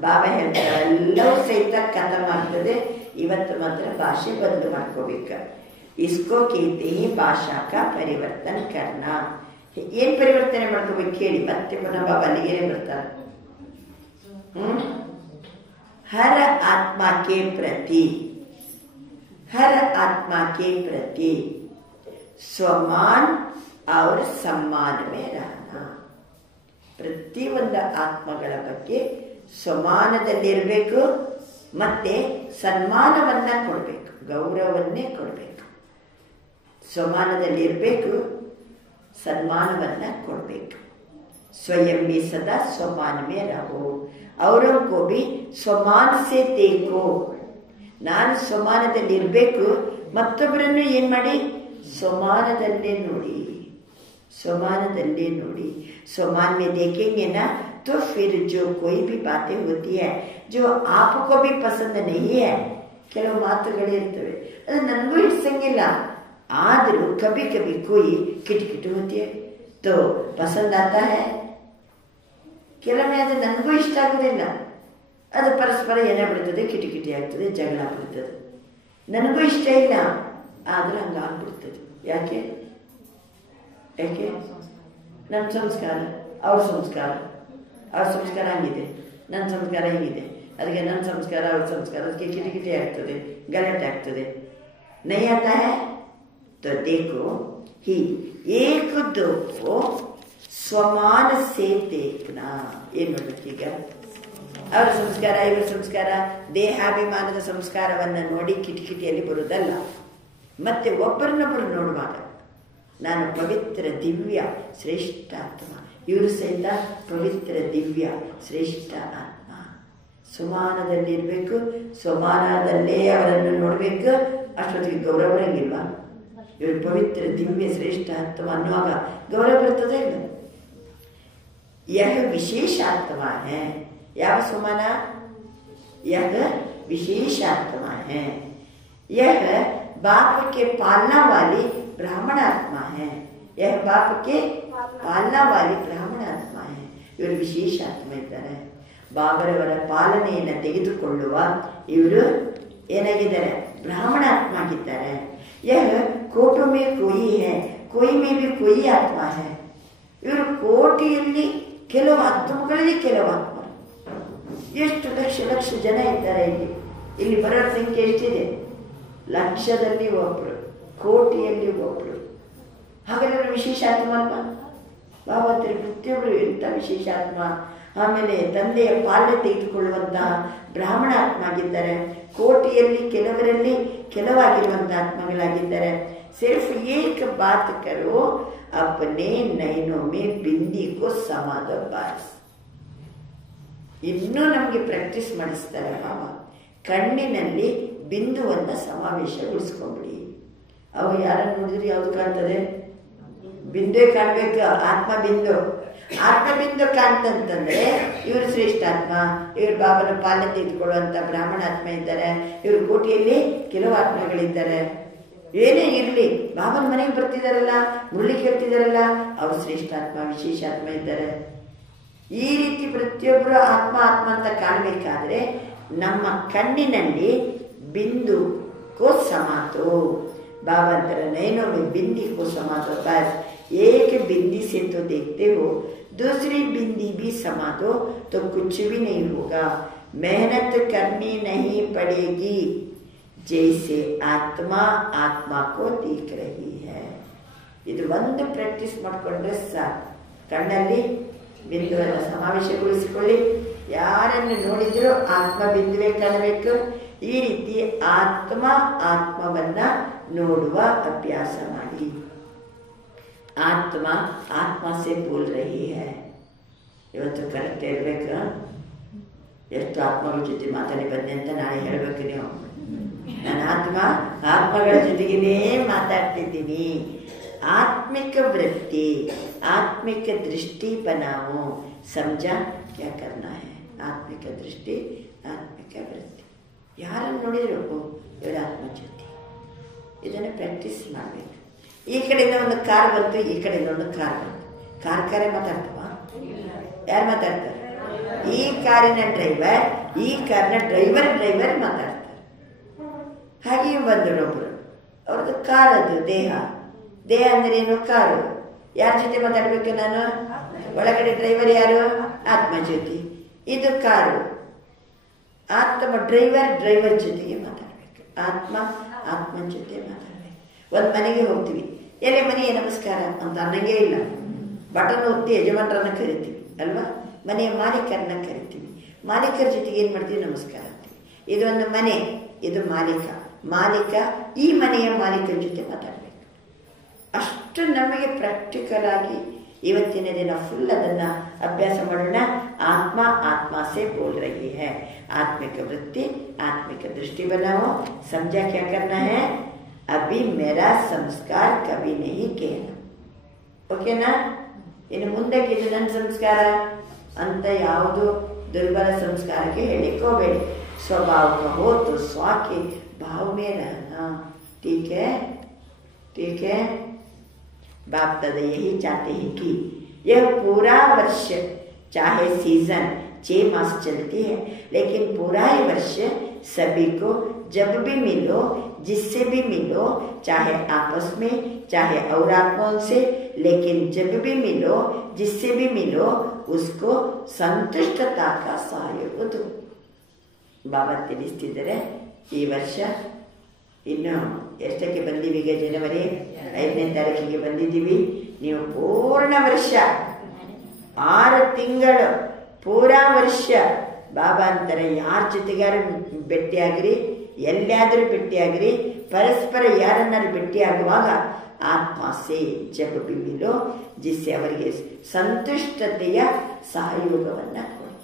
ಬಾಬಾ ಹೇಳ್ತಾರೆ ಎಲ್ಲವೂ ಸಹಿತ ಖತಮ್ ಆಗ್ತದೆ. ಇವತ್ತು ಮಾತ್ರ ಭಾಷೆ ಬದಲು ಮಾಡ್ಕೋಬೇಕು. इसको कहते हैं भाषा का परिवर्तन करना. ಏನ್ ಪರಿವರ್ತನೆ ಮಾಡ್ಕೋಬೇಕು ಹೇಳಿ? ಮತ್ತೆ ಪುನಃ ಬಾಬಾ ಅಲ್ಲಿಗೆ ಬರ್ತಾರೆ. हर आत्मा के प्रति स्वमान और सम्मान में रहना. ಪ್ರತಿಯೊಂದು ಆತ್ಮಗಳ ಬಗ್ಗೆ ಸ್ವಮಾನದಲ್ಲಿರಬೇಕು, ಮತ್ತೆ ಸನ್ಮಾನವನ್ನ ಕೊಡಬೇಕು, ಗೌರವನ್ನೇ ಕೊಡಬೇಕು. ಸ್ವಮಾನದಲ್ಲಿರಬೇಕು, ಸನ್ಮಾನವನ್ನ ಕೊಡಬೇಕು. स्वयं भी सदा स्वमान में रहो, औरों को भी स्वमान से देखो. ನಾನು ಸ್ವಮಾನದಲ್ಲಿರಬೇಕು, ಮತ್ತೊಬ್ಬರನ್ನು ಏನ್ ಮಾಡಿ? ಸ್ವಮಾನದಲ್ಲೇ ನೋಡಿ, स्वमानदल्ले नोड़ी. स्वमान में देखेंगे ना तो फिर जो कोई भी बातें होती है जो आपको भी पसंद नहीं है, ಕೆಲವು ಮಾತುಗಳಿರ್ತವೆ ಅದು ನನಗೂ ಹಿಡ್ಸಂಗಿಲ್ಲ, ಆದರೂ ಕभी कभी कोई किटकिट होती है तो पसंद आता है. ಕೆಲವೊಮ್ಮೆ ಅದು ನನಗೂ ಇಷ್ಟ ಆಗುದಿಲ್ಲ, ಅದು ಪರಸ್ಪರ ಏನಾಗ್ಬಿಡ್ತದೆ, ಕಿಟಿಕಿಟಿ ಆಗ್ತದೆ, ಜಗಳ ಆಗ್ಬಿಡ್ತದೆ. ನನಗೂ ಇಷ್ಟ ಇಲ್ಲ, ಆದ್ರೆ ಹಂಗಾಗ್ಬಿಡ್ತದೆ. ಯಾಕೆ? ನನ್ನ ಸಂಸ್ಕಾರ, ಅವ್ರ ಸಂಸ್ಕಾರ, ಅವ್ರ ಸಂಸ್ಕಾರ ಹಂಗಿದೆ, ನನ್ನ ಸಂಸ್ಕಾರ ಹೀಗಿದೆ, ಅದಕ್ಕೆ ನನ್ನ ಸಂಸ್ಕಾರ ಅವ್ರ ಸಂಸ್ಕಾರ, ಅದಕ್ಕೆ ಕಿಟಕಿಟಿ ಆಗ್ತದೆ, ಗಲಾಟೆ ಆಗ್ತದೆ. ನೈ ಆತಾ ಹೈ तो देखो ही एक दो को ಸ್ವಮಾನ ಸೇ ದೇಖ್ನಾ. ಏನ್ ಮಾಡ್ಬೇಕೀಗ? ಅವರ ಸಂಸ್ಕಾರ ಇವರ ಸಂಸ್ಕಾರ ದೇಹಾಭಿಮಾನದ ಸಂಸ್ಕಾರವನ್ನ ನೋಡಿ ಕಿಟಕಿಟಿಯಲ್ಲಿ ಬರುವುದಲ್ಲ. ಮತ್ತೆ ಒಬ್ಬರನ್ನೊಬ್ಬರು ನೋಡುವಾಗ ನಾನು ಪವಿತ್ರ ದಿವ್ಯ ಶ್ರೇಷ್ಠ ಆತ್ಮ, ಇವರು ಸಹಿತ ಪವಿತ್ರ ದಿವ್ಯ ಶ್ರೇಷ್ಠ ಆತ್ಮ, ಸುಮಾನದಲ್ಲಿರ್ಬೇಕು, ಸ್ವಮಾನದಲ್ಲೇ ಅವರನ್ನು ನೋಡ್ಬೇಕು. ಅಷ್ಟೊತ್ತಿಗೆ ಗೌರವ ಬರಂಗಿಲ್ವಾ? ಇವರು ಪವಿತ್ರ ದಿವ್ಯ ಶ್ರೇಷ್ಠ ಆತ್ಮ ಅನ್ನುವಾಗ ಗೌರವ ಬರ್ತದೆ ಇಲ್ಲ? यह विशेष आत्मा है. यह सुमाना, यह विशेष आत्मा है. यह बाप के पालना वाली ब्राह्मण आत्मा है. यह बाप के पालना वाली ब्राह्मण आत्मा है. इವರು ವಿಶೇಷ ಆತ್ಮ ಇದ್ದಾರೆ. ಬಾಬರವರ ಪಾಲನೆಯನ್ನು ತೆಗೆದುಕೊಳ್ಳುವ ಇವರು ಏನಾಗಿದ್ದಾರೆ? ಬ್ರಾಹ್ಮಣ ಆತ್ಮ ಆಗಿದ್ದಾರೆ. यह कोटों में कोई है, कोई में भी कोई आत्मा है. ಇವರು ಕೋಟಿಯಲ್ಲಿ ಕೆಲವು ಆತ್ಮಗಳಲ್ಲಿ ಕೆಲವು ಆತ್ಮರು. ಎಷ್ಟು ಲಕ್ಷ ಲಕ್ಷ ಜನ ಇದ್ದಾರೆ ಇಲ್ಲಿ. ಇಲ್ಲಿ ಬರೋ ಸಂಖ್ಯೆ ಎಷ್ಟಿದೆ? ಲಕ್ಷದಲ್ಲಿ ಒಬ್ರು, ಕೋಟಿಯಲ್ಲಿ ಒಬ್ರು. ಹಾಗಾದ್ರೆ ವಿಶೇಷ ಆತ್ಮ ಅಲ್ವಾ? ಬಾಬಾ ಪ್ರತಿಯೊಬ್ಬರು ಇಂಥ ವಿಶೇಷ ಆತ್ಮ. ಆಮೇಲೆ ತಂದೆಯ ಪಾಲನೆ ತೆಗೆದುಕೊಳ್ಳುವಂತಹ ಬ್ರಾಹ್ಮಣ ಆತ್ಮ ಆಗಿದ್ದಾರೆ. ಕೋಟಿಯಲ್ಲಿ ಕೆಲವರಲ್ಲಿ ಕೆಲವಾಗಿರುವಂಥ ಆತ್ಮಗಳಾಗಿದ್ದಾರೆ. सिर्फ एक बात करो, अपने नयनों में बिंदी को समा दो बस. ಇನ್ನೂ ನಮಗೆ ಪ್ರಾಕ್ಟೀಸ್ ಮಾಡಿಸ್ತಾರೆ ಬಾಬಾ. ಕಣ್ಣಿನಲ್ಲಿ ಬಿಂದುವನ್ನು ಸಮಾವೇಶಗೊಳಿಸ್ಕೊಂಬಿಡಿ. ಅವು ಯಾರನ್ನು ನೋಡಿದ್ರೆ ಯಾವ್ದು ಕಾಣ್ತದೆ? ಬಿಂದುವೇ ಕಾಣ್ಬೇಕು. ಆತ್ಮ ಬಿಂದು, ಆತ್ಮ ಬಿಂದು ಕಾಣ್ತಂತಂದ್ರೆ ಇವರು ಶ್ರೇಷ್ಠ ಆತ್ಮ, ಇವರು ಬಾಬನ ಪಾಲನೆ ತೆಗೆದುಕೊಳ್ಳುವಂತ ಬ್ರಾಹ್ಮಣ ಆತ್ಮ ಇದ್ದಾರೆ. ಇವರು ಕೋಟಿಯಲ್ಲಿ ಕೆಲವು ಆತ್ಮಗಳಿದ್ದಾರೆ. ಏನೇ ಇರಲಿ, ಬಾಬನ ಮನೆಗೆ ಬರ್ತಿದಾರಲ್ಲ, ಮುರಳಿ ಕೇಳ್ತಿದಾರಲ್ಲ, ಅವರು ಶ್ರೇಷ್ಠ ಆತ್ಮ, ವಿಶೇಷ ಆತ್ಮ ಇದ್ದಾರೆ. ಈ ರೀತಿ ಪ್ರತಿಯೊಬ್ಬರು ಆತ್ಮ ಆತ್ಮ ಅಂತ ಕಾಣಬೇಕಾದ್ರೆ ನಮ್ಮ ಕಣ್ಣಿನಲ್ಲಿ ಬಿಂದು ಕೋ ಸಮಾತೋ. बाबा तेरा नैनों में बिंदी को समा दो बस. एक बिंदी से तो देखते हो, दूसरी बिंदी भी समा दो तो कुछ भी नहीं होगा. मेहनत करनी नहीं पड़ेगी. जैसे आत्मा आत्मा को देख रही है. ಇದು ಒಂದು ಪ್ರಾಕ್ಟೀಸ್ ಮಾಡಿಕೊಂಡ್ರೆ ಸಾಕು. ಕಣ್ಣಲ್ಲಿ ಬಿಂದುವನ್ನು ಸಮಾವೇಶಗೊಳಿಸಿಕೊಳ್ಳಿ. ಯಾರನ್ನು ನೋಡಿದ್ರು ಆತ್ಮ ಬಿಂದುವೇ ಕಾಣಬೇಕು. ಈ ರೀತಿ ಆತ್ಮ ಆತ್ಮವನ್ನ ನೋಡುವ ಅಭ್ಯಾಸ ಮಾಡಿ. ಆತ್ಮ ಆತ್ಮ ಸೇ ಬೋಲ್ ರಹಿ ಹೈ. ಇವತ್ತು ಕರೆಕ್ಟ್ ಇರ್ಬೇಕು. ಎಷ್ಟು ಆತ್ಮಗಳ ಜೊತೆ ಮಾತಾಡಿ ಬನ್ನಿ ಅಂತ ನಾಳೆ ಹೇಳ್ಬೇಕು ನೀವು. ನಾನು ಆತ್ಮಗಳ ಜೊತೆಗೇ ಮಾತಾಡ್ತಿದ್ದೀನಿ. आत्मिक वृत्ति, आत्मिक दृष्टि बनाओ. समझा क्या करना है? आत्मिक दृष्टि, आत्मिक वृत्ति. ಯಾರನ್ನು ನೋಡಿದ್ರು ಇವರ ಆತ್ಮಜ್ಯೋತಿ. ಇದನ್ನು ಪ್ರಾಕ್ಟೀಸ್ ಮಾಡಬೇಕು. ಈ ಕಡೆಯಿಂದ ಒಂದು ಕಾರ್ ಬಂತು, ಈ ಕಡೆಯಿಂದ ಒಂದು ಕಾರ್ ಬಂತು. ಕಾರೇ ಮಾತಾಡ್ತವ? ಯಾರು ಮಾತಾಡ್ತಾರೆ? ಈ ಕಾರಿನ ಡ್ರೈವರ್, ಈ ಕಾರ್ನ ಡ್ರೈವರ್ ಮಾತಾಡ್ತಾರೆ. ಹಾಗೆಯೂ ಬಂದರು ಒಬ್ರು. ಅವ್ರದ್ದು ಕಾರ್, ಅದು ದೇಹ. ದೇಹ ಅಂದ್ರೆ ಏನು? ಕಾರು. ಯಾರ ಜೊತೆ ಮಾತಾಡ್ಬೇಕು ನಾನು? ಒಳಗಡೆ ಡ್ರೈವರ್ ಯಾರು? ಆತ್ಮಜ್ಯೋತಿ. ಇದು ಕಾರು. ಆತ್ಮ ಡ್ರೈವರ್ ಜೊತೆಗೆ ಮಾತಾಡ್ಬೇಕು. ಆತ್ಮನ ಜೊತೆ ಮಾತಾಡ್ಬೇಕು. ಒಂದು ಮನೆಗೆ ಹೋಗ್ತೀವಿ, ಎಲೆ ಮನೆಯ ನಮಸ್ಕಾರ ಅಂತ ಅನ್ನಂಗೇ ಇಲ್ಲ. ಬಟನ್ ಒತ್ತಿ ಯಜಮಾನರನ್ನ ಕರಿತೀವಿ ಅಲ್ವಾ? ಮನೆಯ ಮಾಲೀಕರನ್ನ ಕರಿತೀವಿ. ಮಾಲೀಕರ ಜೊತೆಗೆ ಏನ್ ಮಾಡ್ತೀವಿ? ನಮಸ್ಕಾರ ಅಂತೀವಿ. ಇದೊಂದು ಮನೆ, ಇದು ಮಾಲೀಕ ಈ ಮನೆಯ ಮಾಲೀಕರ ಜೊತೆ ಮಾತಾಡ್ಬೇಕು. ಅಷ್ಟು ನಮಗೆ ಪ್ರಾಕ್ಟಿಕಲ್ ಆಗಿ ಇವತ್ತಿನ ದಿನ ಫುಲ್ ಅದನ್ನ ಅಭ್ಯಾಸ ಮಾಡೋಣ. आत्मा से बोल रही है. आत्मिक वृत्ति, आत्मिक दृष्टि बनाओ. समझा क्या करना है? अभी मेरा संस्कार कभी नहीं कहना. ಓಕೆನಾ? ಇನ್ನು ಮುಂದಕ್ಕೆ ಇದು ನನ್ನ ಸಂಸ್ಕಾರ ಅಂತ ಯಾವುದು ದುರ್ಬಲ ಸಂಸ್ಕಾರಕ್ಕೆ ಹೇಳಿಕ್ಕೆ ಹೋಗಬೇಡಿ. स्वभाव कहो तो स्व के भाव में रहना. ठीक है. बाप दादा यही चाहते हैं कि यह पूरा वर्ष, चाहे सीजन 6 मास चलती है, लेकिन पूरा ही वर्ष सभी को जब भी मिलो जिससे भी मिलो, चाहे आपस में चाहे और आत्माओं से, लेकिन जब भी मिलो जिससे भी मिलो उसको संतुष्टता का सहयोग दो. ಬಾಬಾ ತಿಳಿಸ್ತಿದ್ದಾರೆ, ಈ ವರ್ಷ ಇನ್ನು ಎಷ್ಟಕ್ಕೆ ಬಂದಿವೀಗ? ಜನವರಿ 5ನೇ ತಾರೀಕಿಗೆ ಬಂದಿದ್ದೀವಿ. ನೀವು ಪೂರ್ಣ ವರ್ಷ 6 ತಿಂಗಳು ಪೂರಾ ವರ್ಷ ಬಾಬಾ ಅಂತಾರೆ, ಯಾರ ಜೊತೆಗಾರು ಭೇಟಿಯಾಗ್ರಿ, ಎಲ್ಲಾದರೂ ಭೇಟಿಯಾಗ್ರಿ, ಪರಸ್ಪರ ಯಾರನ್ನಾರು ಭೇಟಿಯಾಗುವಾಗ ಆತ್ಮ ಸೇ ಜಬ ಬಿ ಮಿಲೋ ಜಿಸ್ಸೆ ಅವರಿಗೆ ಸಂತುಷ್ಟತೆಯ ಸಹಯೋಗವನ್ನು ಕೊಡಿ.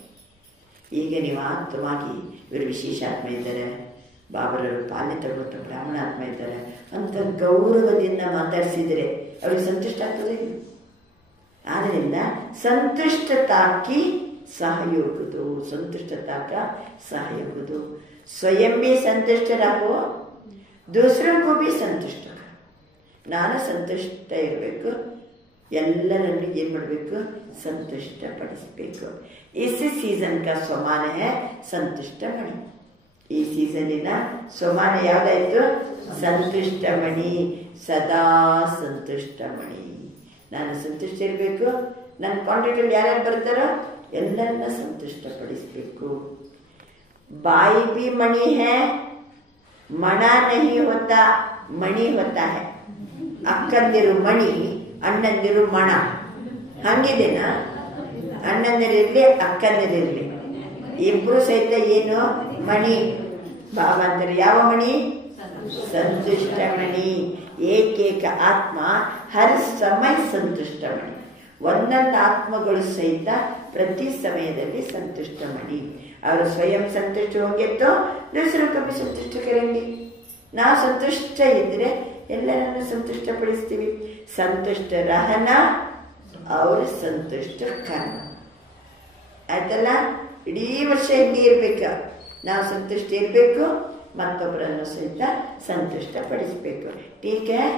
ಈಗ ನೀವು ಆತ್ಮವಾಗಿ ಇವರು ವಿಶೇಷಾತ್ಮ ಇದ್ದಾರೆ, ಬಾಬರವರು ಪಾಲನೆ ತಗೊಟ್ಟು ಬ್ರಾಹ್ಮಣಾತ್ಮ ಇದ್ದಾರೆ ಅಂತ ಗೌರವದಿಂದ ಮಾತಾಡಿಸಿದರೆ ಅವ್ರಿಗೆ ಸಂತುಷ್ಟ ಆಗ್ತದೆ. ಆದ್ದರಿಂದ संतुष्टता सहयोग दो, संतुष्टता का सहयोग दो. स्वयं भी संतुष्ट रहो, दूसरों को भी संतुष्ट करो. ನಾನು ಸಂತುಷ್ಟ ಇರಬೇಕು, ಎಲ್ಲರನ್ನು ಏನು ಮಾಡಬೇಕು? ಸಂತುಷ್ಟ ಪಡಿಸಬೇಕು. ಇಸ್ ಸೀಸನ್ का ಸ್ವಮಾನ है ಸಂತುಷ್ಟ ಮಣಿ. ಈ ಸೀಸನ್ನಿನ ಸ್ವಮಾನ ಯಾವುದಾಯಿತು? ಸಂತುಷ್ಟ ಮಣಿ, ಸದಾ ಸಂತುಷ್ಟ ಮಣಿ. ನಾನು ಸಂತುಷ್ಟ ಇರಬೇಕು. ನನ್ನ ಕಾಂಟ್ಯಾಕ್ಟಲ್ಲಿ ಯಾರ್ಯಾರು ಬರ್ತಾರೋ ಎಲ್ಲರನ್ನ ಸಂತುಷ್ಟ ಪಡಿಸಬೇಕು. बाई भी मणि है, मणा नहीं होता, मणि होता है. ಅಕ್ಕಂದಿರು ಮಣಿ, ಅಣ್ಣಂದಿರು ಮಣ. ಹಂಗಿದೆನಾ? ಅಣ್ಣಂದಿರಿರ್ಲಿ ಅಕ್ಕಂದಿರಿರ್ಲಿ ಇಬ್ರು ಸಹಿತ ಏನು ಮಣಿ. ಬಾಬಾ ಅಂತಾರೆ ಯಾವ ಮಣಿ? ಸಂತುಷ್ಟ ಮಣಿ. ಏಕೇಕ ಆತ್ಮ ಹರ ಸಮಯ ಸಂತುಷ್ಟ ಮಣಿ. ಒಂದೊಂದು ಆತ್ಮಗಳು ಸಹಿತ ಪ್ರತಿ ಸಮಯದಲ್ಲಿ ಸಂತುಷ್ಟ ಮಣಿ. ಅವರು ಸ್ವಯಂ ಸಂತುಷ್ಟ ಹೋಂगे तो दूसरों को भी संतुष्ट करेंगे. ನಾವು ಸಂತುಷ್ಟ ಇದ್ರೆ ಎಲ್ಲರನ್ನು ಸಂತುಷ್ಟ ಪಡಿಸ್ತೀವಿ. ಸಂತುಷ್ಟ ರಹನ ಅವ್ರ ಸಂತುಷ್ಟ ಕರ್ಮ ಆಯ್ತಲ್ಲ. ಇಡೀ ವರ್ಷ ಹಿಂಗೆ ಇರ್ಬೇಕ. ನಾವು ಸಂತುಷ್ಟ ಇರಬೇಕು, ಮತ್ತೊಬ್ಬರನ್ನು ಸಹಿತ ಸಂತುಷ್ಟ ಪಡಿಸ್ಬೇಕು. ಟೀಕ್ ಹೈ?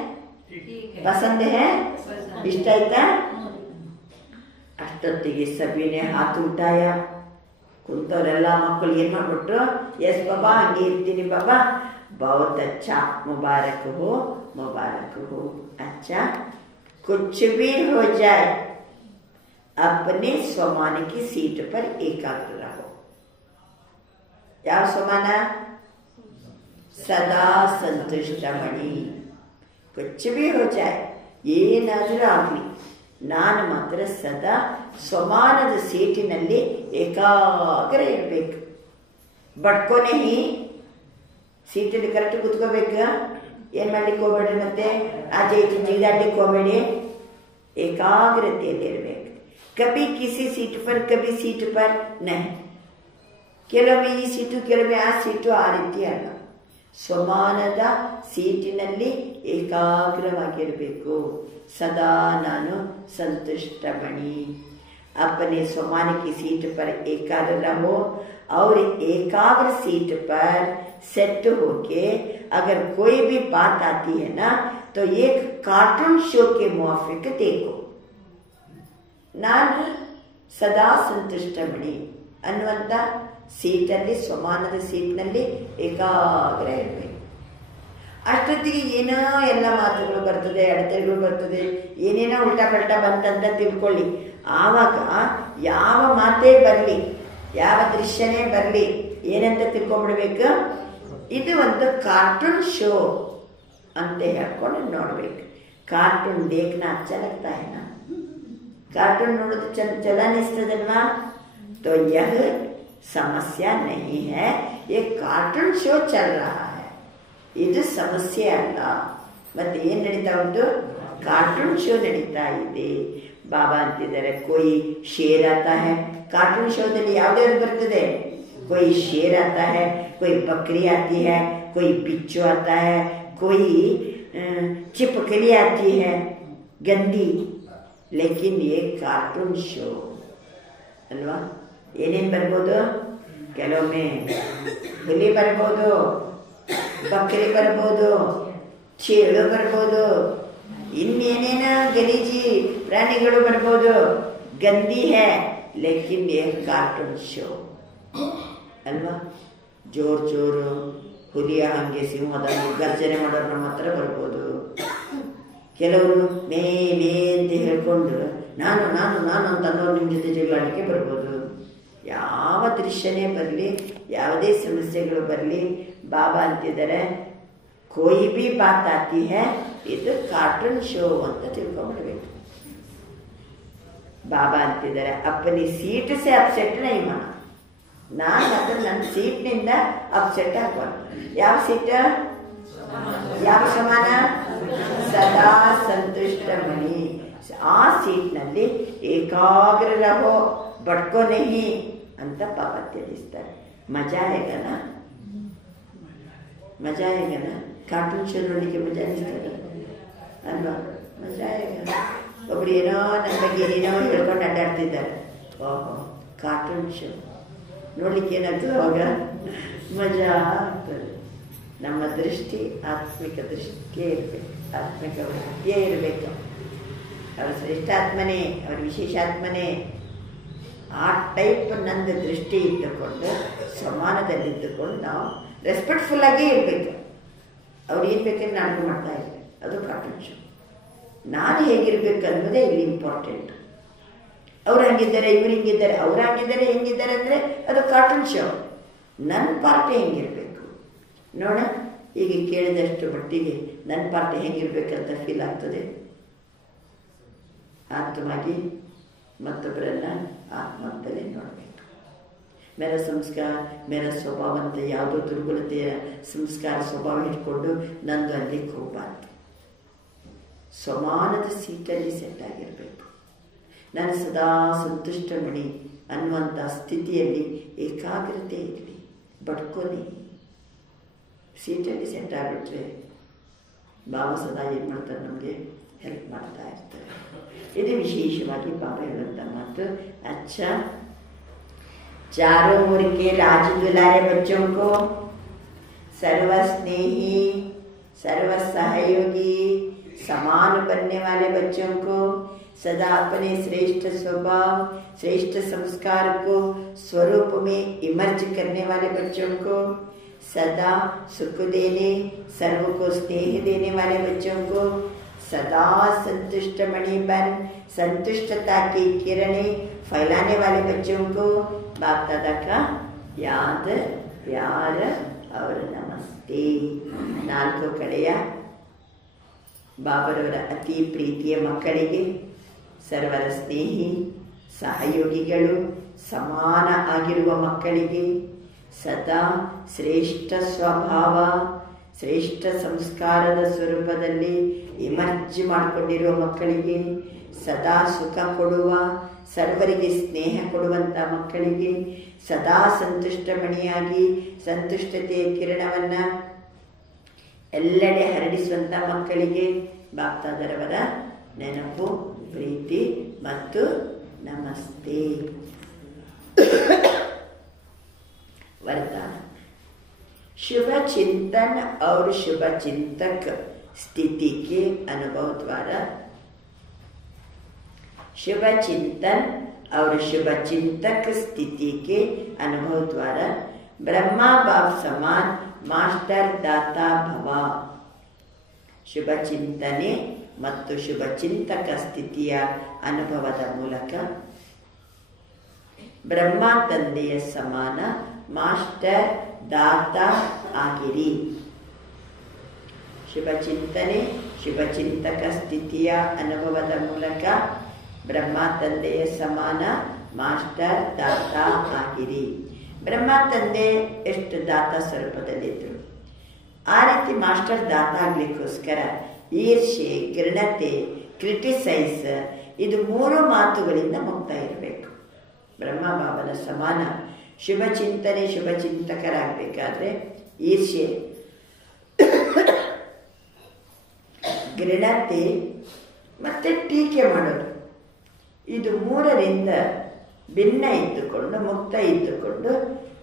ಪಸಂದ್ ಹೈ? ಇಷ್ಟ ಆಯ್ತಾ? ಅಷ್ಟೊತ್ತಿಗೆ ಸಭೆನೇ ಹಾತು ಉಟಾಯ. ಕುಂತವರೆಲ್ಲ ಮಕ್ಕಳು ಏನ್ ಮಾಡ್ಬಿಟ್ರು? ಎಸ್ ಬಾಬಾ ಹಂಗೆ ಇರ್ತೀನಿ ಬಾಬಾ. बहुत अच्छा, मुबारक हो, मुबारक हो. अच्छा, कुछ भी हो जाए अपने स्वमान की सीट पर एकाग्र रहो. क्या स्वमान? सदा संतुष्ट मणि. कुछ भी हो जाए, ಏನಾದರೂ ಆಗಲಿ, ನಾನು ಮಾತ್ರ ಸದಾ ಸ್ವಮಾನದ ಸೀಟಿನಲ್ಲಿ ಏಕಾಗ್ರ ಇರಬೇಕು. ಬಡ್ಕೊನೆ ಸೀಟಲ್ಲಿ ಕರೆಕ್ಟ್ ಕೂತ್ಕೋಬೇಕು. ಏನು ಮಾಡ್ಲಿಕ್ಕೆ ಹೋಗ್ಬೇಡ್ರಿ, ಮತ್ತೆ ಆಚೆ ಈಚೆ ಜಿಗಾಡ್ಲಿಕ್ಕೆ ಹೋಗ್ಬೇಡಿ. ಏಕಾಗ್ರತೆಯಲ್ಲಿ ಇರಬೇಕು. ಕಭಿ ಕಿಸಿ ಸೀಟ್ ಪರ್ ಕಭಿ ಸೀಟ್ ಪರ್ ನಹಿ. ಕೆಲವೊಮ್ಮೆ ಈ ಸೀಟು ಕೆಲವೊಮ್ಮೆ ಆ ಸೀಟು, ಆ ರೀತಿ ಅಲ್ಲ. ಸ್ವಮಾನದ ಸೀಟಿನಲ್ಲಿ ಏಕಾಗ್ರವಾಗಿರಬೇಕು. ಸದಾ ನಾನು ಸಂತುಷ್ಟ ಮಣಿ. अपने स्वमान की सीट पर एकाग्र रहो और एकाग्र सीट पर सेट होके अगर कोई भी बात आती है ना तो एक कार्टून शो के मुआफिक देखो. ನಾನು ಸದಾ ಸಂತುಷ್ಟ ಮಣಿ ಅನ್ನುವಂಥ ಸೀಟಲ್ಲಿ, ಸ್ವಮಾನದ ಸೀಟ್ನಲ್ಲಿ ಏಕಾಗ್ರ ಇರಬೇಕು. ಅಷ್ಟೊತ್ತಿಗೆ ಏನೋ ಎಲ್ಲ ಮಾತುಗಳು ಬರ್ತದೆ, ಅಡೆತಡೆಗಳು ಬರ್ತದೆ, ಏನೇನೋ ಉಲ್ಟಾ ಪಲ್ಟಾ ಬಂತಂತ ತಿಳ್ಕೊಳ್ಳಿ. ಆವಾಗ ಯಾವ ಮಾತೇ ಬರಲಿ, ಯಾವ ದೃಶ್ಯನೇ ಬರಲಿ, ಏನಂತ ತಿಳ್ಕೊಂಡ್ಬಿಡ್ಬೇಕು? ಇದು ಒಂದು ಕಾರ್ಟೂನ್ ಶೋ ಅಂತ ಹೇಳ್ಕೊಂಡು ನೋಡ್ಬೇಕು. ಕಾರ್ಟೂನ್ देखना अच्छा लगता है ना? कार्टून ನೋಡೋದು ಚಲ ಅನಿಸ್ತದಲ್ವಾ? तो यह समस्या नहीं है, ये कार्टून शो चल रहा है. ಇದು ಸಮಸ್ಯೆ ಅಲ್ಲ. ಮತ್ತೆ ಏನ್ ನಡೀತಾ ಉಂಟು? ಕಾರ್ಟೂನ್ ಶೋ ನಡೀತಾ ಇದೆ. ಬಾಬಾ ಅಂತಿದ್ದಾರೆ, कोई शेर आता है. कार्टून ಶೋದಲ್ಲಿ ಯಾವ್ದಾದ್ರು ಬರ್ತದೆ? कोई शेर आता है, कोई बकरी आती है, कोई बिच्छू आता है, कोई चिपकली आती है गंदी. लेकिन ये कार्टून ಶೋ ಅಲ್ವಾ? ಏನೇನ್ ಬರ್ಬೋದು? ಕೆಲವೊಮ್ಮೆ ಹುಲಿ ಬರ್ಬೋದು, ಬಕರಿ ಬರ್ಬೋದು, ಚೇಳು ಬರ್ಬೋದು, ಇನ್ನೇನೇನ ಗಲೀಜಿ ಪ್ರಾಣಿಗಳು ಬರ್ಬೋದು. ಗಂದಿ ಹೇ ಲೇಕಿನ್ ಏ ಕಾರ್ಟೂನ್ ಶೋ ಅಲ್ವಾ? ಜೋರು ಜೋರು ಹುಲಿಯ ಹಾಗೆ ಸಿಂಹದ ಗರ್ಜನೆ ಮಾಡೋರು ನಮ್ಮ ಹತ್ರ ಬರ್ಬೋದು. ಕೆಲವರು ಮೇ ಮೇ ಅಂತ ಹೇಳ್ಕೊಂಡು ನಾನು ನಾನು ನಾನು ಅಂತ ಅನ್ನೋರು ನಿಮ್ಮ ಜೊತೆ ಜಗಳಾಡಲಿಕ್ಕೆ ಬರ್ಬೋದು. ಯಾವ ದೃಶ್ಯನೇ ಬರಲಿ, ಯಾವುದೇ ಸಮಸ್ಯೆಗಳು ಬರಲಿ, ಬಾಬಾ ಅಂತಿದ್ದಾರೆ ಕೋಯಿ ಬಿ ಬಾತ್ ಆತಿ ಹೈ, ಇದು ಕಾರ್ಟೂನ್ ಶೋ ಅಂತ ತಿಳ್ಕೊಂಡ್ಬಿಡ್ಬೇಕು. ಬಾಬಾ ಅಂತಿದ್ದಾರೆ ಅಪ್ಪನಿ ಸೀಟ್ ಸೆ ಅಪ್ಸೆಟ್ ನೈ ಮಾಡ, ನಾನು ಮಾತ್ರ ನನ್ನ ಸೀಟ್ನಿಂದ ಅಪ್ಸೆಟ್ ಆಗಬಾರ್ದು. ಯಾವ ಸೀಟ್? ಯಾವ ಸಮಾನ? ಸದಾ ಸಂತುಷ್ಟ ಮಣಿ. ಆ ಸೀಟ್ನಲ್ಲಿ ಏಕಾಗ್ರ ರಹೋ, ಬಡ್ಕೋ ನಹಿ ಅಂತ ಪಾಪ ತಿಳಿಸ್ತಾರೆ. ಮಜಾ ಹೇಗನ? ಮಜಾ ಹೇಗನ? ಕಾರ್ಟೂನ್ ಶೋ ನೋಡಲಿಕ್ಕೆ ಮಜಾ ಅನಿಸ್ತದೆ ಅಲ್ವಾ? ಮಜಾ ಹೇಗನ? ಒಬ್ರು ಏನೋ ನನ್ನ ಬಗ್ಗೆ ಏನೇನೋ ಹೇಳ್ಕೊಂಡು ಅಡ್ಡಾಡ್ತಿದ್ದಾರೆ. ಓಹೋ, ಕಾರ್ಟೂನ್ ಶೋ ನೋಡ್ಲಿಕ್ಕೆ ಏನಾಗ್ತದೆ ಅವಾಗ? ಮಜಾ ಆಗ್ತದೆ. ನಮ್ಮ ದೃಷ್ಟಿ ಆತ್ಮಿಕ ದೃಷ್ಟಿಯೇ ಇರಬೇಕು, ಆತ್ಮಿಕ ವೃತ್ತಿಯೇ ಇರಬೇಕು. ಅವರು ಶ್ರೇಷ್ಠಾತ್ಮನೇ, ಅವರು ವಿಶೇಷಾತ್ಮನೇ. ಆ ಟೈಪ್ ನಂದು ದೃಷ್ಟಿ ಇಟ್ಟುಕೊಂಡು ಸಮಾನದಲ್ಲಿದ್ದುಕೊಂಡು ನಾವು ರೆಸ್ಪೆಕ್ಟ್ಫುಲ್ ಆಗೇ ಇರಬೇಕು. ಅವ್ರು ಏನು ಬೇಕಂದ್ರೆ ನಾನು ಮಾಡ್ತಾ ಇರ್ಬೇಕು, ಅದು ಕಾರ್ಟೂನ್ ಶೋ. ನಾನು ಹೇಗಿರ್ಬೇಕು ಅನ್ನೋದೇ ಇಲ್ಲಿ ಇಂಪಾರ್ಟೆಂಟ್. ಅವ್ರು ಹಂಗಿದ್ದಾರೆ, ಇವ್ರು ಹಿಂಗಿದ್ದಾರೆ, ಅವ್ರು ಹಂಗಿದ್ದಾರೆ, ಹೆಂಗಿದ್ದಾರೆ ಅಂದರೆ ಅದು ಕಾರ್ಟೂನ್ ಶೋ. ನನ್ನ ಪಾರ್ಟಿ ಹೆಂಗಿರಬೇಕು ನೋಡ. ಈಗ ಕೇಳಿದಷ್ಟು ಮಟ್ಟಿಗೆ ನನ್ನ ಪಾರ್ಟಿ ಹೆಂಗಿರ್ಬೇಕಂತ ಫೀಲ್ ಆಗ್ತದೆ. ಆತ್ಮಾಗಿ ಮತ್ತೊಬ್ಬರನ್ನ ಆತ್ಮಂತಲೇ ನೋಡಬೇಕು. ಮೇರ ಸಂಸ್ಕಾರ, ಮೇರ ಸ್ವಭಾವ ಅಂತ ಯಾವುದೋ ದುರ್ಬಲತೆಯ ಸಂಸ್ಕಾರ ಸ್ವಭಾವ ಇಟ್ಕೊಂಡು ನಂದು ಅಲ್ಲಿ ಹೋಗಬಾರ್ದು. ಸಮಾನದ ಸೀಟಲ್ಲಿ ಸೆಟ್ ಆಗಿರಬೇಕು. ನಾನು ಸದಾ ಸಂತುಷ್ಟ ಮಣಿ ಅನ್ನುವಂಥ ಸ್ಥಿತಿಯಲ್ಲಿ ಏಕಾಗ್ರತೆ ಇರಲಿ, ಬಡ್ಕೊಲಿ. ಸೀಟಲ್ಲಿ ಸೆಟ್ ಆಗಿಬಿಟ್ರೆ ಬಾಬಾ ಸದಾ ಏನು ಮಾಡ್ತಾರೆ, ನಮಗೆ ಹೆಲ್ಪ್ ಮಾಡ್ತಾ ಇರ್ತಾರೆ. ಇದು ವಿಶೇಷವಾಗಿ ಬಾಬಾ ಹೇಳುವಂಥ ಮಾತು. अच्छा, चारों ओर के राज दुलारे बच्चों को, सर्व स्नेही, सर्व सहयोगी, समान बनने वाले बच्चों को, सदा अपने श्रेष्ठ स्वभाव, श्रेष्ठ संस्कार को स्वरूप में इमर्ज करने वाले बच्चों को, सदा सुख देने, सर्व को स्नेह देने वाले बच्चों को, सदा संतुष्ट मणि बन संतुष्टता की किरणें फैलाने वाले बच्चों को बाप दादा का याद, प्यार और नमस्ते. ನಾಲ್ಕು ಕಡೆಯ ಬಾಬರವರ ಅತಿ ಪ್ರೀತಿಯ ಮಕ್ಕಳಿಗೆ, ಸರ್ವರ ಸ್ನೇಹಿ ಸಹಯೋಗಿಗಳು, ಸಮಾನ ಆಗಿರುವ ಮಕ್ಕಳಿಗೆ, ಸದಾ ಶ್ರೇಷ್ಠ ಸ್ವಭಾವ, ಶ್ರೇಷ್ಠ ಸಂಸ್ಕಾರದ ಸ್ವರೂಪದಲ್ಲಿ ಇಮರ್ಜ್ ಮಾಡಿಕೊಂಡಿರುವ ಮಕ್ಕಳಿಗೆ, ಸದಾ ಸುಖ ಕೊಡುವ, ಸರ್ವರಿಗೆ ಸ್ನೇಹ ಕೊಡುವಂಥ ಮಕ್ಕಳಿಗೆ, ಸದಾ ಸಂತುಷ್ಟ ಮಣಿಯಾಗಿ ಸಂತುಷ್ಟತೆಯ ಕಿರಣವನ್ನು ಎಲ್ಲೆಡೆ ಹರಡಿಸುವಂಥ ಮಕ್ಕಳಿಗೆ ಬಾಪ್ತಾದರವರ ನೆನಪು, ಪ್ರೀತಿ ಮತ್ತು ನಮಸ್ತೆ. वरदान. शुभ चिंतन और शुभ चिंतक स्थिति के अनुभव द्वारा, शुभ चिंतन और शुभ चिंतक स्थिति के अनुभव द्वारा ब्रह्मा बाप समान मास्टर दाता भव. शुभ चिंतने ಮತ್ತು ಶುಭ ಚಿಂತಕ ಸ್ಥಿತಿಯ ಅನುಭವದ ಮೂಲಕ ಬ್ರಹ್ಮ ತಂದೆಯ ಸಮಾನ ಮಾಸ್ಟರ್ ದಾತ ಆಗಿರಿ. ಶುಭ ಚಿಂತನೆ, ಶುಭ ಚಿಂತಕ ಸ್ಥಿತಿಯ ಅನುಭವದ ಮೂಲಕ ಬ್ರಹ್ಮ ತಂದೆಯ ಸಮಾನ ಮಾಸ್ಟರ್ ದಾತ ಆಗಿರಿ. ಬ್ರಹ್ಮ ತಂದೆ ಎಷ್ಟು ದಾತ ಸ್ವರೂಪದಲ್ಲಿದ್ದರು, ಆ ರೀತಿ ಮಾಸ್ಟರ್ ದಾತ ಆಗ್ಲಿಕ್ಕೋಸ್ಕರ ಈರ್ಷೆ, ಘೃಣತೆ, ಕ್ರಿಟಿಸೈಸ್, ಇದು ಮೂರು ಮಾತುಗಳಿಂದ ಮುಕ್ತ ಇರಬೇಕು. ಬ್ರಹ್ಮ ಬಾಬನ ಸಮಾನ ಶುಭ ಚಿಂತನೆ, ಶುಭ ಚಿಂತಕರಾಗಬೇಕಾದ್ರೆ ಈರ್ಷೆ, ಘೃಣತೆ ಮತ್ತೆ ಟೀಕೆ ಮಾಡೋದು, ಇದು ಮೂರರಿಂದ ಭಿನ್ನ ಇದ್ದುಕೊಂಡು ಮುಕ್ತ ಇದ್ದುಕೊಂಡು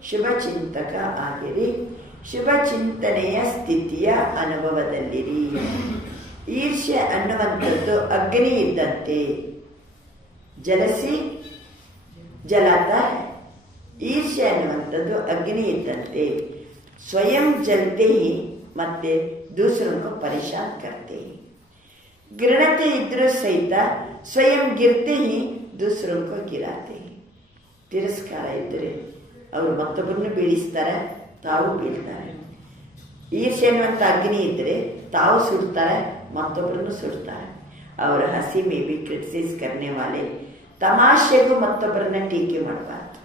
ಶುಭ ಚಿಂತಕ ಆಗಿರಿ. ಶುಭ ಚಿಂತನೆಯ ಸ್ಥಿತಿಯ ಅನುಭವದಲ್ಲಿರಿ. ಈರ್ಷ್ಯೆ ಅನ್ನುವಂಥದ್ದು ಅಗ್ನಿ ಇದ್ದಂತೆ, ಜಲಸಿ ಜಲಾತ. ಈರ್ಷ್ಯೆ ಅನ್ನುವಂಥದ್ದು ಅಗ್ನಿ ಇದ್ದಂತೆ. स्वयं जलते ही ಮತ್ತೆ दूसरों को परेशान करते ही। गिरते इद्ರೂ सहित स्वयं गिरते ही दूसरों को गिराते ही। ತಿರಸ್ಕಾರ ಇದ್ದರೆ ಅವರು ಮತ್ತೊಬ್ಬರನ್ನು ಬೀಳಿಸ್ತಾರೆ, ತಾವು ಬೀಳ್ತಾರೆ. ಈರ್ಷೆ ಅನ್ನುವಂಥ ಅಗ್ನಿ ಇದ್ದರೆ ತಾವು ಸುಡ್ತಾರೆ, ಮತ್ತೊಬ್ಬರನ್ನು ಸುಡ್ತಾರೆ. ಅವರ ಹಸಿ ಮೇ ಬಿ ಕ್ರಿಟಿಸೈಸ್ करने वाले ತಮಾಷೆಗೂ ಮತ್ತೊಬ್ಬರನ್ನ ಟೀಕೆ ಮಾಡಬಾರ್ದು,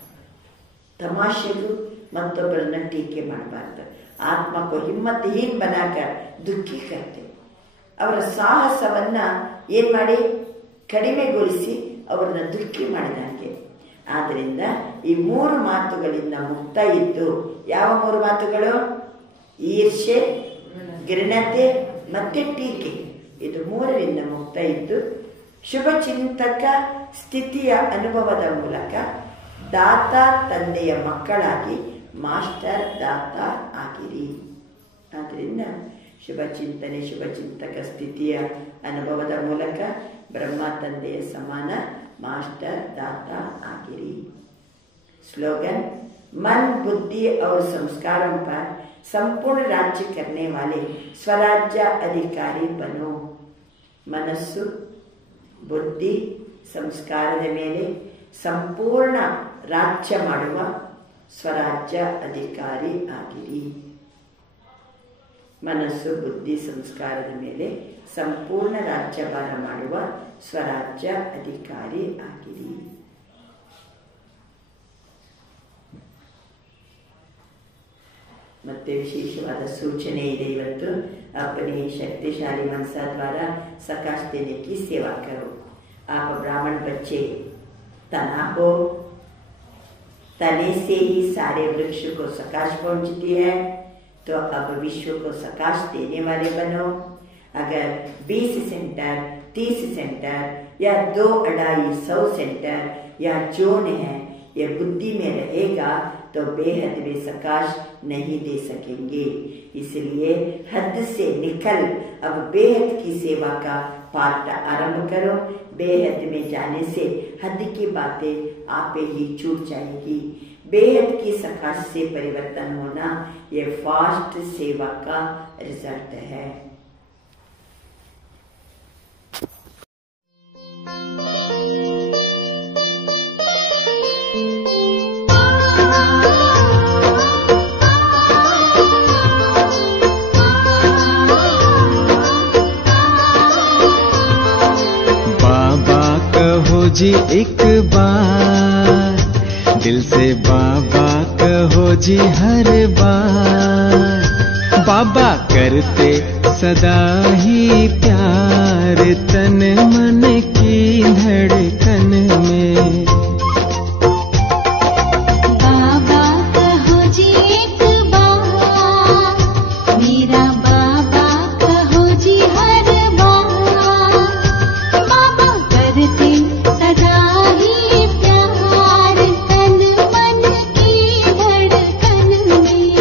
ತಮಾಷೆಗೂ ಮತ್ತೊಬ್ಬರನ್ನ ಟೀಕೆ ಮಾಡಬಾರ್ದು. ಆತ್ಮ को हिम्मतहीन बनाकर दुखी करते. ಅವರ ಸಾಹಸವನ್ನ ಏನ್ ಮಾಡಿ ಕಡಿಮೆಗೊಳಿಸಿ ಅವರನ್ನ ದುಃಖಿ ಮಾಡಿದಂಗೆ. ಆದ್ದರಿಂದ ಈ 3 ಮಾತುಗಳಿಂದ ಮುಕ್ತ ಇದ್ದು, ಯಾವ 3 ಮಾತುಗಳು? ಈರ್ಷೆ, ಘೃಣತೆ ಮತ್ತೆ ಟೀಕೆ. ಇದು 3ರಿಂದ ಮುಕ್ತ ಇದ್ದು ಶುಭ ಚಿಂತಕ ಸ್ಥಿತಿಯ ಅನುಭವದ ಮೂಲಕ ದಾತ ತಂದೆಯ ಮಕ್ಕಳಾಗಿ ಮಾಸ್ಟರ್ ದಾತ ಆಗಿರಿ. ಆದ್ದರಿಂದ ಶುಭ ಚಿಂತನೆ, ಶುಭ ಚಿಂತಕ ಸ್ಥಿತಿಯ ಅನುಭವದ ಮೂಲಕ ಬ್ರಹ್ಮ ತಂದೆಯ ಸಮಾನ मास्टर दाता आगिरी। स्लोगन: मन, बुद्धि और संस्कारों पर संपूर्ण राज्य करने वाले स्वराज्य अधिकारी बनो। मनस्सु, बुद्धि, ಸಂಸ್ಕಾರದ ಮೇಲೆ ಸಂಪೂರ್ಣ ರಾಜ್ಯ ಮಾಡುವ ಸ್ವರಾಜ್ಯ ಅಧಿಕಾರಿ ಆಗಿರಿ. ಮನಸ್ಸು, ಬುದ್ಧಿ, ಸಂಸ್ಕಾರದ ಮೇಲೆ ಸಂಪೂರ್ಣ ರಾಜ್ಯಭಾರ ಮಾಡುವ ಸ್ವರಾಜ್ಯ ಅಧಿಕಾರಿ ಆಗಿರಿ. ಮತ್ತೆ ವಿಶೇಷವಾದ ಸೂಚನೆ ಇದೆ ಇವತ್ತು. अपने शक्तिशाली मनसा द्वारा सकाश देने की सेवा करो. आप ब्राह्मण बच्चे तना हो, तने से ही सारे वृक्ष को सकाश पहुंचती है, तो अब विश्व को सकाश देने वाले बनो. अगर 20 सेंटर, 30 सेंटर या 2-250 सेंटर या जोन है, ये बुद्धि में रहेगा तो बेहद में सकाश नहीं दे सकेंगे. इसलिए हद से निकल अब बेहद की सेवा का पाठ आरंभ करो. बेहद में जाने से हद की बातें आपे ही छूट जाएगी. बेहद की सकाश से परिवर्तन होना ये फास्ट सेवा का रिजल्ट है. जी एक बार दिल से बाबा कहो जी हर बार. बाबा करते सदा ही प्यार तन मन की धड़कन में. बाबा कहो जी एक बार, मेरा बाबा कहो जी हर बार. बाबा करते सदा ही प्यार तन मन की धड़कन में.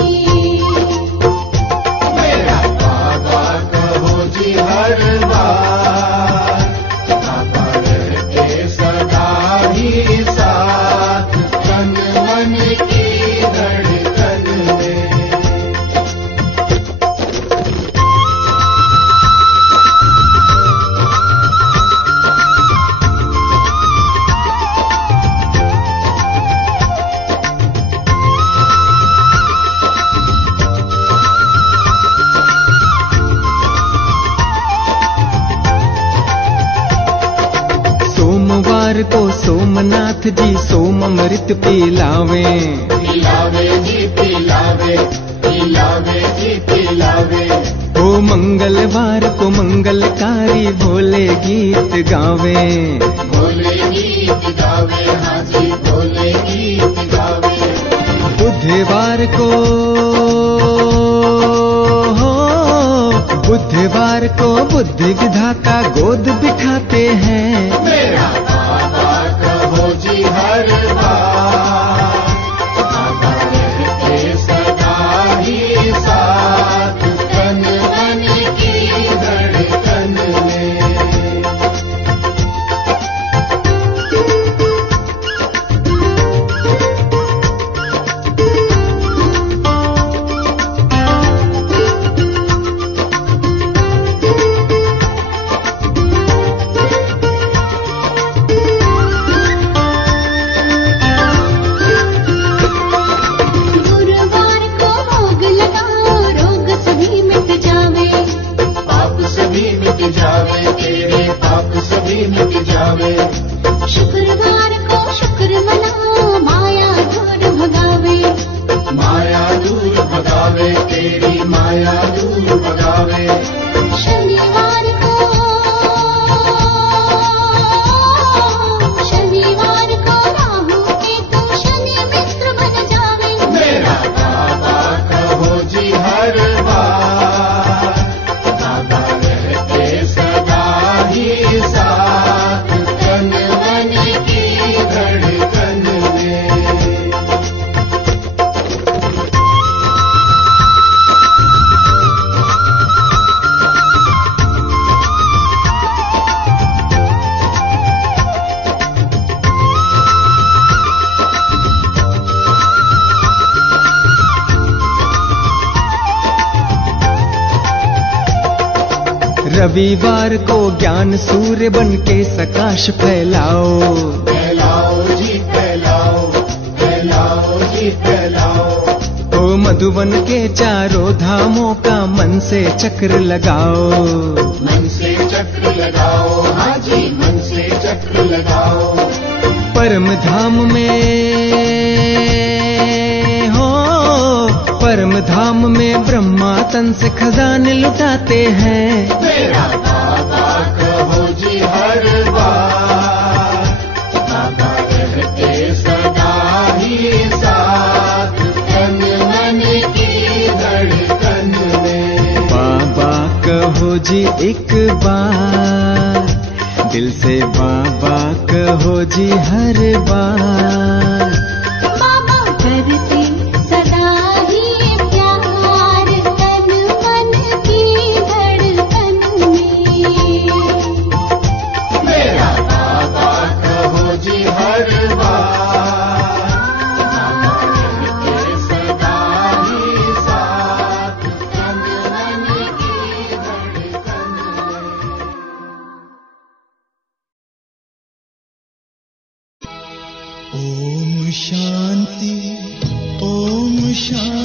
मेरा बाबा कहो जी हर बार, बाबा रहते सदा ही साथ तन मन की धड़कन में. सोमवार को सोमनाथ जी सोम अमृत पिलावे. पिलावे जी पिलावे, पिलावे जी पिलावे. ओ मंगलवार को मंगलकारी भोले गीत गावे. भोले गीत गावे, हाँ जी भोले गीत गावे. बुधवार को बुद्धि विधाता गोद बिठाते हैं. मेरा बाबा कहो जी हर बार, बाबा रहते सदा ही साथ तन मन की धड़कन में. मिट जावे। शुक्रवार को शुक्र मनाओ, माया दूर भगावे। माया दूर भगावे, तेरी माया दूर भगावे। शनिवार को राहु केतु शनि मित्र बन जावे। मेरा बाबा कहो जी हर बार, बाबा रहते सदा ही साथ, तन मन की धड़कन में। रविवार को ज्ञान सूर्य बन के सकाश फैलाओ। फैलाओ जी फैलाओ, फैलाओ जी फैलाओ। ओ मधुबन के चारों धामों का मन से चक्र लगाओ। मन से चक्र लगाओ, हाँ जी मन से चक्र लगाओ। परम धाम में हो, परम धाम में ब्रह्मा तन से खजाने लुटाते हैं। मेरा बाबा कहो जी हर बार, बाबा रहते सदा ही साथ, तन मन की धड़कन में। बाबा कहो जी एक बार, दिल से बाबा कहो जी हर बार। बाबा करते सदा ही प्यार, तन मन की धड़कन में। मेरा बाबा कहो जी हर बार, बाबा रहते सदा ही साथ, तन मन की धड़कन में। ओम शांति, ओम शांति।